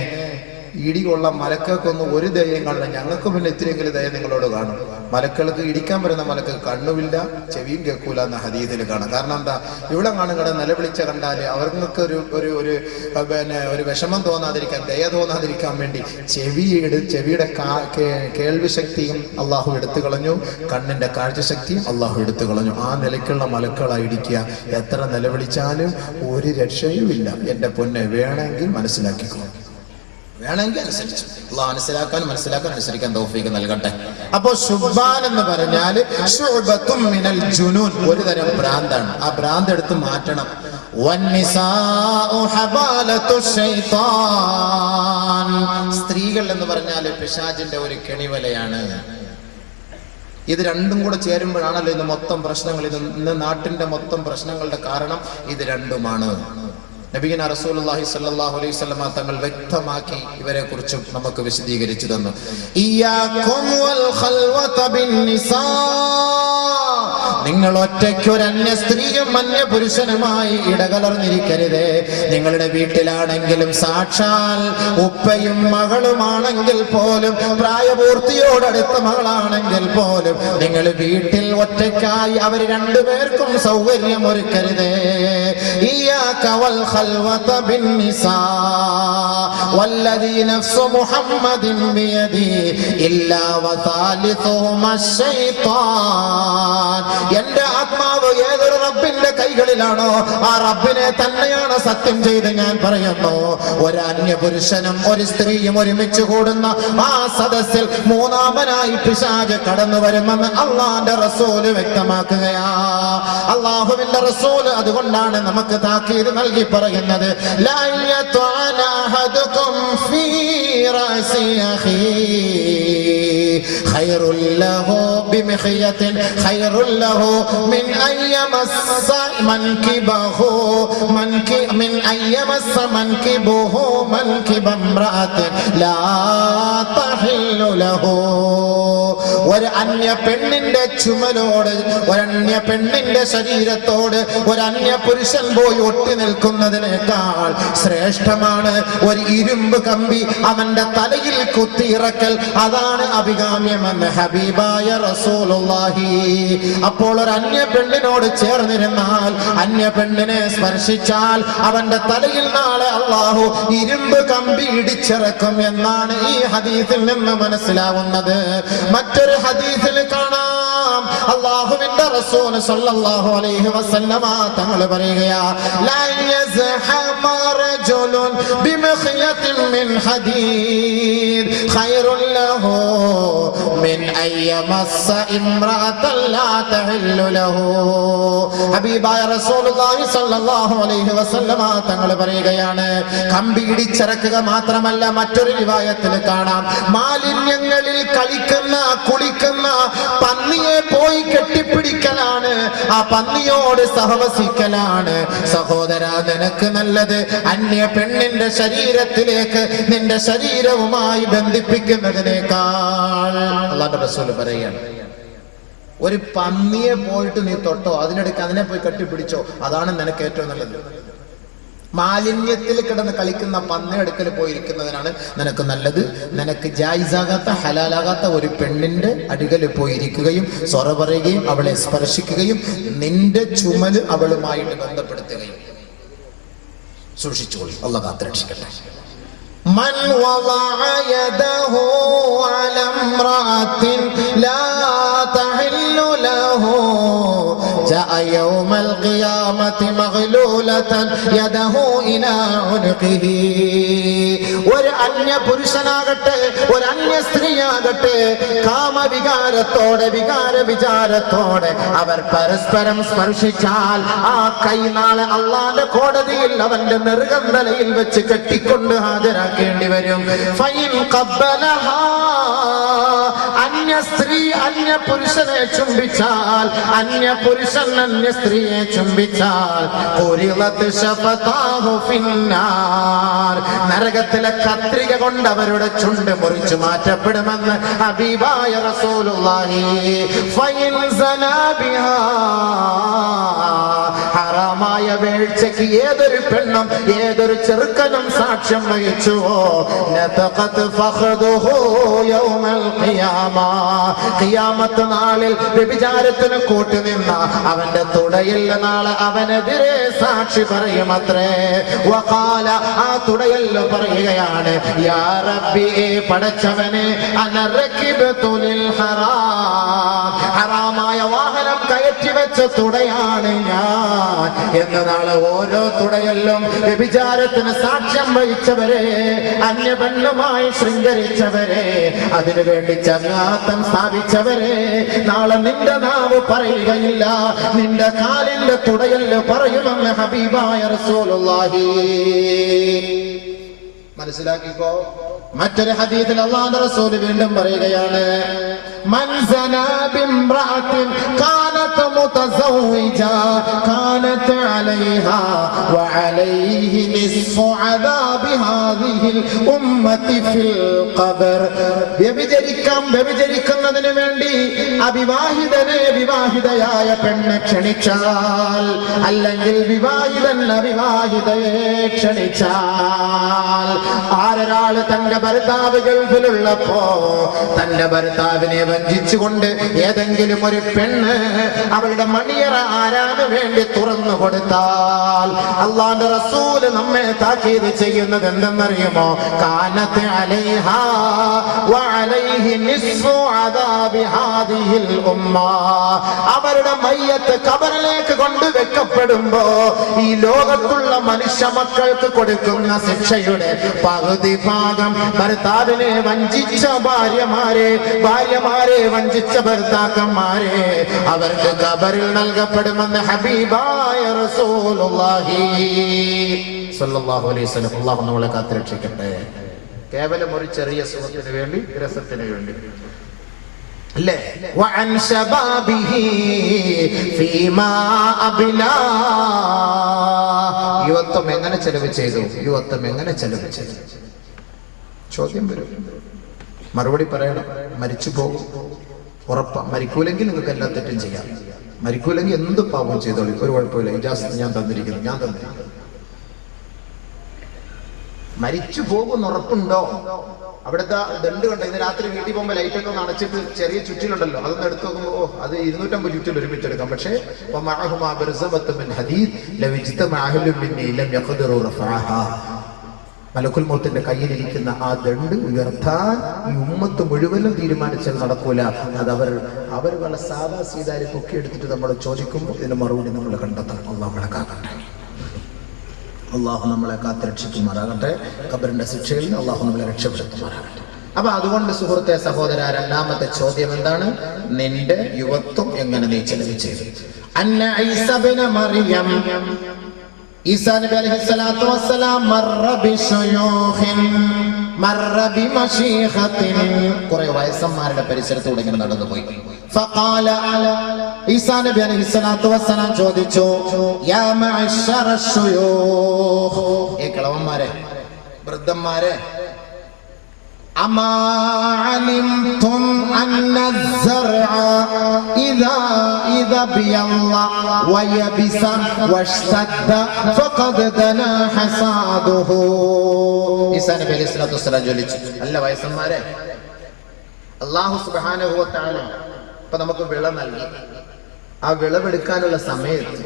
ഇടികൊള്ള മലക്കൾക്കൊന്നും ഒരു ദയം കാണില്ല. ഞങ്ങൾക്ക് പിന്നെ ഇത്തിരിയെങ്കിലും ദയ നിങ്ങളോട് കാണും. മലക്കൾക്ക് ഇടിക്കാൻ വരുന്ന മലക്ക് കണ്ണുമില്ല, ചെവിയും കേൾക്കൂല എന്ന ഹദീസിൽ കാണാം. കാരണം എന്താ? ഇവിടെ കാണുകട നിലവിളിച്ച കണ്ടാല് അവർക്ക് ഒരു വിഷമം തോന്നാതിരിക്കാൻ, ദയ തോന്നാതിരിക്കാൻ വേണ്ടി ചെവിയുടെ കേൾവി ശക്തിയും അള്ളാഹു എടുത്തു കളഞ്ഞു, കണ്ണിന്റെ കാഴ്ചശക്തിയും അള്ളാഹു എടുത്തു കളഞ്ഞു. ആ നിലയ്ക്കുള്ള മലക്കളായി ഇടിക്കുക. എത്ര നിലവിളിച്ചാലും ഒരു രക്ഷയുമില്ല. എന്റെ പൊന്നെ, വേണമെങ്കിൽ മനസ്സിലാക്കിക്കോ. വേണമെങ്കിൽ അനുസരിച്ചു. അള്ളാഹു മനസ്സിലാക്കാൻ അനുസരിക്കാൻ തൗഫീഖ് നൽകട്ടെ. അപ്പോ ശുബ്ബാൻ എന്ന് പറഞ്ഞാൽ ശുഅബത്തും മിനൽ ജുനൂൻ, ഒരു തരം ഭ്രാന്താണ്. ആ ഭ്രാന്ത് എടുത്ത് മാറ്റണം. വന്നിസാഉ ഹബാലത്തു ശൈത്താൻ, സ്ത്രീകൾ എന്ന് പറഞ്ഞാൽ പിശാചിന്റെ ഒരു കെണിവലയാണ്. ഇത് രണ്ടും കൂടെ ചേരുമ്പോഴാണല്ലോ ഇന്ന് മൊത്തം പ്രശ്നങ്ങൾ, ഇന്ന് നാട്ടിന്റെ മൊത്തം പ്രശ്നങ്ങളുടെ കാരണം ഇത് രണ്ടുമാണ്. നബിയുനാ റസൂലുള്ളാഹി സ്വല്ലല്ലാഹു അലൈഹി വസല്ലം തങ്ങൾ വ്യക്തമാക്കി ഇവരെ കുറിച്ച് നമുക്ക് വിശദീകരിച്ചു തന്നു. ഇയ്യാകും വൽ ഖൽവത ബിന്നിസാ, നിങ്ങൾ ഒറ്റയ്ക്ക് ഒരു അന്യ സ്ത്രീയും അന്യ പുരുഷനുമായി ഇടകലർന്നിരിക്കരുതേ. നിങ്ങളുടെ വീട്ടിലാണെങ്കിലും സാക്ഷാൽ ഉപ്പയും മകളുമാണെങ്കിൽ പോലും, പ്രായപൂർത്തിയോടടുത്ത മകളാണെങ്കിൽ പോലും, നിങ്ങൾ വീട്ടിൽ ഒറ്റയ്ക്കായി അവർ രണ്ടുപേർക്കും സൗകര്യം ഒരുക്കരുതേ. ഇയ്യാക വൽ ഖൽവത ബിന്നിസാ വല്ലദീ നഫ്സു മുഹമ്മദിൻ ബിയദി ഇല്ലാ വസാലിസുഹുമാ ശൈത്താൻ, എന്റെ ആത്മാവ് ഏതൊരു റബ്ബിന്റെ കൈകളിലാണോ ആ റബ്ബിനെ തന്നെയാണ് സത്യം ചെയ്ത് ഞാൻ പറയുന്നു. ഒരു അന്യ പുരുഷനും ഒരു സ്ത്രീയും ഒരുമിച്ച് കൂടുന്ന ആ സദസ്സിൽ മൂന്നാമനായി പിശാച് കടന്നു വരുമെന്ന് അള്ളാന്റെ റസൂല് വ്യക്തമാക്കുകയാ. അള്ളാഹുവിന്റെ റസൂല് അതുകൊണ്ടാണ് നമുക്ക് താക്കീത് നൽകി പറയുന്നത്, ലാ യത്അന അഹദുകും ഫീ റഅസി അഖീ ഖൈറുൽ ലഹു ബിമിഖ്യത്തിൻ ഖൈറുൽ ലഹു മിൻ അയ്യമസ്സ മൻകിബഹു മിൻ അയ്യമസ്സ മൻകിബഹു മൻകിബ ഇംറഅത്തിൻ ലാ തഹില്ലു ലഹു. ഒരു അന്യ പെണ്ണിന്റെ ചുമലോട്, ഒരന്യ പെണ്ണിന്റെ ശരീരത്തോട് ഒരു അന്യ പുരുഷൻ പോയി ഒട്ടി നിൽക്കുന്നതിനേക്കാൾ ശ്രേഷ്ഠമാണ് ഒരു ഇരുമ്പ് കമ്പി അവന്റെ തലയിൽ കുത്തിയിറക്കൽ. അതാണ് അഭികാമ്യമെന്ന് ഹബീബായ റസൂലുള്ളാഹി. അപ്പോൾ ഒരു അന്യ പെണ്ണിനോട് ചേർന്നിരുന്നാൽ, അന്യ പെണ്ണിനെ സ്പർശിച്ചാൽ അവന്റെ തലയിൽ നാളെ അള്ളാഹു ഇരുമ്പ് കമ്പി ഇടിച്ചിറക്കും എന്നാണ് ഈ ഹദീസിൽ നിന്ന് മനസ്സിലാവുന്നത്. മറ്റൊരു ഹദീസിൽ കാണാം, അല്ലാഹുവിന്റെ റസൂൽ സല്ലല്ലാഹു അലൈഹി വസല്ലമ തങ്ങൾ പറയുകയാ, ലാ യസ്ഹമ റജുലുൻ ബിമിഖ്യത്തിൻ മിൻ ഹദീദ് ഖൈറുൽ ലഹു മിൻ അയ്യമസ്സ ഇംറഅതൻ ലാ തഹില്ലു ലഹു. ഹബീബായ റസൂലുള്ളാഹി സ്വല്ലല്ലാഹു അലൈഹി വസല്ലമ തങ്ങൾ പറയുകയാണ്, കമ്പി ഇടിച്ചിറക്കുക മാത്രമല്ല, മറ്റൊരു റിവായത്തിൽ കാണാം, മാലിന്യങ്ങളിൽ കളിക്കുന്ന കുളിക്കുന്ന പന്നിയെ പോയി കെട്ടിപ്പിടിക്കലാണ്, ആ പന്നിയോട് സഹവസിക്കലാണ്. സഹോദര, നിനക്ക് നല്ലത് അന്യ പെണ്ണിന്റെ ശരീരത്തിലേക്ക് നിന്റെ ശരീരവുമായി ബന്ധിപ്പിക്കുന്നതിനേക്കാൾ. അല്ലാഹുവിന്റെ റസൂൽ പറയുകയാണ്, ഒരു പന്നിയെ പോയിട്ട് നീ തൊട്ടോ, അതിനിടയ്ക്ക് അതിനെ പോയി കെട്ടിപ്പിടിച്ചോ, അതാണ് നിനക്ക് ഏറ്റവും നല്ലത്. മാലിന്യത്തിൽ കിടന്ന് കളിക്കുന്ന പന്നിയെടുക്കൽ പോയിരിക്കുന്നതിനാണ് നിനക്ക് നല്ലത്. നിനക്ക് ജായിസാകാത്ത ഹലാലാകാത്ത ഒരു പെണ്ണിന്റെ അടികൽ പോയിരിക്കുകയും സ്വറ പറയുകയും അവളെ സ്പർശിക്കുകയും നിന്റെ ചുമല് അവളുമായിട്ട് ബന്ധപ്പെടുത്തുകയും. സൂക്ഷിച്ചോളൂ, അല്ലാഹു കാത്തുരക്ഷിക്കട്ടെ. മൻ വളഅ യദഹു അലാ ഇംറഅത്തിൻ ലാ തഹില്ലു ലഹു ജാഅ യൗമൽ ഖിയാമത്തി മഗ്ലൂലതൻ യദഹു ഇലാ ഉൻഖിഹി. ഒരു അന്യ പുരുഷനാകട്ടെ ഒരു അന്യ സ്ത്രീയാകട്ടെ, കാമവികാരത്തോടെ വികാര വിചാരത്തോടെ അവർ പരസ്പരം സ്പർശിച്ചാൽ ആ കൈ നാളെ അള്ളാന്റെ കോടതിയിൽ അവന്റെ നെറുകന്തലയിൽ വെച്ച് കെട്ടിക്കൊണ്ട് ഹാജരാക്കേണ്ടി വരും. ഫൈൻ ഖബ്ബലഹാ, അന്യ സ്ത്രീ അന്യ പുരുഷനെ ചുംബിച്ചാൽ, അന്യ പുരുഷൻ അന്യ സ്ത്രീയെ ചുംബിച്ചാൽ, നരകത്തിലെ കത്രിക കൊണ്ട് അവരുടെ ചുണ്ട് മുറിച്ചു മാറ്റപ്പെടുമെന്ന് ഹബീബായ റസൂലുള്ളാഹി. ഫൈൻ സനാ ബിഹാ, ഹറാമായ വീഴ്ചയ്ക്ക് ഏതൊരു പെണ്ണും ഏതൊരു ചെറുക്കനും സാക്ഷ്യം വഹിച്ചുവോ, നതഖത് ഫഖദുഹു യൗമൽ ഖിയാമ, ഖിയാമത്ത് നാളിൽ വ്യഭിചാരത്തിന് കൂട്ടുനിന്ന അവന്റെ തുടയിൽ നാളെ അവനെതിരെ സാക്ഷി പറയുമത്രേ. വഖാല, ആ തുടയിൽ പറയുകയാണ്, യാ റബ്ബി, പടച്ചവനെ, അന റകിബതു ലിൽ ഹറാം, ഹറാമായ വാഹനം കയറ്റി വെച്ച് വെച്ച തുടയാണ് ഞാൻ എന്ന് നാളെ ഓരോ തുടയല്ലും വ്യഭിചാരത്തിന് സാക്ഷ്യം വഹിച്ചവരെ, അന്യപെണ്ണുമായി ശൃംഗരിച്ചവരെ, അതിനുവേണ്ടി ചങ്ങാത്തം സ്ഥാപിച്ചവരെ, നാളെ നിന്റെ നാവ് പറയുകയില്ല, നിന്റെ കാലിന്റെ തുടയല്ല് പറയുമെന്ന് ഹബീബായ റസൂലുള്ളാഹി. മനസ്സിലാക്കിക്കോ. മറ്റൊരു ഹദീസിൽ അല്ലാഹുവിന്റെ റസൂൽ വീണ്ടും പറയുകയാണ്, മൻ സനാ ബിംറഅത്തിൻ കാനത് മുതസവ്വിജ കാനത് അലൈഹാ വഅലൈഹി നിസ്ഫു അദാബി ഹാദിഹിൽ ഉമ്മത്തി ഫിൽ ഖബർ. വ്യഭിചരിക്കുന്നതിന് വേണ്ടി അവിവാഹിതനെ വിവാഹിതയായ പെണ്ണ് ക്ഷണിച്ചാൽ, അല്ലെങ്കിൽ വിവാഹിതൻ അവിവാഹിതയെ ക്ഷണിച്ചാൽ, ആരൊരാള് തന്റെ ഭർത്താവ് ഗൾഫിലുള്ളപ്പോ തന്റെ ഭർത്താവിനെ വഞ്ചിച്ചുകൊണ്ട് ഏതെങ്കിലും ഒരു പെണ്ണ് അവളുടെ മണിയറ ആരാന് വേണ്ടി തുറന്നു കൊടുത്താൽ, അല്ലാഹുവിന്റെ റസൂൽ നമ്മെ താക്കീത് ചെയ്യുന്നത് എന്തെന്നറിയുമോ? കാനത്ത് അലൈഹാ വഅലൈഹി നിസ്ഫു അദാബി ഹാദിഹിൽ ഉമ്മ. അവരുടെ മയ്യത്ത് ഖബറിലേക്ക് കൊണ്ടുവെക്കപ്പെടുമ്പോ ഈ ലോകത്തുള്ള മനുഷ്യ മക്കൾക്ക് കൊടുക്കുന്ന ശിക്ഷയുടെ പകുതി ഭാഗം ഭർത്താവിനെ വഞ്ചിച്ച ഭാര്യമാരെ വഞ്ചിച്ച ഭർത്താക്കന്മാരെ അവർക്ക് ഖബറിൽ നൽകപ്പെടുമെന്ന് ഹബീബായ റസൂലുള്ളാഹി സ്വല്ലല്ലാഹു അലൈഹി വസല്ലം. അല്ലാഹു നമ്മളെ കാത്തുരക്ഷിക്കട്ടെ. കേവലം ഒരു ചെറിയ സുഖത്തിന് വേണ്ടി, രസത്തിന് വേണ്ടി അല്ലേ? വഅൻ ശബാബിഹി ഫീമാ അബ്ലാ. യുവത്വം എങ്ങനെ ചെലവ് ചെയ്തു? യുവത്വം എങ്ങനെ ചെലവ് ചെയ്തു? ചോദ്യം വരും, മറുപടി പറയണം. മരിച്ചു പോകും, ഉറപ്പാ. മരിക്കൂലെങ്കിൽ നിങ്ങൾക്ക് എല്ലാ തെറ്റും ചെയ്യാം. മരിക്കൂലെങ്കിൽ എന്ത് പാപം ചെയ്തോളൂ, ഒരു കുഴപ്പമില്ല. ഇജാസത്ത് ഞാൻ തന്നിരിക്കുന്നു, ഞാൻ തന്നിരിക്കുന്നു. മരിച്ചു പോകുന്ന ഉറപ്പുണ്ടോ? അവിടുത്തെ ദണ്ട് കണ്ടോ? ഇന്ന് രാത്രി വീട്ടിൽ പോകുമ്പോൾ ലൈറ്റൊക്കെ ഒന്ന് അടച്ചിട്ട് ചെറിയ ചുറ്റിലുണ്ടല്ലോ, അതൊന്ന് എടുത്തു നോക്കുമ്പോ അത് 250 ചുറ്റിൽ ഒരുമിച്ച് എടുക്കാം. പക്ഷേ മലക്കുൽ മൗത്തിന്റെ കയ്യിലിരിക്കുന്ന ആ ദണ്ട് ഉയർത്താൻ ഈ ഉമ്മത്ത് മുഴുവനും തീരുമാനിച്ചാൽ നടക്കൂല. അത് അവർ വല്ല സാധാ സീതാരി പൊക്കി എടുത്തിട്ട് നമ്മൾ ചോദിക്കുമ്പോൾ ഇതിന് മറുപടി നമ്മൾ കണ്ടെത്തണം. അള്ളാഹു നമ്മളെ കാക്കട്ടെ. അള്ളാഹു നമ്മളെ കാത്തുരക്ഷിക്കുമാറാകട്ടെ. ഖബറിന്റെ ശിക്ഷയിൽ നിന്ന് അള്ളാഹു നമ്മളെ രക്ഷപ്പെടുത്തുമാറാകട്ടെ. അപ്പൊ അതുകൊണ്ട് സുഹൃത്തെ, സഹോദര, രണ്ടാമത്തെ ചോദ്യം എന്താണ്? നിന്റെ യുവത്വം എങ്ങനെ നീ ചെലവ് ചെയ്തു? അന്ന ഈസ ഇബ്നു മറിയം, ഈസാ നബി അലൈഹിസ്സലാത്തു വസ്സലാം മർറ ബിശുയൂഖിൻ മർറ ബിമശീഖത്തിൻ, കുറെ വയസ്സന്മാരുടെ പരിസരത്തൂടെ ഇങ്ങനെ നടന്നുപോയി. ഫഖാല, ഈസാ നബി അലൈഹിസ്സലാത്തു വസ്സലാം ചോദിച്ചു, യാ മഅശറ ശുയൂഖ്, ഏ കിളവന്മാരെ, വൃദ്ധന്മാരെ, അമാ അലിംതും അന്ന الزرع إذا بيض ويبس واشتد فقد دنا حصاده. ഈസാ നബി അലൈഹിസ്സലാത്തു വസ്സലാം ചോദിച്ചു, അല്ല വയസ്സന്മാരെ, അല്ലാഹു സുബ്ഹാനഹു വ തആല ഇപ്പൊ നമുക്ക് വിള നൽകി. ആ വിളവെടുക്കാനുള്ള സമയത്ത്,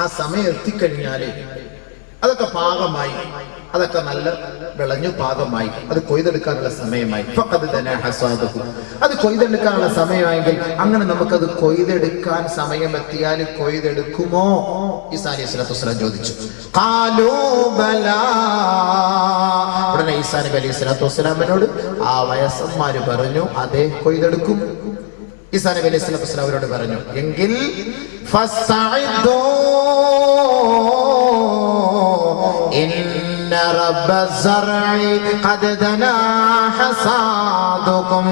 ആ സമയം എത്തിക്കഴിഞ്ഞാല് അതൊക്കെ പാകമായി, അതൊക്കെ നല്ല വിളഞ്ഞു പാകമായി, അത് കൊയ്തെടുക്കാനുള്ള സമയമായി. അത് കൊയ്തെടുക്കാനുള്ള സമയമായെങ്കിൽ അങ്ങനെ നമുക്കത് കൊയ്തെടുക്കാൻ സമയമെത്തിയാൽ കൊയ്തെടുക്കുമോ? ഈസാ അലൈഹിസ്സലാത്തു വസ്സലാം ചോദിച്ചു. ഉടനെ ഈസാ നബി അലൈഹിസ്സലാത്തു വസ്സലാമിനോട് ആ വയസ്സന്മാര് പറഞ്ഞു, അതെ, കൊയ്തെടുക്കും. ഈസാ നബി അലൈഹിസ്സലാത്തു വസ്സലാം അവരോട് പറഞ്ഞു, എങ്കിൽ رب الزرع قد دنا حصادكم,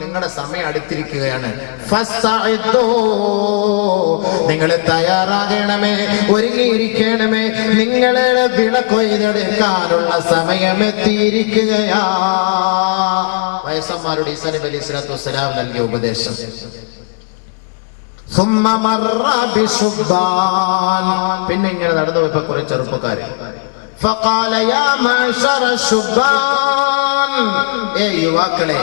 നിങ്ങളുടെ സമയം അടുത്തിരിക്കുകയാണ്. നിങ്ങൾ തയ്യാറാകണമേ, ഒരുങ്ങിയിരിക്കണമേ, നിങ്ങളുടെ വിള കൊയ്തെടുക്കാനുള്ള സമയം എത്തിയിരിക്കുകയാ. വയസ്സന്മാരോട് ഈസാ നബി അലൈഹിസ്സലാത്തു വസ്സലാം നൽകിയ ഉപദേശം. പിന്നെ ഇങ്ങനെ നടന്നു പോയപ്പോ കുറെ ചെറുപ്പക്കാര്, فقال يا معشر الشبان, യുവാക്കളെ,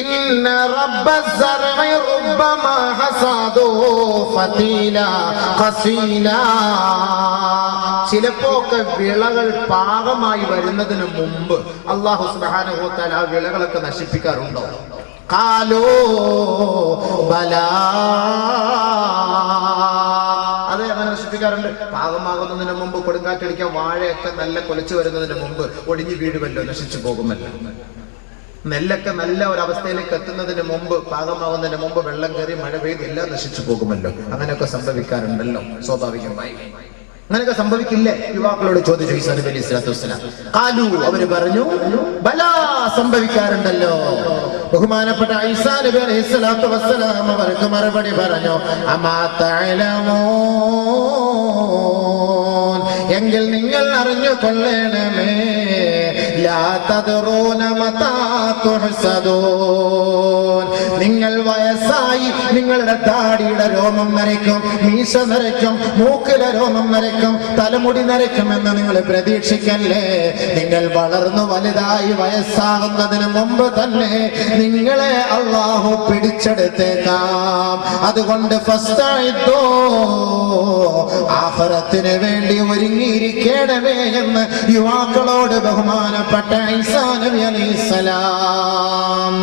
ഇന്ന റബ്ബ الزرع ربما حصاده فتيلا قصيلا. ചിലപ്പോക്കെ വിളകൾ പാകമായി വരുന്നതിന് മുമ്പ് അല്ലാഹു സുബ്ഹാനഹു വ തആല ആ വിളകളൊക്കെ നശിപ്പിക്കാറുണ്ടോ? ഖാലൂ ബലാ. അതെ, അങ്ങനെ നശിപ്പിക്കാറുണ്ട്. പാകമാകുന്നതിന് മുമ്പ് കൊടുങ്കാറ്റടിക്കാൻ വാഴയൊക്കെ നല്ല കൊലച്ചു വരുന്നതിന് മുമ്പ് ഒടിഞ്ഞു വീഴുമല്ലോ, നശിച്ചു പോകുമല്ലോ. നെല്ലൊക്കെ നല്ല ഒരു അവസ്ഥയിലേക്ക് എത്തുന്നതിന് മുമ്പ്, പാകമാകുന്നതിന് മുമ്പ് വെള്ളം കയറി മഴ പെയ്ത് എല്ലാം നശിച്ചു പോകുമല്ലോ. അങ്ങനെയൊക്കെ സംഭവിക്കാറുണ്ടല്ലോ സ്വാഭാവികമായി. അങ്ങനെയൊക്കെ സംഭവിക്കില്ലേ? യുവാക്കളോട് ചോദിച്ചു ഈസാ നബി അലൈഹി സ്വലാത്തു വസ്സലാം. ഖാലു, അവര് പറഞ്ഞു ബലാ, സംഭവിക്കാറുണ്ടല്ലോ. ബഹുമാനപ്പെട്ട ഈസാ നബി അലൈഹി സ്വലാത്തു വസ്സലാം അവർക്ക് മറുപടി പറഞ്ഞു, അമാ തഅലമൂൻ, എങ്കിൽ നിങ്ങൾ അറിഞ്ഞു കൊള്ളണമേ, ലാ തദ്റൂന മതാ തുഹ്സദൂൻ, നിങ്ങൾ വയസ്സായി നിങ്ങളുടെ താടിയുടെ രോമം നരയ്ക്കും, മീശ നരയ്ക്കും, മൂക്കിലെ രോമം നരയ്ക്കും, തലമുടി നരയ്ക്കും എന്ന് നിങ്ങൾ പ്രതീക്ഷിക്കല്ലേ. നിങ്ങൾ വളർന്നു വലുതായി വയസ്സാകുന്നതിന് മുമ്പ് തന്നെ നിങ്ങളെ അല്ലാഹു പിടിച്ചെടുത്തേക്കാം. അതുകൊണ്ട് ഫസ്തഇദ്ദൂ, ആഖിറത്തിന് വേണ്ടി ഒരുങ്ങിയിരിക്കണമേ എന്ന് യുവാക്കളോട് ബഹുമാനപ്പെട്ട ഈസാ നബി അലൈഹിസ്സലാം.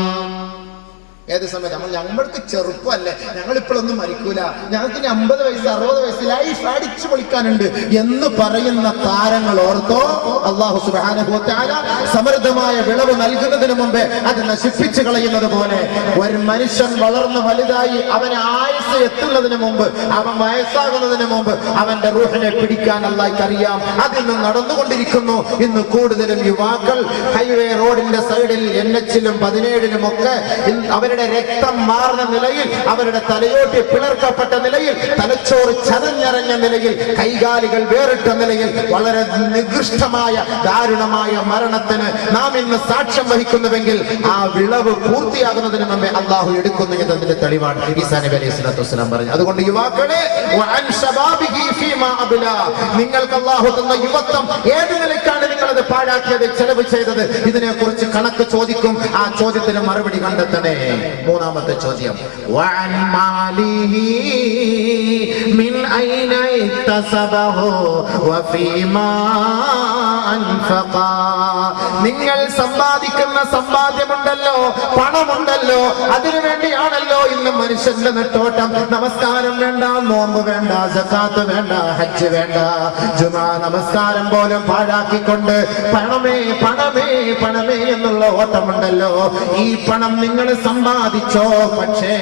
ഏത് സമയത്ത് ഞങ്ങൾക്ക് ചെറുപ്പമല്ലേ, ഞങ്ങൾ ഇപ്പോഴൊന്നും മരിക്കൂല, ഞങ്ങൾക്ക് ഇനി 50 വയസ്സ് 60 വയസ്സ് ലൈഫ് അടിച്ചു പൊളിക്കാനുണ്ട് എന്ന് പറയുന്ന താരങ്ങൾ ഓർത്തോ, അല്ലാഹു സുബ്ഹാനഹു വ തആല സമൃദ്ധമായ വിളവ് നൽകുന്നതിന് മുമ്പേ അത് നശിപ്പിച്ചു കളയുന്നത് പോലെ ഒരു മനുഷ്യൻ വളർന്ന് വലുതായി അവന് ആയുസ് എത്തുന്നതിന് മുമ്പ്, അവൻ വയസ്സാകുന്നതിന് മുമ്പ് അവന്റെ റൂഹിനെ പിടിക്കാൻ അല്ലാഹുവിന് അറിയാം. അതിന്ന് നടന്നുകൊണ്ടിരിക്കുന്നു. ഇന്ന് കൂടുതലും യുവാക്കൾ ഹൈവേ റോഡിന്റെ സൈഡിൽ NH-ലും 17-ലും ഒക്കെ അവരുടെ രക്തം മാറുന്ന നിലയിൽ, അവരുടെ തലയോട്ടി പിളർക്കപ്പെട്ട നിലയിൽ, തലച്ചോറ് ചതഞ്ഞറിഞ്ഞ നിലയിൽ, കൈകാലുകൾ വേറിട്ട നിലയിൽ വളരെ നികൃഷ്ടമായ ദാരുണമായ മരണത്തിന് നാം ഇന്ന് സാക്ഷ്യം വഹിക്കുന്നുവെങ്കിൽ ആ വിളവ് പൂർത്തിയാകുന്നതിന് മുമ്പേ അല്ലാഹു എടുക്കുന്നു എന്നതിന്റെ തെളിവാണ് ഈസാ നബി അലൈഹി സ്വലാത്തു വസ്സലാം പറഞ്ഞു. അതുകൊണ്ട് യുവാക്കളെ, വഅൻ ശബാബിഹി ഫീമാ അബ്ലാ, നിങ്ങൾക്ക് അല്ലാഹു തന്ന യുവത്വം ഏത് നിലയ്ക്കാണ് നിങ്ങളത് പാഴാക്കിയത്, ചെലവ് ചെയ്തത്, ഇതിനെക്കുറിച്ച് കണക്ക് ചോദിക്കും. ആ ചോദ്യത്തിന് മറുപടി കണ്ടെത്തണേ. മൂന്നാമത്തെ ചോദ്യം, വഅൻ മാലിഹി മിൻ ഐന ഇക്തസബഹു വഫീമാ അൻഫഖ, നിങ്ങൾ സമ്പാദിക്കുന്ന സമ്പാദ്യമുണ്ടല്ലോ, പണമുണ്ടല്ലോ, അതിനു വേണ്ടിയാണല്ലോ ഇന്ന് മനുഷ്യന്റെ നെട്ടോട്ടം. നമസ്കാരം വേണ്ട, നോമ്പ് വേണ്ട, സകാത്ത് വേണ്ട, ഹജ്ജ് വേണ്ട, ജുമാ നമസ്കാരം പോലും പാഴാക്കിക്കൊണ്ട് പണമേ പണമേ പണമേ എന്നുള്ള ഓട്ടമുണ്ടല്ലോ. ഈ പണം നിങ്ങൾ സമ്പാദിച്ചോ, പക്ഷേ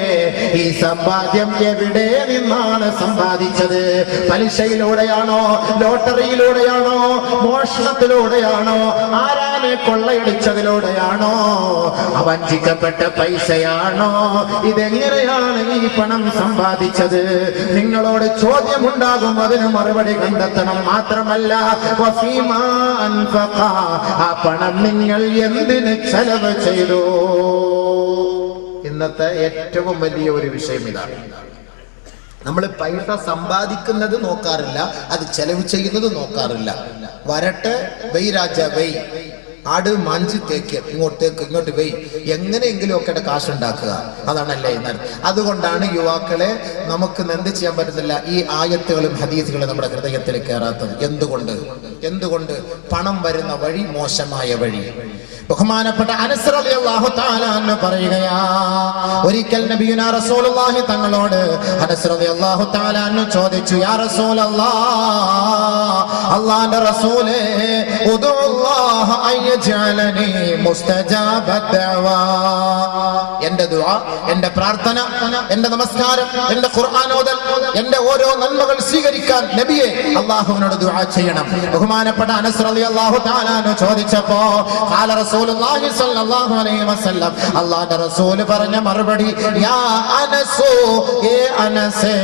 ഈ സമ്പാദ്യം എവിടെ നിന്നാണ് സമ്പാദിച്ചത്? പലിശയിലൂടെയാണോ, ലോട്ടറിയിലൂടെയാണോ, മോഷണത്തിലൂടെയാണോ, ആരാനെ കൊള്ളയടിച്ചതിലൂടെയാണോ, വഞ്ചിക്കപ്പെട്ട പൈസയാണോ? ഇതെങ്ങനെയാണ് ഈ പണം സമ്പാദിച്ചത്? നിങ്ങളോട് ചോദ്യമുണ്ടാകും, അതിന് മറുപടി കണ്ടെത്തണം. മാത്രമല്ല വഫീമാ അൻഫഖ, ആ പണം നിങ്ങൾ എന്തിന് ചെലവ് ചെയ്തു? ഇന്നത്തെ ഏറ്റവും വലിയ ഒരു വിഷയം ഇതാണ്. നമ്മൾ പൈസ സമ്പാദിക്കുന്നത് നോക്കാറില്ല, അത് ചെലവ് ചെയ്യുന്നത് നോക്കാറില്ല. വരട്ടെ, വെയ് രാജ വെയ്, ആട് മാഞ്ചി തേക്ക്, ഇങ്ങോട്ട് വെയ്, എങ്ങനെയെങ്കിലും ഒക്കെ കാശുണ്ടാക്കുക, അതാണല്ലേ ഇന്ന്. അതുകൊണ്ടാണ് യുവാക്കളെ നമുക്ക് എന്ത് ചെയ്യാൻ പറ്റുന്നില്ല, ഈ ആയത്തുകളും ഹദീസുകളും നമ്മുടെ ഹൃദയത്തിൽ കയറാത്തത്. എന്തുകൊണ്ട്? പണം വരുന്ന വഴി മോശമായ വഴി. ബഹുമാനപ്പെട്ട അനസ് റളിയല്ലാഹു തആല അൻഹു പറയുകയാ, ഒരിക്കൽ നബിയുനാ റസൂലുള്ളാഹി തങ്ങളോട് അനസ് റളിയല്ലാഹു തആല അൻഹു ചോദിച്ചു, യാ റസൂലല്ലാഹ്, അല്ലാഹുവിന്റെ റസൂലേ, ഉദുല്ലാഹ അയ്യജഅലനി മുസ്തജാബദ് ദഅവാ, എന്റെ ദുആ, എന്റെ പ്രാർത്ഥന, എന്റെ നമസ്കാരം, എന്റെ ഖുർആൻ ഓതൽ, എന്റെ ഓരോ നന്മകൾ സ്വീകരിക്കാൻ നബിയെ അല്ലാഹുവിനോട് ദുആ ചെയ്യണം. ബഹുമാനപ്പെട്ട അനസ് റളിയല്ലാഹു തആല അൻഹു ചോദിച്ചപ്പോ ഖാല റസൂലുള്ളാഹി സ്വല്ലല്ലാഹു അലൈഹി വസല്ലം, അല്ലാഹുവിന്റെ റസൂൽ പറഞ്ഞ മറുപടി, യാ അനസു, ഏ അനസേ,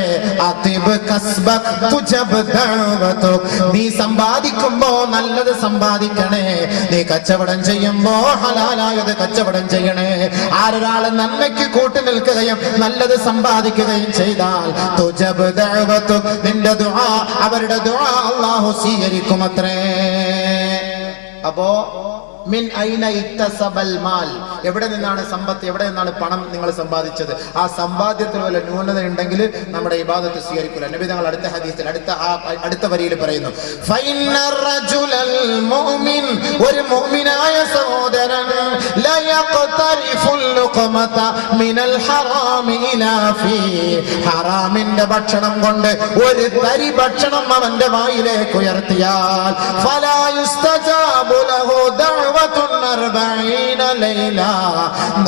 അതിബ് കസ്ബക് തുജബ് ദഅവതുക്, നീ സമ്പാദിക്കുമ്പോ നല്ലത് സമ്പാദിക്കണേ, നീ കച്ചവടം ചെയ്യുമ്പോ ഹലാലായത് കച്ചവടം ചെയ്യണേ. ആരൊരാളെ നന്മയ്ക്ക് കൂട്ടി നിൽക്കുകയും നല്ലത് സമ്പാദിക്കുകയും ചെയ്താൽ തുജബ് ദഅവതുക്, നിന്റെ ദുആ, അവരുടെ ദുആ അല്ലാഹു സ്വീകരിക്കുമത്രേ. അപ്പോ മിൻ ഐന ഇക്തസബൽ മാൽ, എവിടെ നിന്നാണ് സമ്പത്ത്, എവിടെ നിന്നാണ് പണം നിങ്ങൾ സമ്പാദിച്ചത്? ആ സമ്പാദ്യത്തിൽ വല്ല ന്യൂനത ഉണ്ടെങ്കിൽ നമ്മുടെ ഇബാദത്ത് സ്വീകരിക്കില്ല. നബി തങ്ങൾ അടുത്ത ഹദീസിൽ അടുത്ത വരിയിൽ പറയുന്നു, ഫൈനർ റജുലൽ മുഅ്മിൻ, ഒരു മുഅ്മിനായ സഹോദരൻ ല യഖ്തരിഫുൽ ലുഖമത മിനൽ ഹറാമി ഇലാ ഫീ, ഹറാമിന്റെ ഭക്ഷണം കൊണ്ട് ഒരു തരി ഭക്ഷണം അവന്റെ വായിലേക്ക് ഉയർത്തിയാൽ ഫലാ യുസ്തജാബു ലഹു ദഅവതുൻ 40 ലൈല,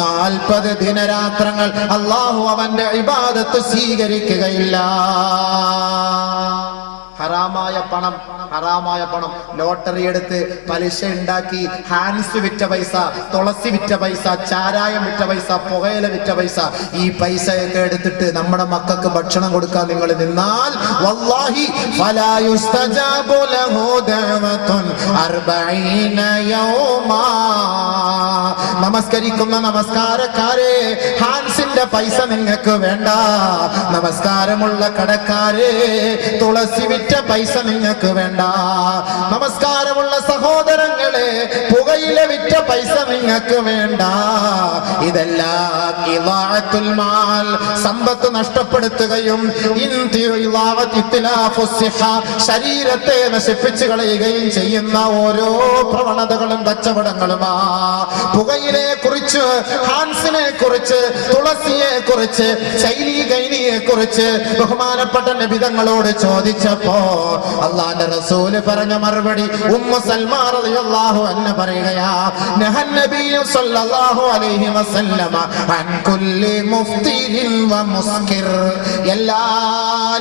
40 ദിനരാത്രങ്ങൾ അല്ലാഹു അവന്റെ ഇബാദത്ത് സ്വീകരിക്കുകയില്ല. ഹറാമായ പണം, ലോട്ടറി എടുത്ത് പലിശ ഉണ്ടാക്കി ഹാൻസ് വിറ്റ പൈസ, തുളസി വിറ്റ പൈസ, ചാരായം വിറ്റ പൈസ, പുകയില വിറ്റ പൈസ, ഈ പൈസയൊക്കെ എടുത്തിട്ട് നമ്മുടെ മക്കൾക്ക് ഭക്ഷണം കൊടുക്കാൻ നിങ്ങൾ നിന്നാൽ വല്ലാഹി ഫലാ യുസ്തജാബു ലഹു ദഅവതുൻ 40 യൗമാ. നമസ്കരിക്കുന്ന നമസ്കാരക്കാരെ, ഹാൻസിന്റെ പൈസ നിങ്ങൾക്ക് വേണ്ട. നമസ്കാരമുള്ള കടക്കാരെ, തുളസി വിറ്റ പൈസ നിങ്ങൾക്ക് വേണ്ട. നമസ്കാരമുള്ള സഹോദരങ്ങളെ, പുകയില വിറ്റ പൈസ നിങ്ങൾക്ക് വേണ്ട. ഇതെല്ലാം ഇളാഅത്തുൽ മാൽ, സമ്പത്ത് നഷ്ടപ്പെടുത്തുകയും ശരീരത്തെ നശിപ്പിച്ചു കളയുകയും ചെയ്യുന്ന ഓരോ പ്രവണതകളും കച്ചവടങ്ങളുമാ. പുകയിലെ കുറിച്ച്, ഹാൻസിനെ കുറിച്ച്, തുളസിയെ കുറിച്ച്, ശൈലി ഗൈനിയെ കുറിച്ച് ബഹുമാനപ്പെട്ട നബി തങ്ങളോട് ചോദിച്ചപ്പോ അല്ലാഹുവിന്റെ റസൂൽ പറഞ്ഞ മറുപടി ഉമ്മു സൽമാ റളിയല്ലാഹു അൻഹ പറയുകയാ, നഹൻ നബി സല്ലല്ലാഹു അലൈഹി വസല്ലമ അൻ കുല്ലി മുഫ്തിരിൻ വ മുസ്കിർ, എല്ലാ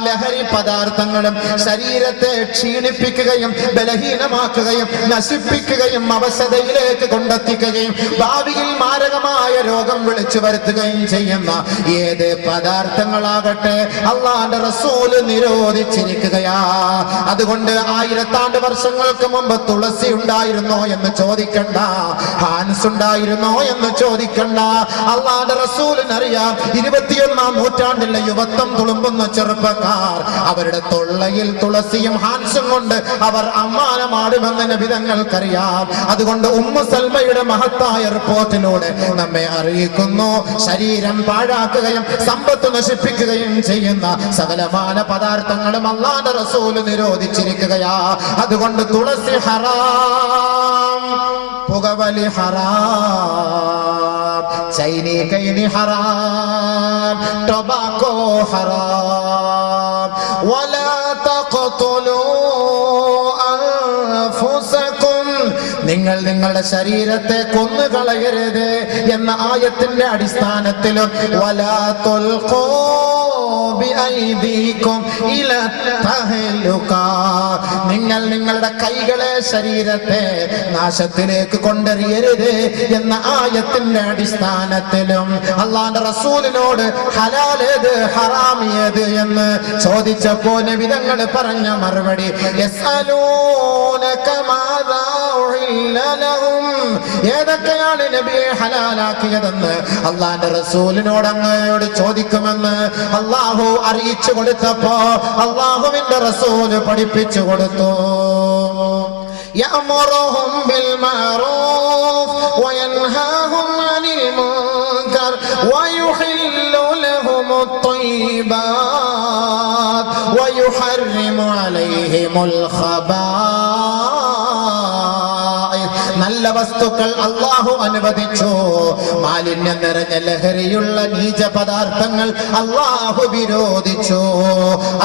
ലഹരി പദാർത്ഥങ്ങളും ശരീരത്തെ ക്ഷീണിപ്പിക്കുകയും ബലഹീനമാക്കുകയും നശിപ്പിക്കുകയും അവശതയിലേക്ക് കൊണ്ടെത്തിക്കുകയും ഭാവിയിൽ മാരകമായ രോഗം വിളിച്ചു വരുത്തുകയും ചെയ്യുന്ന ഏത് പദാർത്ഥങ്ങളാകട്ടെ അല്ലാഹുവിന്റെ റസൂൽ നിരോധിച്ചിരിക്കുകയാ. അതുകൊണ്ട് 1000 വർഷങ്ങൾക്ക് മുമ്പ് തുളസി ഉണ്ടായിരുന്നോ എന്ന് ചോദിക്കണ്ട, ഹാൻസ് ഉണ്ടായിരുന്നോ എന്ന് ചോദിക്കണ്ട. അല്ലാഹുവിന്റെ റസൂലിനറിയാം 21-ാം നൂറ്റാണ്ടിലെ യുവത്വം തുളുമ്പുന്ന ചെറുപ്പക്കാർ അവരുടെ തൊള്ളയിൽ തുളസിയും ഹാൻസും കൊണ്ട് അവർ അമ്മാനമാടുമെന്ന് നബി തങ്ങൾക്കറിയാം. അതുകൊണ്ട് ഉമ്മു സൽമയുടെ മഹത്തായ റിപ്പോർട്ടിലൂടെ നമ്മെ അറിയിക്കുന്നു, ശരീരം പാഴാക്കുകയും സമ്പത്ത് നശിപ്പിക്കുകയും ചെയ്യുന്ന സകലമാന പദാർത്ഥങ്ങളും അല്ലാഹുവിന്റെ റസൂൽ നിരോധിച്ചിരിക്കുകയാ. അതുകൊണ്ട് തുളസി ഹറാം, പുകവലി ഹറാം, ചൈനി കൈനി ഹറാം, ടൊബാക്കോ ഹറാം. വലാ തഖ്തുലൂ അൻഫുസകും, നിങ്ങൾ നിങ്ങളുടെ ശരീരത്തെ കൊന്നുകളയരുത് എന്ന ആയത്തിന്റെ അടിസ്ഥാനത്തിലും വലാ തുൽഖൂ ബിഐദീകും ഇലാ തഹ്ലുക, നിങ്ങൾ നിങ്ങളുടെ കൈകളെ, ശരീരത്തെ നാശത്തിലേക്ക് കൊണ്ടെറിയരുത് എന്ന ആയത്തിന്റെ അടിസ്ഥാനത്തിലും അല്ലാഹുവിന്റെ റസൂലിനോട് ഹലാൽ ഏത് ഹറാം ഏത് എന്ന് ചോദിച്ചപ്പോൾ നബി തങ്ങൾ പറഞ്ഞ മറുപടി യസ്അലൂനക മാദാ ഉഹില്ല ലഹും, ഏതൊക്കെയാണ് നബിയെ ഹലാലാക്കിയതെന്ന് അല്ലാഹുവിന്റെ റസൂലിനോട് അങ്ങയോട് ചോദിക്കുമെന്ന് അല്ലാഹു അറിയിച്ചു കൊടുത്തപ്പോ അല്ലാഹുവിന്റെ റസൂൽ പഠിപ്പിച്ചു കൊടുത്തു. യഅമുറുഹും ബിൽ മഅറൂഫ് വയൻഹാഹും അനിൽ മുൻകർ വയുഹില്ലു ലഹുമുത് ത്വയ്യിബാത് വയുഹർരിമു അലൈഹിമുൽ ഖബായിസ്, നല്ല വസ്തുക്കൾ അല്ലാഹു അനുവദിച്ചു, മാലിന്യം നിറഞ്ഞ ലഹരിയുള്ള നീച പദാർത്ഥങ്ങൾ അല്ലാഹു വിരോധിച്ചു.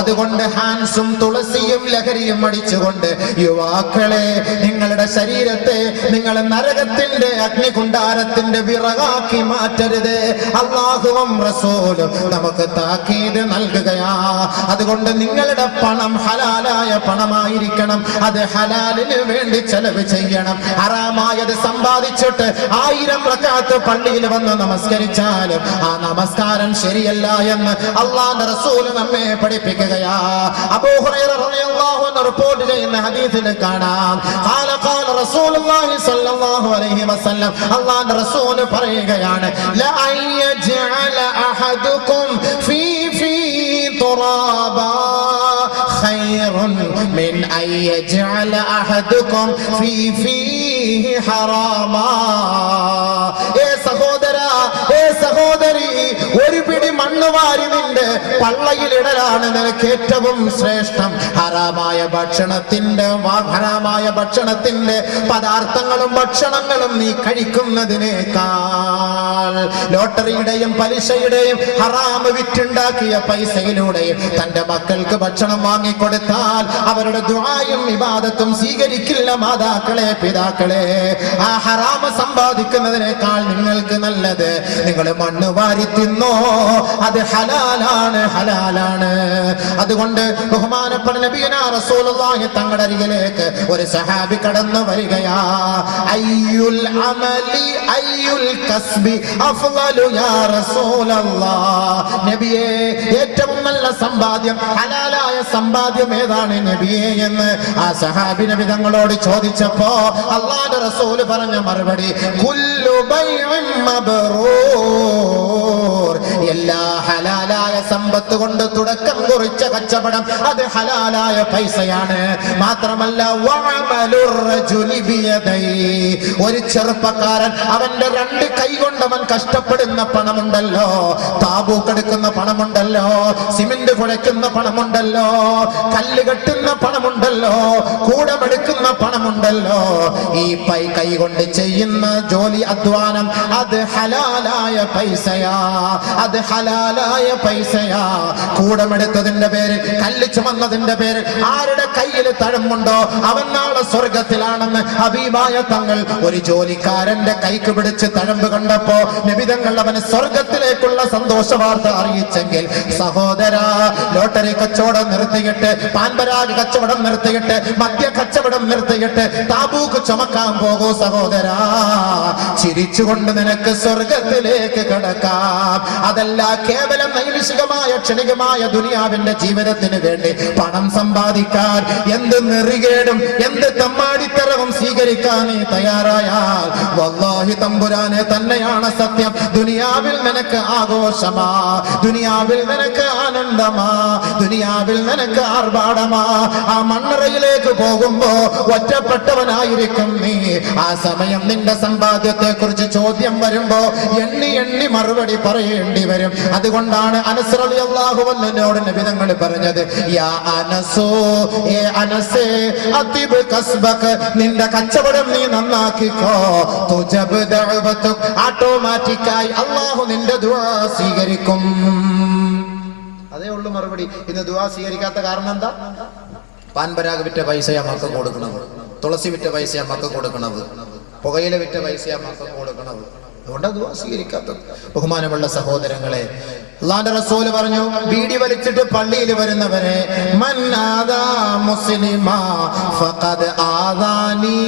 അതുകൊണ്ട് ഹാൻസും തുളസിയും ലഹരിയും അടിച്ചുകൊണ്ട് യുവാക്കളെ, നിങ്ങളുടെ ശരീരത്തെ നിങ്ങൾ നരകത്തിന്റെ അഗ്നികുണ്ഡാരത്തിന്റെ വിറകാക്കി മാറ്റരുത്. അല്ലാഹുവും റസൂലും നമുക്ക് താക്കീത് നൽകുകയാ. അതുകൊണ്ട് നിങ്ങളുടെ പണം ഹലാലായ പണമായിരിക്കണം, അത് ഹലാലിന് വേണ്ടി ചെലവ് ചെയ്യണം. ഹറാമായത് സമ്പാദിച്ചിട്ട് 1000 റക്അത്ത് പള്ളിയിൽ വന്ന് നമസ്കരിച്ചാലും ആ നമസ്കാരം ശരിയല്ല എന്ന് അല്ലാഹുവിന്റെ റസൂൽ നമ്മെ പഠിപ്പിക്കുകയാ. അബൂ ഹുറൈറ റളിയല്ലാഹു അൻഹു റിപ്പോർട്ട് ചെയ്യുന്ന ഹദീസിൽ കാണാം, ഖാല റസൂലുള്ളാഹി സ്വല്ലല്ലാഹു അലൈഹി വസല്ലം, അല്ലാഹുവിന്റെ റസൂൽ പറയുകയാണ്, ലാ യജ്അല അഹദുകും ഫീ തുറാബ ഖൈറുൻ മിൻ അൻ യജ്അല അഹദുകും ഫീ ഫീഹി ഹറാമാ. ഏ സഹോദരാ, ഏ സഹോദരി, ഒരു പിടി മണ്ണ് വാരി നിന്റെ പള്ളയിലിടലാണ് നിനക്ക് ഏറ്റവും ശ്രേഷ്ഠം. ഹറാമായ ഭക്ഷണത്തിന്റെ പദാർത്ഥങ്ങളും ഭക്ഷണങ്ങളും നീ കഴിക്കുന്നതിനേക്കാൾ ലോട്ടറിയുടെയും പലിശയുടെയും ഹറാമ് വിറ്റുണ്ടാക്കിയ പൈസയിലൂടെയും തന്റെ മക്കൾക്ക് ഭക്ഷണം വാങ്ങിക്കൊടുത്താൽ അവരുടെ ദുആയും ഇബാദത്തും സ്വീകരിക്കില്ല മാതാക്കളെ, പിതാക്കളെ. ആ ഹറാമ് സമ്പാദിക്കുന്നതിനേക്കാൾ നിങ്ങൾക്ക് നല്ലത് നിങ്ങൾ മണ്ണ് വാരി തിന്നോ, അത് ഹലാലാണ്, ഹലാലാണ്. അതുകൊണ്ട് ബഹുമാനപ്പെട്ട നബിയനാ റസൂലുള്ളാഹി തങ്ങളുടെ അരികിലേക്ക് ഒരു സഹാബി കടന്നു വരികയാ. അയ്യുൽ അമലി അയ്യുൽ കസ്ബി അഫ്ളലു യാ റസൂലല്ലാഹ്. നബിയേ, ഏറ്റവും നല്ല സമ്പാദ്യം, ഹലാലായ സമ്പാദ്യം ഏതാണ് നബിയേ എന്ന് ആ സഹാബി നബി തങ്ങളോട് ചോദിച്ചപ്പോ അല്ലാഹുവിന്റെ റസൂൽ പറഞ്ഞ മറുപടി കുല്ലു ബൈഇൻ മബ്റൂർ. എല്ലാ ഹലാലായ സമ്പത്ത് കൊണ്ട് തുടക്കം കുറിച്ച കച്ചവടം അത് ഹലാലായ പൈസയാണ്. മാത്രമല്ല വഅമലുർ റജുലി ബിയദൈ, ഒരു ചെറുപ്പക്കാരൻ അവന്റെ രണ്ട് കൈ കൊണ്ട് അവൻ കഷ്ടപ്പെടുന്ന പണമുണ്ടല്ലോ, താബൂക്കെടുക്കുന്ന പണമുണ്ടല്ലോ, സിമന്റ് കുഴയ്ക്കുന്ന പണമുണ്ടല്ലോ, കല്ല് കെട്ടുന്ന പണമുണ്ടല്ലോ, കൂടമെടുക്കുന്ന പണമുണ്ടല്ലോ, ഈ കൈ കൊണ്ട് ചെയ്യുന്ന ജോലി, അധ്വാനം അത് ഹലാലായ പൈസയാ, അത് ഹലാലായ പൈസയാ. കൂടമെടുത്തതിന്റെ പേരിൽ, കല്ല് ചുമന്നതിന്റെ പേരിൽ ആരുടെ കയ്യിൽ തഴമ്പുണ്ടോ അവൻ നാളെ സ്വർഗത്തിലാണെന്ന് ഹബീബായ തങ്ങൾ ഒരു ജോലിക്കാരന്റെ കൈക്ക് പിടിച്ച് തഴമ്പ് കണ്ടപ്പോ നബിതങ്ങൾ അവന് സ്വർഗത്തിലേക്കുള്ള സന്തോഷ വാർത്ത അറിയിച്ചെങ്കിൽ സഹോദരാ, ലോട്ടറി കച്ചവടം നിർത്തിയിട്ട്, പാൻപരാഗ് കച്ചവടം നിർത്തിയിട്ട്, മദ്യ കച്ചവടം നിർത്തിയിട്ട് താബൂക്ക് ചുമക്കാൻ പോകൂ സഹോദരാ. ചിരിച്ചുകൊണ്ട് നിനക്ക് സ്വർഗത്തിലേക്ക് കടക്കാം. അതല്ല കേവലം നൈമിഷികമായ ക്ഷണികമായ ദുനിയാവിന്റെ ജീവിതത്തിന് വേണ്ടി പണം സമ്പാദിക്കാൻ എന്ത് നെറികേടും എന്ത് തമ്മാടിത്തരവും സ്വീകരിക്കാൻ നീ തയ്യാറായാൽ വല്ലാഹി തമ്പുരാനെ തന്നെയാണ് സത്യം. ദുനിയാവിൽ നിനക്ക് ആഘോഷമാ, ദുനിയാവിൽ നിനക്ക് ആനന്ദമാ, ദുനിയാവിൽ നിനക്ക് ആർഭാടമാ. ആ മണ്ണറയിലേക്ക് പോകുമ്പോ ഒറ്റപ്പെട്ടവനായിരിക്കും നീ. ആ സമയം നിന്റെ സമ്പാദ്യത്തെ കുറിച്ച് ചോദ്യം വരുമ്പോ എണ്ണി എണ്ണി മറുപടി പറയേണ്ടി വരും. അതുകൊണ്ടാണ് അനസ് റളിയല്ലാഹു അൻഹുവിനോട് നബി തങ്ങൾ പറഞ്ഞത്, യാ അനസോ, ഏ അനസേ, അതിബ് കസ്ബക്, നിന്റെ കച്ചവടം നീ നന്നാക്കിക്കോ. തുജബ് ദഅവതുക്, ഓട്ടോമാറ്റിക്കായി അല്ലാഹു നിന്റെ ദുആ സ്വീകരിക്കും. അതേ ഉള്ളു മറുപടി. ഇന്ന് ദുആ സ്വീകരിക്കാത്ത കാരണം എന്താ? പാൻപരാഗ് വിറ്റ പൈസയാ മക്കൾക്ക് കൊടുക്കണത്, തുളസി വിറ്റ പൈസയാ മക്കൾക്ക് കൊടുക്കണത്, പുകയില വിറ്റ പൈസയാ മക്കൾക്ക് കൊടുക്കണത്. അതുകൊണ്ടാണ് ദുആ സ്വീകരിക്കാത്തത്. ബഹുമാനമുള്ള സഹോദരങ്ങളെ, അല്ലാഹുവിന്റെ റസൂൽ പറഞ്ഞു, ബീഡി വലിച്ചിട്ട് പള്ളിയിൽ വരുന്നവരെ മൻ ആദാ മുസ്ലിമാ ഫഖദ് ആദാനി.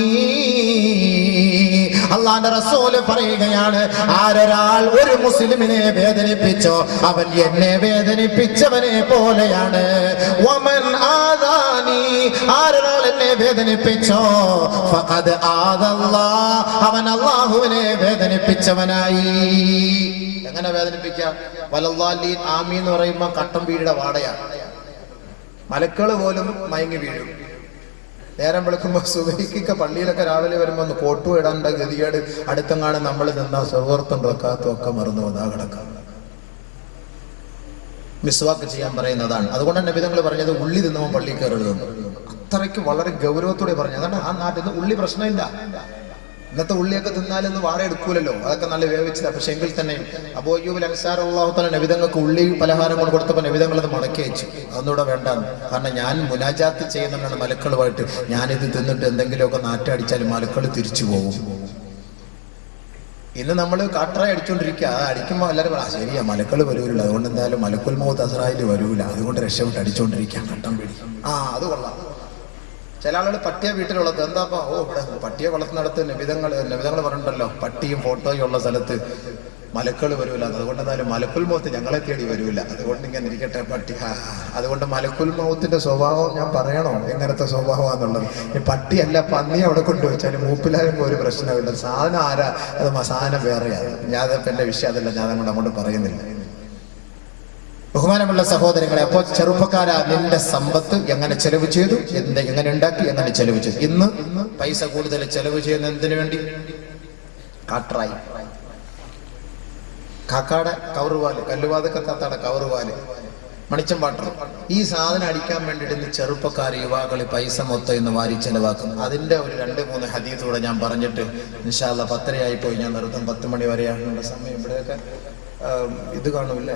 അല്ലാഹുവിന്റെ റസൂൽ പറയുകയാണ്, ആരൊരാൾ ഒരു മുസ്ലിമിനെ വേദനിപ്പിച്ചോ അവൻ എന്നെ വേദനിപ്പിച്ചവനെ പോലെയാണ്. വമൻ ആദാനി, ആരൊരാൾ എന്നെ വേദനിപ്പിച്ചോ ഫഖദ് ആദല്ലാഹ്, അവൻ അല്ലാഹുവിനെ വേദനിപ്പിച്ചവനായി. എങ്ങനെ വേദനിപ്പിക്കാം? വലല്ലാഹീൻ ആമീൻ എന്ന് പറയുമ്പോൾ കട്ടം വീടിയുടെ വാടയാണ്. മലക്കള് പോലും മയങ്ങി വീഴും. നേരം വെളുക്കുമ്പോ സുബഹിക്ക് പള്ളിയിലൊക്കെ രാവിലെ വരുമ്പോ ഒന്ന് കോട്ടു ഇടാണ്ട ഗതികേട് അടുത്തെങ്ങാണ് നമ്മൾ നിന്നാ സുഹൃത്തും വെക്കാത്തും ഒക്കെ മറന്നു വന്നാ കിടക്കാം. മിസ്വാക്ക് ചെയ്യാൻ പറയുന്നതാണ്. അതുകൊണ്ട് തന്നെ നബിതങ്ങൾ പറഞ്ഞത് ഉള്ളി തിന്നവൻ പള്ളി കയറരുതെന്ന്. അത്രയ്ക്ക് വളരെ ഗൗരവത്തോടെ പറഞ്ഞു. അതാണ് ആ നാട്ടിൽ നിന്ന് ഉള്ളി പ്രശ്നമില്ല. ഇന്നത്തെ ഉള്ളിയൊക്കെ തിന്നാലൊന്നും വാട എടുക്കൂലല്ലോ, അതൊക്കെ നല്ല വേവിച്ചതാ. പക്ഷെ എങ്കിൽ തന്നെയും അബൂ അയ്യൂബ് അൻസാരി റളിയല്ലാഹു തആല നബിതങ്ങൾക്ക് ഉള്ളി പലഹാരം കൊണ്ട് കൊടുത്തപ്പോൾ നബിതങ്ങൾ അത് മടക്കി വെച്ചു. അതൊന്നുകൂടെ വേണ്ടാന്ന്. കാരണം ഞാൻ മുനാജാത്ത് ചെയ്യുന്നതാണ് മലക്കളുമായിട്ട്. ഞാനിത് തിന്നിട്ട് എന്തെങ്കിലുമൊക്കെ നാറ്റടിച്ചാൽ മലക്കൾ തിരിച്ചു പോകും. ഇന്ന് നമ്മൾ കാട്ടറായി അടിച്ചോണ്ടിരിക്കുക. അത് അടിക്കുമ്പോൾ എല്ലാവരും പറയാം ശരിയാ മലക്കൾ വരൂല, അതുകൊണ്ട് എന്തായാലും മലക്കുൽ മൗത്ത് അസ്രായിൽ വരൂല, അതുകൊണ്ട് രക്ഷപ്പെട്ട് അടിച്ചോണ്ടിരിക്കുക കട്ടം പിടി. അത് കൊള്ളാം. ചില ആളുകൾ പട്ടിയെ വീട്ടിലുള്ളത് എന്താപ്പാ, ഇവിടെ പട്ടിയെ വളർത്തുന്നിടത്ത് നബിതങ്ങൾ പറഞ്ഞിട്ടുണ്ടല്ലോ, പട്ടിയും ഫോട്ടോയും ഉള്ള സ്ഥലത്ത് മലക്കൾ വരൂല, അതുകൊണ്ട് എന്തായാലും മലക്കുൽ മൗത്ത് ഞങ്ങളെ തേടി വരൂല, അതുകൊണ്ട് ഇങ്ങനെ ഇരിക്കട്ടെ പട്ടി. അതുകൊണ്ട് മലക്കുൽ മൗത്തിന്റെ സ്വഭാവം ഞാൻ പറയണോ എങ്ങനത്തെ സ്വഭാവമാണെന്നുള്ളത്? ഈ പട്ടിയല്ല പന്നി അവിടെ കൊണ്ടുവച്ചാലും മൂപ്പിലാകുമ്പോൾ ഒരു പ്രശ്നമില്ല. സാധനം ആരാ, അത് സാധനം വേറെയാണ്. ഞാൻ എന്റെ വിഷയം അതല്ല, ഞാൻ അങ്ങോട്ട് പറയുന്നില്ല. ബഹുമാനമുള്ള സഹോദരങ്ങളെ, അപ്പോൾ ചെറുപ്പക്കാരാ, നിന്റെ സമ്പത്ത് എങ്ങനെ ചെലവ് ചെയ്തു, എങ്ങനെ ഉണ്ടാക്കി, എങ്ങനെ ചെലവ് ചെയ്തു? ഇന്ന് പൈസ കൂടുതൽ ചെലവ് ചെയ്യുന്ന എന്തിനു വേണ്ടി? കാട്രായി, കാക്കാടെ കവറുപാല്, കല്ലുവാതൊക്കെ താത്താടെ കവറുപാല്, മണിച്ചം വാട്ടർ, ഈ സാധനം അടിക്കാൻ വേണ്ടിയിട്ട് ഇന്ന് ചെറുപ്പക്കാർ, യുവാക്കൾ പൈസ മൊത്തം ഇന്ന് വാരി ചെലവാക്കും. അതിന്റെ ഒരു 2-3 ഹദീസ് കൂടെ ഞാൻ പറഞ്ഞിട്ട് ഇൻഷാ അല്ലാഹ് 10:30 പോയി ഞാൻ നിർത്തും. 10 മണി വരെയാണ് സമയം. ഇവിടെയൊക്കെ ഇത് കാണൂല്ലേ,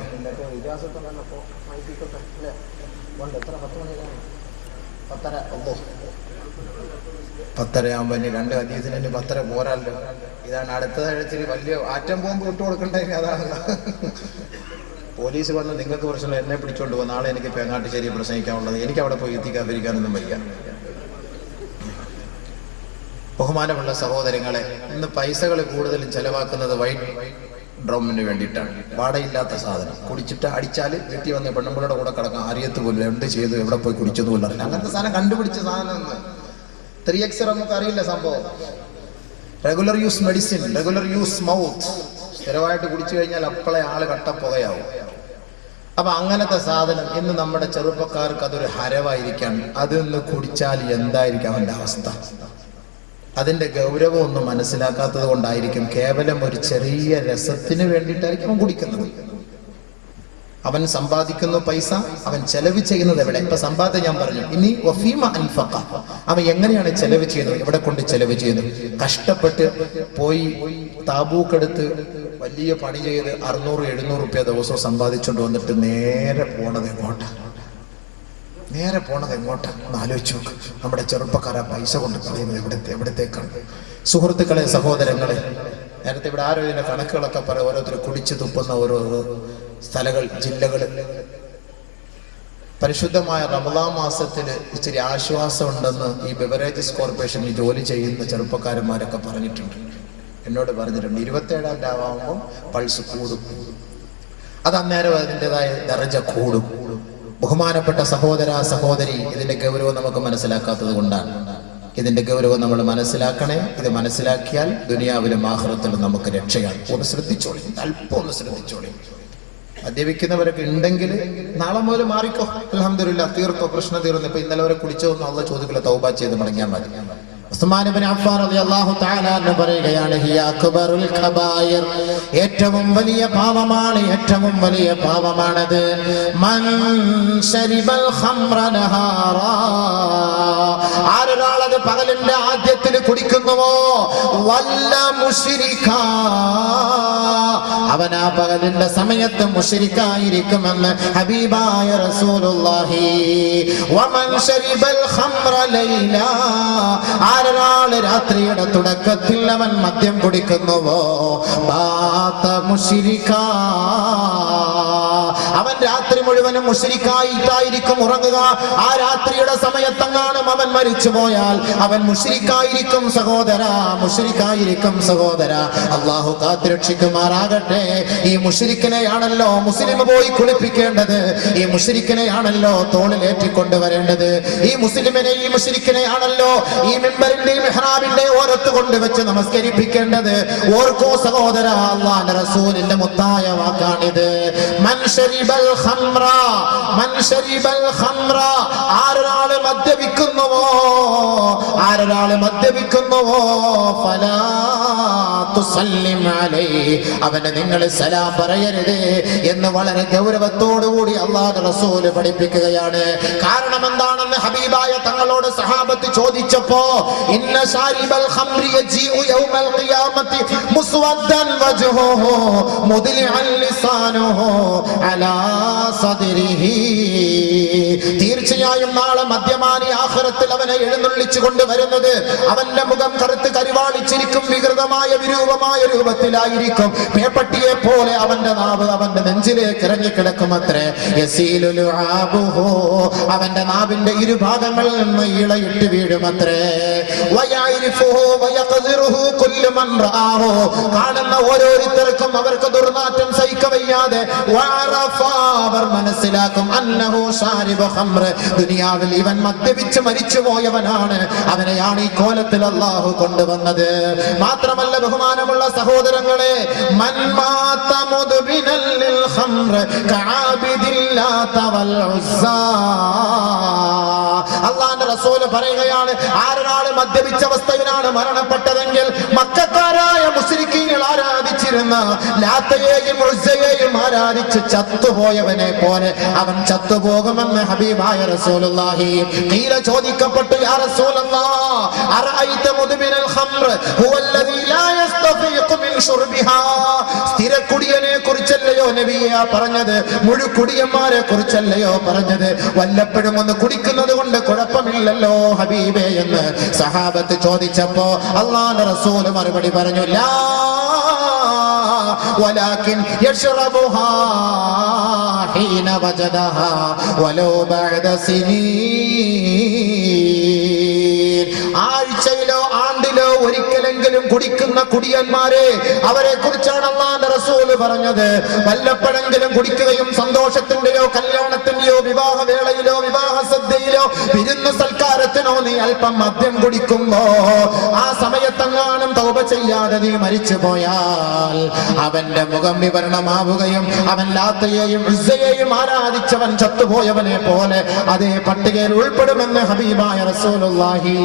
10:30 ആകുമ്പോ 2 ഹദീസിന് 10:30 പോരാല്ലോ. ഇതാണ് അടുത്ത ആഴ്ചയിൽ വലിയ ആറ്റം ബോംബ് ഇട്ട് കൊടുക്കണ്ടെങ്കിൽ അതാണ്. പോലീസ് പറഞ്ഞു നിങ്ങൾക്ക് പ്രശ്നം, എന്നെ പിടിച്ചോണ്ട് പോകും, നാളെ എനിക്ക് പേങ്ങാട്ടുശ്ശേരി പ്രസംഗിക്കാനുള്ളത്, എനിക്ക് അവിടെ പോയി എത്തിക്കാതിരിക്കാനൊന്നും വയ്യ. ബഹുമാനമുള്ള സഹോദരങ്ങളെ, ഇന്ന് പൈസകൾ കൂടുതലും ചെലവാക്കുന്നത് വൈറ്റ് ഡ്രമ്മിന് വേണ്ടിയിട്ടാണ്. വാടയില്ലാത്ത സാധനം കുടിച്ചിട്ട് അടിച്ചാൽ വീട്ടിൽ വന്ന് പെണ്ണുമ്പിളുടെ കൂടെ കിടക്കാൻ അറിയത്ത് പോലും, എന്ത് ചെയ്തു, എവിടെ പോയി കുടിച്ചത് പോലും അറിയില്ല. അങ്ങനത്തെ സാധനം കണ്ടുപിടിച്ച സാധനം 3x നമുക്ക് അറിയില്ല സംഭവം. Regular use medicine, regular use mouth, സ്ഥിരമായിട്ട് കുടിച്ചു കഴിഞ്ഞാൽ അപ്പോളെ ആള് കട്ടപ്പുകയാവും. അപ്പൊ അങ്ങനത്തെ സാധനം ഇന്ന് നമ്മുടെ ചെറുപ്പക്കാർക്ക് അതൊരു ഹരവായിരിക്കാണ്. അതൊന്ന് കുടിച്ചാൽ എന്തായിരിക്കും അവന്റെ അവസ്ഥ? അതിന്റെ ഗൗരവം ഒന്നും മനസ്സിലാക്കാത്തത് കൊണ്ടായിരിക്കും, കേവലം ഒരു ചെറിയ രസത്തിന് വേണ്ടിയിട്ടായിരിക്കും അവൻ കുടിക്കുന്നത്. അവൻ സമ്പാദിക്കുന്നു പൈസ, അവൻ ചെലവ് ചെയ്യുന്നത് എവിടെ? ഇപ്പൊ സമ്പാദ്യം ഞാൻ പറഞ്ഞു. ഇനി വഫീമ അൻഫഖ, അവൻ എങ്ങനെയാണ് ചെലവ് ചെയ്യുന്നത്, എവിടെ കൊണ്ട് ചെലവ് ചെയ്യുന്നു? കഷ്ടപ്പെട്ട് പോയി താബൂക്കെടുത്ത് വലിയ പണി ചെയ്ത് 600-700 രൂപ ദിവസവും സമ്പാദിച്ചുകൊണ്ട് വന്നിട്ട് നേരെ പോണത് എങ്ങോട്ടാ? ഒന്ന് ആലോചിച്ച് നോക്ക്. നമ്മുടെ ചെറുപ്പക്കാരാ പൈസ കൊണ്ട് കളയുന്നത് എവിടത്തേക്കാണ്? സുഹൃത്തുക്കളെ, സഹോദരങ്ങളെ, നേരത്തെ ഇവിടെ ആരോ ഇതിന്റെ കണക്കുകളൊക്കെ പറയും. ഓരോരുത്തർ കുടിച്ചു തുപ്പുന്ന ഓരോ സ്ഥലങ്ങൾ, ജില്ലകൾ. പരിശുദ്ധമായ റമദാൻ മാസത്തില് ഇച്ചിരി ആശ്വാസം ഉണ്ടെന്ന് ഈ ബെവറേജസ് കോർപ്പറേഷനിൽ ജോലി ചെയ്യുന്ന ചെറുപ്പക്കാരന്മാരൊക്കെ പറഞ്ഞിട്ടുണ്ട്, എന്നോട് പറഞ്ഞിട്ടുണ്ട്. 27-ാം രാവാകുമ്പോൾ പൾസ് കൂടും, അത് അന്നേരം അതിൻ്റെതായ ദർജ കൂടും. ബഹുമാനപ്പെട്ട സഹോദര സഹോദരി, ഇതിന്റെ ഗൗരവം നമുക്ക് മനസ്സിലാക്കാത്തത് കൊണ്ടാണ്. ഇതിന്റെ ഗൗരവം നമ്മൾ മനസ്സിലാക്കണേ. ഇത് മനസ്സിലാക്കിയാൽ ദുനിയാവിലും ആഖിറത്തിലും നമുക്ക് രക്ഷയാണ്. ഒന്ന് ശ്രദ്ധിച്ചോളി, അല്പം ഒന്ന് ശ്രദ്ധിച്ചോളി. മദ്യപിക്കുന്നവരൊക്കെ ഉണ്ടെങ്കിൽ നാളെ മുതൽ മാറിക്കോ. അൽഹംദുലില്ലാഹ്, തീർത്തോ, പ്രശ്നം തീർന്നു. ഇപ്പൊ ഇന്നലെ വരെ കുടിച്ചോന്ന് അള്ളാഹ് ചോദിക്കില്ല, തൗബ ചെയ്ത് മടങ്ങിയാൽ മതി. ഉസ്മാൻ ഇബ്നു അഫ്ഫാൻ റളിയല്ലാഹു തആല അൻഹു പറയുകയാണ്, ഹിയ അക്ബറുൽ കബായിർ, ഏറ്റവും വലിയ പാപമാണ്, ഏറ്റവും വലിയ പാപമാണത്. മൻ ശരിബൽ ഖംറ നഹാറാ, ആരൊരാളത് പകലിന്റെ ആദ്യത്തിൽ കുടിക്കുന്നുവോ, വല്ല മുശ്രിക്കാ, അവൻ ആ പകലിന്റെ സമയത്ത് മുശ്രിക്കായിരിക്കുമെന്ന് ഹബീബായ റസൂലുള്ളാഹി. വമൻ ശരിബൽ ഖംറ ലൈലാ, ആരൊരാൾ രാത്രിയുടെ തുടക്കത്തിൽ അവൻ മദ്യം കുടിക്കുന്നുവോ, ബാത മുശ്രിക്കാ, അവൻ രാത്രി മുഴുവനും മുശ്രിക്കായിട്ടായിരിക്കും ഉറങ്ങുക. ആ രാത്രിയുടെ സമയത്തെങ്ങാനും അവൻ മരിച്ചു പോയാൽ അവൻ മുശ്രിക്കായിരിക്കും സഹോദര, മുശ്രിക്കായിരിക്കും സഹോദര. അള്ളാഹു കാത്തുരക്ഷിക്കുമാറാകട്ടെ. ഈ മുശ്രിക്കിനെയാണല്ലോ മുസ്ലിം പോയി കുളിപ്പിക്കേണ്ടത്, ഈ മുശ്രിക്കിനെയാണല്ലോ തോളിലേറ്റിക്കൊണ്ടുവരേണ്ടത്, ഈ മുസ്ലിമിനെ, ഈ മുശ്രിക്കിനെയാണല്ലോ ഈ മിമ്പറിന്റെ മെഹ്റാബിന്റെ ഓരത്ത് കൊണ്ടുവച്ച് നമസ്കരിപ്പിക്കേണ്ടത്. ഓർക്കോ സഹോദര, അല്ലാഹുവിന്റെ റസൂലിന്റെ മുത്തായ വാക്കാണിത്. മൻ ശരിബൽ ഖംറ, മൻ ശരിബൽ ഖംറ, ആരൊരാൾ മദ്യപിക്കുന്നുവോ, ആരൊരാൾ മദ്യപിക്കുന്നുവോ, ഫലാ തുസല്ലിം അലൈഹി, അവന് നിങ്ങൾ സലാം പറയരുത് എന്ന് വളരെ ഗൗരവത്തോടുകൂടി അല്ലാഹുവിന്റെ റസൂൽ പഠിപ്പിക്കുകയാണ്. കാരണം എന്താണെന്ന് ഹബീബായ തങ്ങളോട് സഹാബത്ത് ചോദിച്ചപ്പോ, ഇന്ന ശാരിബൽ ഖംറി യജീഉ യൗമൽ ഖിയാമത്തി മുസ്വദ്ദൻ വജ്ഹുഹു മുദ്ലിഅൻ ലിസാനുഹു അലാ സദ്രിഹി, തീർച്ചയായും നാളെ മദ്യപാനി ആഖിറത്തിൽ അവനെ എഴുന്നള്ളിച്ചു കൊണ്ടുവരുന്നത് അവന്റെ മുഖം കറുത്ത് കരിവാളിച്ചിരിക്കും, വികൃതമായ വിരൂപമായ രൂപത്തിലായിരിക്കും. പേപ്പട്ടിയെ പോലെ അവന്റെ നാവ് അവന്റെ നെഞ്ചിലേക്ക് ഇറങ്ങിക്കിടക്കുമത്രേ. യസീലു ലുആബുഹു, അവന്റെ നാവിന്റെ ഇരുഭാഗങ്ങളിൽ നിന്ന് ഇളയിട്ട് വീഴുമത്രേ. വയഅരിഫുഹു വയഖദിറുഹു കുല്ലു മൻ റആഹു, കാണുന്ന ഓരോരുത്തർക്കും അവർക്ക് ദുർനാറ്റം സഹിക്കവയ്യാതെ വഅറഫ, അവർ മനസ്സിലാക്കും, അന്നഹു ശാരിബു ഖംർ, ദുനിയാവിൽ ഇവൻ മദ്യപിച്ച് മരിച്ചു പോയവനാണ്, അവനെയാണ് ഈ കോലത്തിൽ അല്ലാഹു കൊണ്ടുവന്നത്. മാത്രമല്ല ബഹുമാനമുള്ള സഹോദരങ്ങളെ, മൻ മാത മുദ്ബിനൽ ലിൽ ഖംർ കഅബിദില്ലാത വൽ ഉസ്സാ. അല്ലാഹുവിന്റെ റസൂൽ പറയുകയാണ്, ആരാണ് മദ്യപിച്ച അവസ്ഥയിലാണ് മരണപ്പെട്ടതെങ്കിൽ മക്കക്കാരായ മുശ്രിക്കീങ്ങൾ ആരാധിച്ചിരുന്ന ലാത്തയെയും ഉസ്സയെയും ആരാധിച്ച് ചത്തുപോയവനെ പോലെ അവൻ ചത്തുപോകുമെന്ന് ഹബീബായ റസൂലുള്ളാഹി. ഖീല ചോദിക്കപ്പെട്ടു, യാ റസൂലല്ലാഹ് അറഅയ്ത മുദ്ബിനൽ ഖംർ ഹുവല്ലദീ ലാ യസ്തഫീഖു മിൻ ശുർബിഹാ. സ്ഥിരകുടിയനെ കുറിച്ചല്ലയോ നബിയെ പറഞ്ഞത്, മുഴുക്കുടിയന്മാരെ കുറിച്ചല്ലയോ പറഞ്ഞത്? വല്ലപ്പോഴും ഒന്ന് കുടിക്കുന്നത് കൊണ്ട് കുഴപ്പമില്ലല്ലോ ഹബീബേ എന്ന് സഹാബത്ത് ചോദിച്ചപ്പോ അല്ലാഹുവിന്റെ റസൂൽ മറുപടി പറഞ്ഞു, ലാ വലാകിൻ യശ്റബുഹാ ഹീന വജദഹാ വലൗ ബഅദ സിനീൻ. ആഴ്ചയിലോ ആണ്ടിലോ ഒരിക്കലെങ്കിലും കുടിക്കുന്ന കുടിയന്മാരെ, അവരെ കുറിച്ചാണ് അല്ലാഹുവിന്റെ റസൂൽ പറഞ്ഞത്. വല്ലപ്പോഴെങ്കിലും കുടിക്കുകയും സന്തോഷത്തിന്റെയോ കല്യാണത്തിന്റെയോ വിവാഹവേളയിലോ വിവാഹ സദ്യയിലോ വിരുന്ന് സൽക്കാരത്തിനോ നീ അല്പം മദ്യം കുടിക്കുമ്പോ ആ സമയത്തെങ്ങാനും തൗബ ചെയ്യാതെ നീ മരിച്ചു പോയാൽ അവന്റെ മുഖം വിവരണമാവുകയും അവൻ ലാത്തയെയും ഉസ്സയെയും ആരാധിച്ചവൻ ചത്തുപോയവനെ പോലെ അതേ പട്ടികയിൽ ഉൾപ്പെടുമെന്ന് ഹബീബായ റസൂലുള്ളാഹി.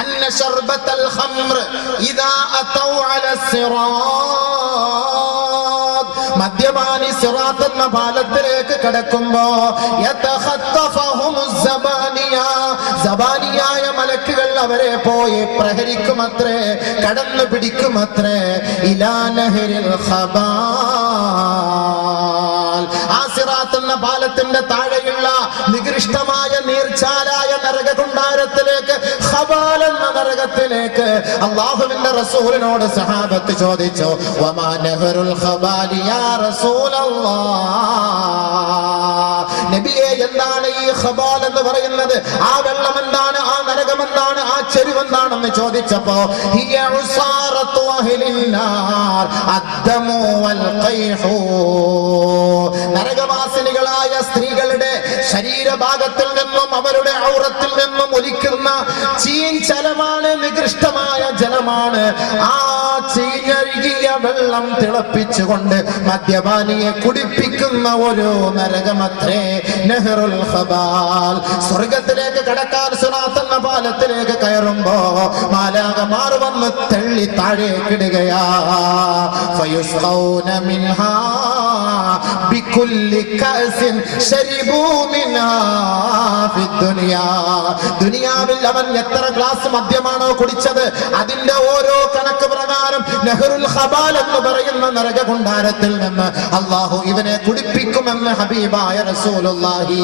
അന്ന ശർബത്തൽ ഖംർ ഇദാ അതൗ അല സിറാത്ത്. മദ്യപാനി സിറാത്ത് എന്ന പാലത്തിലേക്ക് കടക്കുമ്പോ യതഖത്തഫഹുമുസ് സബാനിയ. സബാനിയായ മലക്കുകൾ അവരെ പോയി പ്രഹരിക്കുമത്രേ, കടന്നു പിടിക്കുമത്രേ. ഇലാ നഹരിൽ ഖബാൽ. ആ സിറാത്ത് എന്ന പാലത്തിന്റെ താഴെയുള്ള നികൃഷ്ടമായ നീർച്ചാലായ നരകകുണ്ടാരത്തിലേക്ക്, ഖബാൽ എന്ന നരകത്തിലേക്ക് അല്ലാഹുവിന്റെ റസൂലിനോട് സഹാബത്ത് ചോദിച്ചു, വമാ നഹറുൽ ഖബാലി യാ റസൂലല്ലാഹ്. നബിയെ, എന്താണ് ഈ ഖബാൽ എന്ന് പറയുന്നത്? ആ വെള്ളം എന്താണ്? ആ നരകം എന്താണ്? ആ ചെരുവെന്താണെന്ന് ചോദിച്ചപ്പോ ഹിയ ഉസാറത്തു അഹ്ലിന്നാർ അദ്ദമു വൽ ഖൈഹു. നരകവാസിനികളായ സ്ത്രീകളുടെ ശരീരഭാഗത്തിൽ നിന്നും അവരുടെ ഔറത്തിൽ നിന്നും ഒലിക്കുന്ന ചീഞ്ചലമാണ്, നികൃഷ്ടമായ ജലമാണ്. ആ ചീഞ്ഞഴുകിയ വെള്ളം തിളപ്പിച്ചുകൊണ്ട് മദ്യപാനിയെ കുടിപ്പിക്കുന്ന ഒരു നരകമത്രേ നഹറുൽ ഖബാൽ. സ്വർഗത്തിലേക്ക് കടക്കാൻ സിറാത്ത് എന്ന പാലത്തിലേക്ക് കയറുമ്പോ മാലാഖമാർ വന്ന് തള്ളി താഴേക്കിടുകയാ. ഫയുസ്ഖൗന മിൻഹാ ബികുല്ലി കഅസിൻ ശരിബൂ മിൻഹാ ഫിദ്ദുനിയാ. ദുനിയാവിൽ അവൻ എത്ര ഗ്ലാസ് മദ്യമാണോ കുടിച്ചത് അതിന്റെ ഓരോ കണക്ക് പ്രകാരം നഹറുൽ ഖബാൽ എന്ന് പറയുന്ന നരകകുണ്ടാരത്തിൽ നിന്ന് അല്ലാഹു ഇവനെ കുടിപ്പിക്കുമെന്ന് ഹബീബായ റസൂലുള്ളാഹി.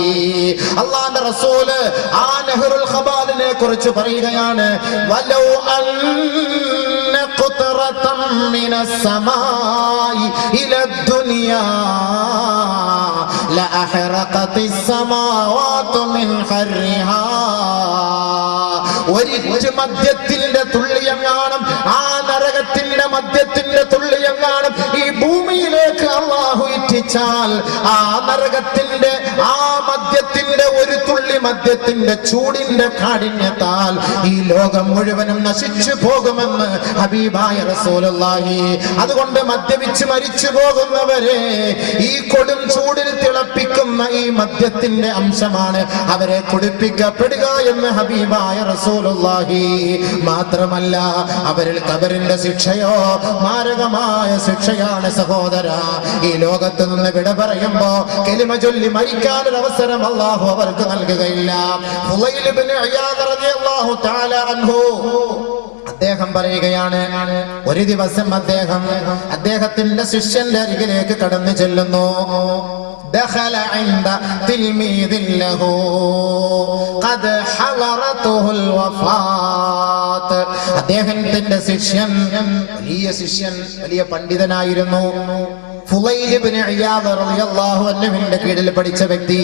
അല്ലാഹുവിന്റെ റസൂല് ആ നഹറുൽ ഖബാലിനെ കുറിച്ച് പറയുകയാണ്, വലൗ അന്ന ഖുത്രതൻ മിനസ് സമായി ഇലദ്ദുനിയാ ലഅഹറഖതിസ് സമാവാതു മിൻ ഹർരിഹാ. ഒരിറ്റ് മദ്യത്തിന്റെ തുള്ളിയെങ്ങാനും, ആ നരകത്തിന്റെ മദ്യത്തിന്റെ തുള്ളിയെങ്ങാനും ഈ ഭൂമിയിലേക്ക് അല്ലാഹു ഇറ്റിച്ചാൽ ആ നരകത്തിന്റെ ആ മദ്യത്തിന്റെ ഒരു തുള്ളി മദ്യത്തിന്റെ ചൂടിന്റെ കാഠിന്യത്താൽ ഈ ലോകം മുഴുവനും നശിച്ചു പോകുമെന്ന് ഹബീബായ റസൂലുള്ളാഹി. അതുകൊണ്ട് മദ്യപിച്ച് മരിച്ചു പോകുന്നവരെ ഈ കൊടും ചൂടിൽ തിളപ്പിക്കുന്ന ഈ മദ്യത്തിന്റെ അംശമാണ് അവരെ കുടിപ്പിക്കപ്പെടുക എന്ന് ഹബീബായ റസൂലുള്ളാഹി. മാത്രമല്ല അവരിൽ ഖബറിന്റെ ശിക്ഷയോ മാരകമായ ശിക്ഷയാണ് സഹോദര. ഈ ലോകത്ത് നിന്ന് വിട പറയുമ്പോ കലിമ ചൊല്ലി മരിക്കാൻ ഒരു അവസരം അല്ലാഹു അവർക്ക് നൽകുകയില്ല. ഫുളൈൽ ഇബ്നു ഇയാദ് റളിയല്ലാഹു തആല അൻഹു അദ്ദേഹം പറയുകയാണ്, ഒരു ദിവസം അദ്ദേഹത്തിന്റെ ശിഷ്യന്റെ അരികിലേക്ക് കടന്നു ചെല്ലുന്നു. دخل عند تلميذ له قد حضرته الوفاة. അദ്ദേഹത്തിന്റെ ശിഷ്യൻ വലിയ പണ്ഡിതനായിരുന്നു. ഫുളൈൽ ഇബ്നു ഇയാദ് റളിയല്ലാഹു അൻഹുവിന്റെ കീഴിൽ പഠിച്ച വ്യക്തി.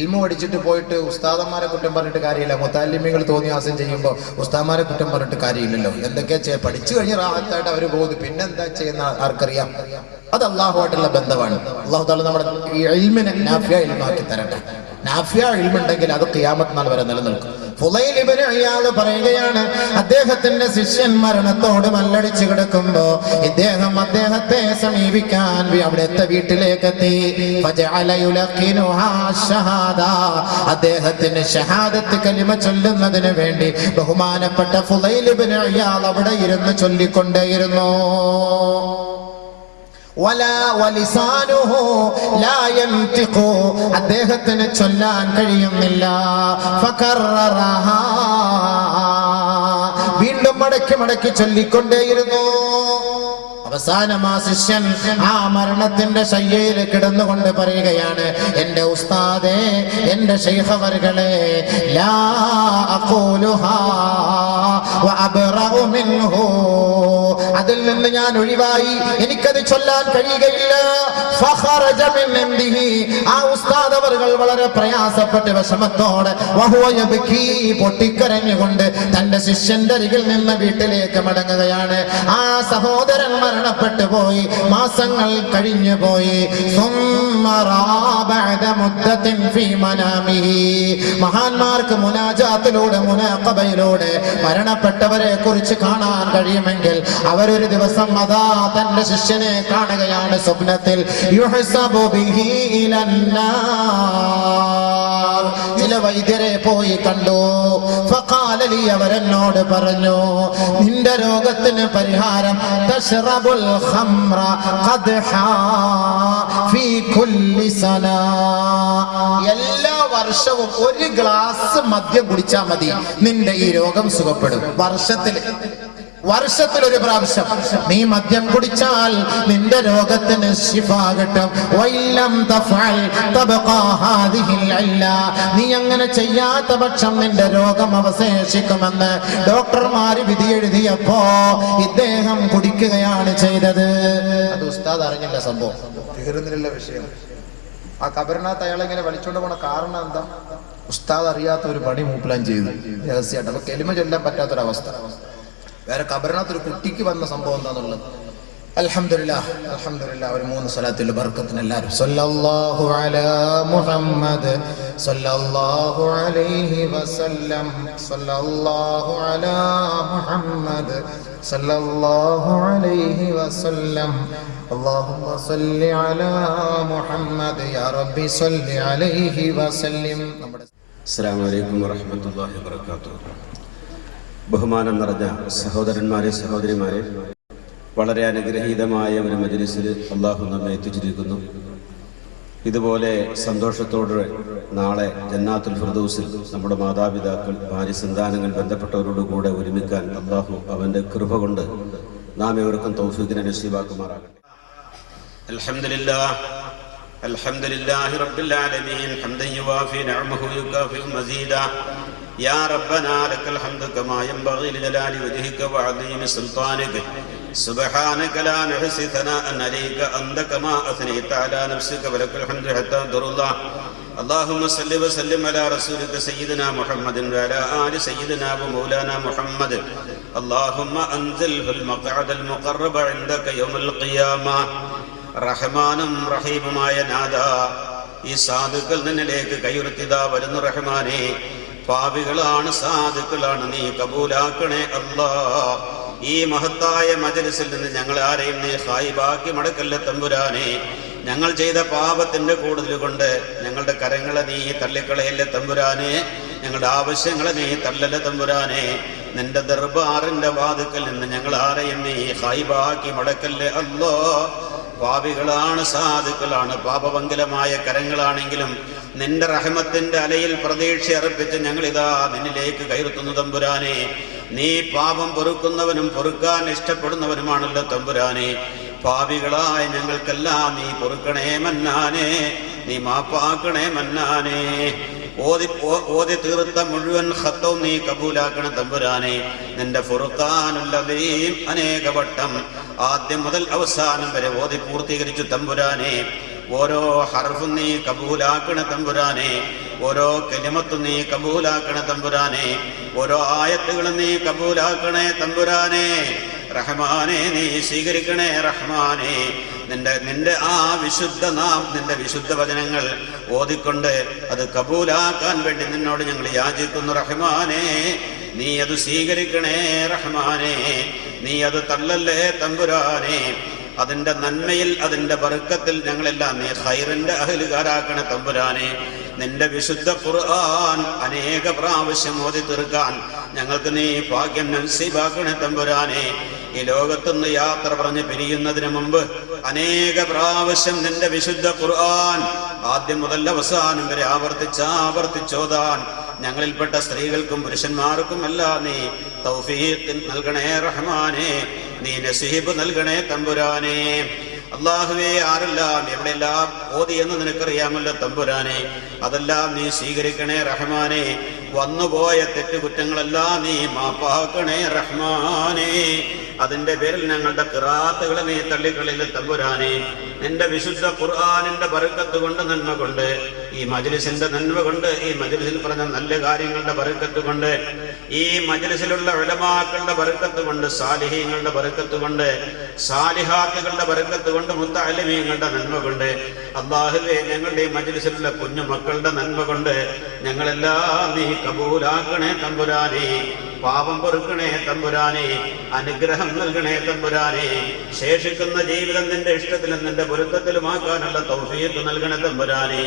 ഇൽമു പഠിച്ചിട്ട് പോയിട്ട് ഉസ്താദന്മാരെ കുറ്റം പറഞ്ഞിട്ട് കാര്യമില്ല. മുത്തല്ലിമീങ്ങൾ തോന്നിയാസം ചെയ്യുമ്പോൾ ഉസ്താദന്മാരെ കുറ്റം പറഞ്ഞിട്ട് കാര്യമില്ലല്ലോ. എന്തൊക്കെയാ പഠിച്ചു കഴിഞ്ഞ് റാഹത്തായിട്ട് അവർ പോകുന്നു, പിന്നെന്താ ചെയ്യുന്ന ആർക്കറിയാം? അത് അല്ലാഹുവായിട്ടുള്ള ബന്ധമാണ്. അല്ലാഹു തആല നമ്മുടെ ഈ ഇൽമിനെ നാഫിയ ഇൽമാക്കി തരട്ടെ. നാഫിയ ഇൽമുണ്ടെങ്കിൽ അത് ഖിയാമത്ത് നാൾ വരെ നിലനിൽക്കും. ഫുളൈൽ ഇബ്നു ഇയാദ് പറയുകയാണ്, അദ്ദേഹത്തിന്റെ ശിഷ്യൻ മരണത്തോട് മല്ലടിച്ചു കിടക്കുമ്പോ ഇദ്ദേഹം അദ്ദേഹത്തെ സമീപിക്കാൻ അവിടുത്തെ വീട്ടിലേക്ക് എത്തി. അദ്ദേഹത്തിന് ഷഹാദത്ത് കലിമ ചൊല്ലുന്നതിന് വേണ്ടി ബഹുമാനപ്പെട്ട ഫുളൈൽ ഇബ്നു ഇയാദ് അവിടെ ഇരുന്ന് ചൊല്ലിക്കൊണ്ടേയിരുന്നു. അദ്ദേഹത്തിന് ചൊല്ലാൻ കഴിയുന്നില്ല. വീണ്ടും മടക്കി മടക്കി ചൊല്ലിക്കൊണ്ടേയിരുന്നു. അവസാനം ആ ശിഷ്യൻ ആ മരണത്തിന്റെ ശയ്യയിൽ കിടന്നുകൊണ്ട് പറയുകയാണ്, എന്റെ ഉസ്താദേ, എന്റെ ശൈഖവർകളെ, ലാ അഖൂലുഹാ വഅബ്റഉ മിൻഹു, അതിൽ നിന്ന് ഞാൻ ഒഴിവായി, എനിക്കത് ചൊല്ലാൻ കഴിയുകയില്ല. ഫഖറജ മിൻ ഇന്ദിഹി, ആ ഉസ്താദ് അവർകൾ വളരെ പ്രയാസപ്പെട്ട് വിഷമത്തോടെ വഹുവ യബ്കി, പൊട്ടിക്കരഞ്ഞുകൊണ്ട് തന്റെ ശിഷ്യന്റെ അരികിൽ നിന്ന് വീട്ടിലേക്ക് മടങ്ങുകയാണ്. ആ സഹോദരൻ മരണപ്പെട്ടു പോയി, മാസങ്ങൾ കഴിഞ്ഞു പോയി. മഹാന്മാർക്ക് മുനാജാത്തിലൂടെ മുനാഖബയിലൂടെ മരണപ്പെട്ടവരെ കുറിച്ച് കാണാൻ കഴിയുമെങ്കിൽ അവരൊരു ദിവസം അതാ തന്റെ ശിഷ്യനെ കാണുകയാണ് സ്വപ്നത്തിൽ. യുഹ്സബു ബിഹി ഇലന്നാർ, ചില വൈദ്യരെ പോയി കണ്ടു. ഫഖാല ലി, അവരെന്നോട് പറഞ്ഞു, നിന്റെ രോഗത്തിന് പരിഹാരം തശ്റബുൽ ഖംറ ഖദ്ഹാ ഫീ കുല്ലി സനാ, എല്ലാ വർഷവും ഒരു ഗ്ലാസ് മദ്യം കുടിച്ചാൽ മതി, നിന്റെ ഈ രോഗം സുഖപ്പെടും. വർഷത്തിൽ ഒരു പ്രാവശ്യം നീ മദ്യം കുടിച്ചാൽ നിന്റെ രോഗത്തിന് ശിഫ കിട്ടും. നീ അങ്ങനെ ചെയ്യാത്ത പക്ഷം നിന്റെ രോഗം അവശേഷിക്കുമെന്ന് ഡോക്ടർമാര് വിധി എഴുതിയപ്പോ ഇദ്ദേഹം കുടിക്കുകയാണ് ചെയ്തത്. അത് ഉസ്താദ് അറിഞ്ഞില്ല, സംഭവം തീർന്നില്ല വിഷയം. ആ കബറിനകത്ത് അയാളെ ഇങ്ങനെ വലിച്ചോണ്ട് പോണ കാരണം എന്താ? ഉസ്താദ് അറിയാത്ത ഒരു പണി മൂപ്ലാൻ ചെയ്തു രഹസ്യമായിട്ട്. അപ്പൊ കെലിമ ചൊല്ലാൻ പറ്റാത്തൊരവസ്ഥ. വേറെ കബറിനകത്ത് ഒരു കുട്ടിക്ക് വന്ന സംഭവം എന്താന്നുള്ളത് അൽഹംദുലില്ലാഹ് ഒരു 3 സ്വലാത്തിൽ ബർക്കത്തിന് എല്ലാവരും സല്ലല്ലാഹു അലാ മുഹമ്മദ് സല്ലല്ലാഹു അലൈഹി വസല്ലം സല്ലല്ലാഹു അലാ മുഹമ്മദ് സല്ലല്ലാഹു അലൈഹി വസല്ലം اللهم صل على محمد يا ربي صل عليه وسلم. അസ്സലാമു അലൈക്കും വറഹ്മത്തുള്ളാഹി വബറകാതുഹു. ബഹുമാനം നിറഞ്ഞ സഹോദരന്മാരെ, സഹോദരിമാരെ, വളരെ അനുഗ്രഹീതമായ ഒരു മജ്‌ലിസിൽ അല്ലാഹു നമ്മെ എത്തിച്ചിരിക്കുന്നു. ഇതുപോലെ സന്തോഷത്തോടെ നാളെ ജന്നാത്തുൽ ഫിർദൗസിൽ നമ്മുടെ മാതാപിതാക്കൾ, ഭാര്യ, സന്താനങ്ങൾ, ബന്ധപ്പെട്ടവരോടുകൂടെ ഒരുമിക്കാൻ അല്ലാഹു അവൻ്റെ കൃപ കൊണ്ട് നാം ഏവർക്കും തൗഫീഖിനെ നസീബാക്കുമാറാകട്ടെ. അൽഹംദുലില്ലാഹി റബ്ബിൽ ആലമീൻ ഹംദൻ യുവാഫി നിഅമഹു യുകാഫി മസീദാ. യാ റബ്ബനാ ലക്കൽ ഹംദു കമാ യൻബഗി ലിജലാലി വജ്ഹിക വഅദീമി സുൽത്താനിക. സുബ്ഹാനക ലാ നഹ്സി സനാഅൻ അലൈക അൻത കമാ അസ്നൈത അലാ നഫ്സിക വലക്കൽ ഹംദു ഹത്താ ദുറുല്ലാഹ്. اللهم صل وسلم على رسولك سيدنا محمد وعلى آل سيدنا ومولانا محمد. اللهم أنزله المقعد المقرب عندك يوم القيامة. റഹ്മാനും റഹീമുമായ നാഥ, ഈ സാധുക്കൾ നിന്നിലേക്ക് കൈയുയർത്തിയതാ വരുന്നു റഹ്മാനെ. പാപികളാണ്, സാധുക്കളാണ്, നീ കബൂലാക്കണേ അല്ലാ. ഈ മഹത്തായ മജ്‌ലിസിൽ നിന്ന് ഞങ്ങൾ ആരെയും നീ ഖായിബാക്കി മടക്കല്ല തമ്പുരാനെ. ഞങ്ങൾ ചെയ്ത പാപത്തിന്റെ കൂടുതൽ കൊണ്ട് ഞങ്ങളുടെ കരങ്ങളെ നീ തള്ളിക്കളയല്ലേ തമ്പുരാനെ. ഞങ്ങളുടെ ആവശ്യങ്ങളെ നീ തള്ളല്ല തമ്പുരാനെ. നിന്റെ ദർബാറിന്റെ വാതുക്കൽ നിന്ന് ഞങ്ങൾ ആരെയും നീ ഖായിബാക്കി മടക്കല്ലേ അല്ലാ. പാപികളാണ്, സാധുക്കളാണ്, പാപമംഗലമായ കരങ്ങളാണെങ്കിലും നിന്റെ റഹ്മത്തിന്റെ അലയിൽ പ്രതീക്ഷ അർപ്പിച്ച് ഞങ്ങളിതാ നിന്നിലേക്ക് കയറുത്തുന്നു തമ്പുരാനെ. നീ പാപം പൊറുക്കുന്നവനും പൊറുക്കാൻ ഇഷ്ടപ്പെടുന്നവനുമാണല്ലോ തമ്പുരാനെ. പാപികളായ ഞങ്ങൾക്കെല്ലാം നീ പൊറുക്കണേ മന്നാനെ, നീ മാപ്പാക്കണേ മന്നാനെ. ഓതി തീർത്ത മുഴുവൻ ഖത്തവും നീ കബൂലാക്കണ തമ്പുരാനെ. നിന്റെ ഫുർഖാനുൽ അദീം അനേക വട്ടം ആദ്യം മുതൽ അവസാനം വരെ ഓതി പൂർത്തീകരിച്ചു തമ്പുരാനെ. ഓരോ ഹർഫും നീ കബൂലാക്കണ തമ്പുരാനെ. ഓരോ കലിമത്തും നീ കബൂലാക്കണ തമ്പുരാനെ. ഓരോ ആയത്തുകളും നീ കബൂലാക്കണേ തമ്പുരാനെ. റഹ്മാനെ നീ സ്വീകരിക്കണേ റഹ്മാനെ. നിന്റെ ആ വിശുദ്ധ നിന്റെ വിശുദ്ധ വചനങ്ങൾ ഓതിക്കൊണ്ട് അത് കബൂലാക്കാൻ വേണ്ടി നിന്നോട് ഞങ്ങൾ യാചിക്കുന്നു റഹ്മാനേ. നീ അത് സ്വീകരിക്കണേ റഹ്മാനേ. നീ അത് തള്ളല്ലേ തമ്പുരാനേ. അതിന്റെ നന്മയിൽ അതിന്റെ ബർക്കത്തിൽ ഞങ്ങളെല്ലാം നീ ഖൈറിന്റെ അഹ്ലുകാരാക്കണേ തമ്പുരാനെ. നിന്റെ വിശുദ്ധ ഖുർആൻ അനേക പ്രാവശ്യം ഓതി തീർക്കാൻ ഞങ്ങൾക്ക് നീ ഭാഗ്യം നസീബാക്കണേ തമ്പുരാനെ. ഈ ലോകത്തുനിന്ന് യാത്ര പറഞ്ഞ് പിരിയുന്നതിന് മുമ്പ് അനേക പ്രാവശ്യം നിന്റെ വിശുദ്ധ ഖുർആൻ ആദ്യം മുതൽ അവസാനം വരെ ആവർത്തിച്ചോതാൻ ഞങ്ങളിൽപ്പെട്ട സ്ത്രീകൾക്കും പുരുഷന്മാർക്കും എല്ലാം നീ തൗഫീഖ് നൽകണേ റഹ്മാനേ. നീ നസീബ് നൽകണേ തമ്പുരാനെ. അല്ലാഹുവേ, ആരെല്ലാം എവിടെയെല്ലാം ഓതി എന്ന് നിനക്കറിയാമല്ലോ തമ്പുരാനെ. അതെല്ലാം നീ സ്വീകരിക്കണേ റഹ്മാനെ. വന്നുപോയ തെറ്റുകുറ്റങ്ങളെല്ലാം നീ മാപ്പാക്കണേ റഹ്മാനെ. അതിന്റെ പേരിൽ ഞങ്ങളുടെ ഖിറാത്തുകളെ നീ തള്ളിക്കളില്ല തമ്പുരാനെ. നിന്റെ വിശുദ്ധ ഖുർആനിന്റെ ബർക്കത്ത് കൊണ്ട്, നന്മ കൊണ്ട്, ഈ മജ്ലിസിന്റെ നന്മ കൊണ്ട്, ഈ മജ്ലിസിൽ പറഞ്ഞ നല്ല കാര്യങ്ങളുടെ ബർക്കത്ത് കൊണ്ട്, ഈ മജ്ലിസിലുള്ള ഉലമാക്കളുടെ ബർക്കത്ത് കൊണ്ട്, സാലിഹീങ്ങളുടെ ബർക്കത്ത് കൊണ്ട്, സാലിഹാത്തുകളുടെ ബർക്കത്ത് കൊണ്ട്, മുത്തഅല്ലിമീങ്ങളുടെ നന്മ കൊണ്ട്, അല്ലാഹുവേ ഞങ്ങളുടെ ഈ മജ്ലിസിലുള്ള കുഞ്ഞു മക്കളുടെ നന്മ കൊണ്ട് ഞങ്ങളെല്ലാം നീ കബൂലാക്കണേ തമ്പുരാനെ. പാപം പൊറുക്കണേ തമ്പുരാനെ. അനുഗ്രഹം നൽകണേ തമ്പുരാനെ. ശേഷിക്കുന്ന ജീവിതം നിന്റെ ഇഷ്ടത്തിലും നിന്റെ പൊരുത്തത്തിലുമാക്കാനുള്ള തൗഫീഖ് നൽകണേ തമ്പുരാനെ.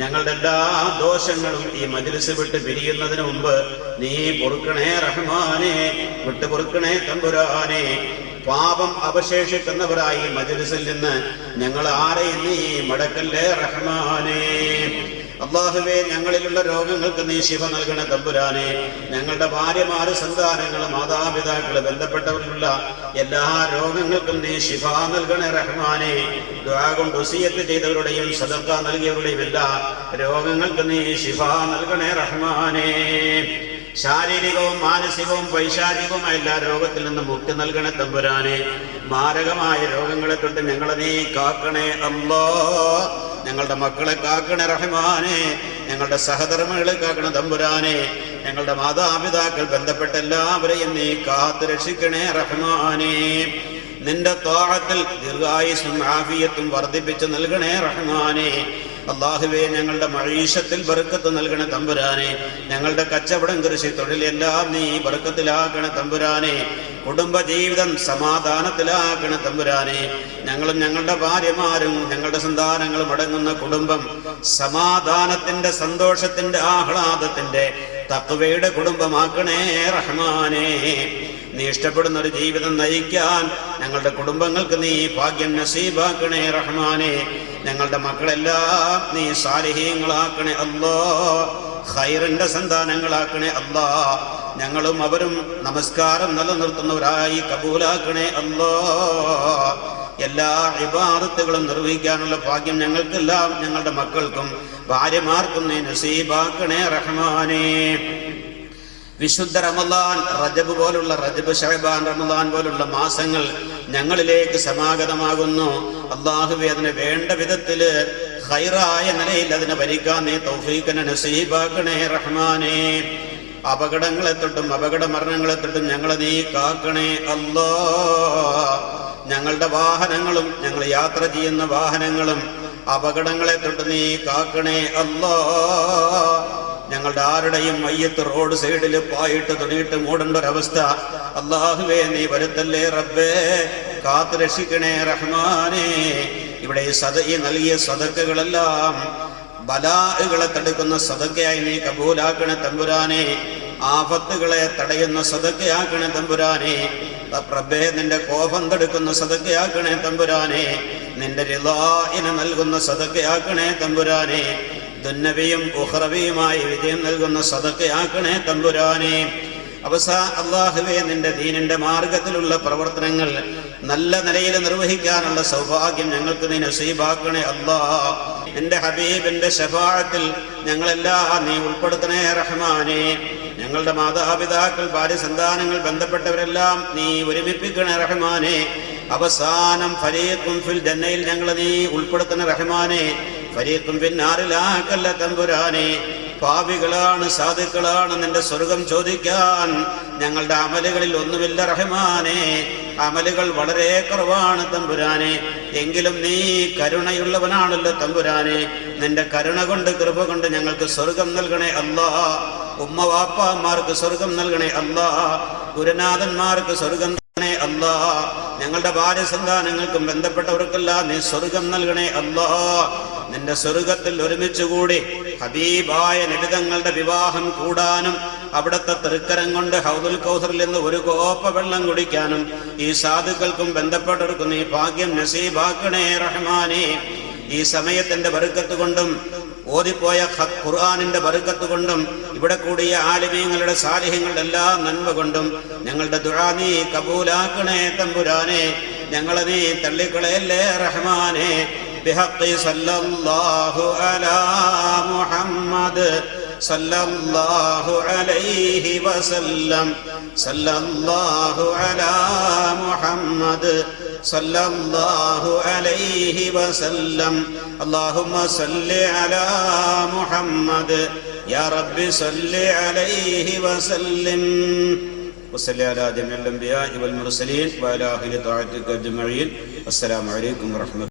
ഞങ്ങളുടെ എല്ലാ ദോഷങ്ങളും ഈ മജ്ലിസ് വിട്ട് പിരിയുന്നതിന് മുമ്പ് നീ പൊറുക്കണേ റഹ്മാനെ. വിട്ടു പൊറുക്കണേ തമ്പുരാനെ. പാപം അവശേഷിക്കുന്നവരായി മജ്ലിസിൽ നിന്ന് ഞങ്ങൾ ആരെയും നീ മടക്കല്ലേ റഹ്മാനെ. അല്ലാഹുവേ, ഞങ്ങളിലുള്ള രോഗങ്ങൾക്ക് നീ ശിഫ നൽകണ തമ്പുരാനെ. ഞങ്ങളുടെ ഭാര്യമാര്, സന്താനങ്ങൾ, മാതാപിതാക്കള്, ബന്ധപ്പെട്ടവരിലുള്ള എല്ലാ രോഗങ്ങൾക്കും നീ ശിഫ നൽകണ റഹ്മാനെ. ദുആ കൊണ്ട് വസിയത്ത് ചെയ്തവരുടെയും സദഖ നൽകിയവരുടെയും എല്ലാ രോഗങ്ങൾക്ക് നീ ശിഫ നൽകണേ റഹ്മാനെ. ശാരീരികവും മാനസികവും പൈശാചികവുമായ എല്ലാ രോഗത്തിൽ നിന്നും മുക്തി നൽകണേ തമ്പുരാനെ. മാരകമായ രോഗങ്ങളെ തൊട്ട് ഞങ്ങളെ നീ കാക്കണേ അല്ലാഹ്. ഞങ്ങളുടെ മക്കളെ കാക്കണേ റഹ്മാനെ. ഞങ്ങളുടെ സഹധർമ്മികളെ കാക്കണേ തമ്പുരാനെ. ഞങ്ങളുടെ മാതാപിതാക്കൾ, ബന്ധപ്പെട്ട എല്ലാവരെയും നീ കാത്തു രക്ഷിക്കണേ റഹ്മാനെ. നിന്റെ ത്വാഅത്തിൽ ദീർഘായുസ്സും ആഫിയത്തും വർദ്ധിപ്പിച്ച് നൽകണേ റഹ്മാനെ. അല്ലാഹുവേ, ഞങ്ങളുടെ മഈശത്തിൽ ബർക്കത്ത് നൽകണേ തമ്പുരാനെ. ഞങ്ങളുടെ കച്ചവടം, കൃഷി, തൊഴിലെല്ലാം നീ ബർക്കത്തിലാക്കണേ തമ്പുരാനെ. കുടുംബ ജീവിതം സമാധാനത്തിലാക്കണേ തമ്പുരാനെ. ഞങ്ങളും ഞങ്ങളുടെ ഭാര്യമാരും ഞങ്ങളുടെ സന്താനങ്ങളും അടങ്ങുന്ന കുടുംബം സമാധാനത്തിന്റെ, സന്തോഷത്തിന്റെ, ആഹ്ലാദത്തിന്റെ, തഖ്വയുടെ കുടുംബമാക്കണേ റഹ്മാനെ. നീ ഇഷ്ടപ്പെടുന്ന ഒരു ജീവിതം നയിക്കാൻ ഞങ്ങളുടെ കുടുംബങ്ങൾക്ക് നീ ഭാഗ്യം നസീബാക്കണേ റഹ്മാനെ. ഞങ്ങളുടെ മക്കളെല്ലാം നീ സാലിഹീങ്ങളാക്കണേ അല്ലാഹ്. ഖൈറിന്റെ സന്താനങ്ങളാക്കണേ അല്ലാഹ്. ഞങ്ങളും അവരും നമസ്കാരം നിലനിർത്തുന്നവരായി കബൂലാക്കണേ അല്ലാഹ്. എല്ലാ ഇബാദത്തുകളും നിർവഹിക്കാനുള്ള ഭാഗ്യം ഞങ്ങൾക്കെല്ലാം ഞങ്ങളുടെ മക്കൾക്കും ഭാര്യമാർക്കും നീ നസീബാക്കണേ റഹ്മാനെ. വിശുദ്ധ റമളാൻ, റജബ് പോലുള്ള, റജബ്, ശഅബാൻ, റമളാൻ പോലുള്ള മാസങ്ങൾ ഞങ്ങളിലേക്ക് സമാഗതമാകുന്നു. അല്ലാഹുവേ, അതിന് വേണ്ട വിധത്തില് ഖൈറായ നിലയിൽ അതിനെ ഭരിക്കാൻ നീ തൗഫീഖിനെ നസീബാക്കണേ റഹ്മാനെ. അപകടങ്ങളെ തൊട്ടും അപകട മരണങ്ങളെ തൊട്ടും ഞങ്ങളെ നീ കാക്കണേ അല്ലാഹ്. ഞങ്ങളുടെ വാഹനങ്ങളും ഞങ്ങൾ യാത്ര ചെയ്യുന്ന വാഹനങ്ങളും അപകടങ്ങളെ തൊട്ട് നീ കാക്കണേ അല്ലാഹ്. ഞങ്ങളുടെ ആരുടെയും മയ്യത്ത് റോഡ് സൈഡിൽ പായിട്ട് തുണിയിട്ട് മൂടേണ്ട ഒരവസ്ഥ അല്ലാഹുവേ നീ വരുത്തല്ലേ റബ്ബേ. കാത്തു രക്ഷിക്കണേ റഹ്മാനെ. ഇവിടെ ഈ നൽകിയ സദഖകളെല്ലാം ബലാഅുകളെ തടുക്കുന്ന സദഖയായി നീ കബൂലാക്കണേ തമ്പുരാനെ. ആഫത്തുകളെ തടയുന്ന സദഖയാക്കണേ തമ്പുരാനെ. റബ്ബേ, നിന്റെ കോപം തടുക്കുന്ന സദഖയാക്കണേ തമ്പുരാനെ. നിന്റെ റിളാഇനെ നൽകുന്ന സദഖയാക്കണേ തമ്പുരാനെ. ദുന്നവിയും ഉഖ്റവിയുമായി വിജയം നൽകുന്ന സദഖയാക്കണേ തമ്പുരാനെ. അല്ലാഹുവേ, നിന്റെ ദീനിന്റെ മാർഗത്തിലുള്ള പ്രവർത്തനങ്ങൾ നല്ല നിലയിൽ നിർവഹിക്കാനുള്ള സൗഭാഗ്യം ഞങ്ങൾക്ക് നീ നസീബാക്കണേ അല്ലാഹ്. നിന്റെ ഹബീബിന്റെ ശഫാഅത്തിൽ ഞങ്ങളെല്ലാം നീ ഉൾപ്പെടുത്തണേ റഹ്മാനെ. ഞങ്ങളുടെ മാതാപിതാക്കൾ, ഭാര്യ, സന്താനങ്ങൾ, ബന്ധപ്പെട്ടവരെല്ലാം നീ ഒരുമിപ്പിക്കണേ റഹ്മാനെ. അവസാനം ഫരീഖും ഫിൽ ജന്നയിൽ ഞങ്ങളെ നീ ഉൾപ്പെടുത്തണേ റഹ്മാനെ. ഫരീഖും ഫിന്നാറിലാക്കല്ല തമ്പുരാനെ. പാപികളാണ്, സാധുക്കളാണ്, നിന്റെ സ്വർഗം ചോദിക്കാൻ ഞങ്ങളുടെ അമലുകളിൽ ഒന്നുമില്ല റഹ്മാനെ. അമലുകൾ വളരെ കുറവാണ് തമ്പുരാനെ. എങ്കിലും നീ കരുണയുള്ളവനാണല്ലോ തമ്പുരാനെ. നിന്റെ കരുണ കൊണ്ട് കൃപ കൊണ്ട് ഞങ്ങൾക്ക് സ്വർഗം നൽകണേ അല്ലാ. ഉമ്മ വാപ്പാമാർക്ക് സ്വർഗം നൽകണേ അല്ലാ. ഗുരുനാഥന്മാർക്ക് സ്വർഗം നൽകണേ അല്ലാ. ഞങ്ങളുടെ ഭാര്യ സന്താനങ്ങൾക്കും ബന്ധപ്പെട്ടവർക്കെല്ലാം നീ സ്വർഗം നൽകണേ അല്ലാ. നിന്റെ സ്വർഗത്തിൽ ഒരുമിച്ചുകൂടി ഹബീബായ നബിതങ്ങളുടെ വിവാഹം കൂടാനും അവിടുത്തെ തൃക്കരം കൊണ്ട് ഹൗദുൽ കൗസറിൽ നിന്ന് ഒരു കോപ്പ വെള്ളം കുടിക്കാനും ഈ സാധുക്കൾക്കും ബന്ധപ്പെട്ടവർക്കും നീ ഭാഗ്യം നസീബാക്കണേ റഹ്മാനേ. ഈ സമയത്തിന്റെ ബർക്കത്ത് കൊണ്ടും ഓതിപ്പോയ ഖുർആനിന്റെ ബർക്കത്ത് കൊണ്ടും ഇവിടെ കൂടിയ ആലിമീങ്ങളുടെ സാലിഹ്യങ്ങളുടെ എല്ലാ നന്മ കൊണ്ടും ഞങ്ങളുടെ ദുആ നീ കബൂലാക്കണേ തമ്പുരാനെ. ഞങ്ങളെ നീ തള്ളിക്കളയല്ലേ റഹ്മാനെ. ബിഹഖി സല്ലല്ലാഹു അലാ മുഹമ്മദ് സല്ലല്ലാഹു അലൈഹി വസല്ലം സല്ലല്ലാഹു അലാ മുഹമ്മദ് സല്ലല്ലാഹു അലൈഹി വസല്ലം. അല്ലാഹുമ്മ സല്ലി അലാ മുഹമ്മദ് യാ റബ്ബി സല്ലി അലൈഹി വസല്ലം. വസല്ലി അലാ ജമീഇൽ അംബിയാഇ വൽ മുർസലീൻ വഅലാ അഹ്ലി തഅത്തിക അജ്മഈൻ. അസ്സലാമു അലൈക്കും വറഹ്മത്തുള്ളാഹി.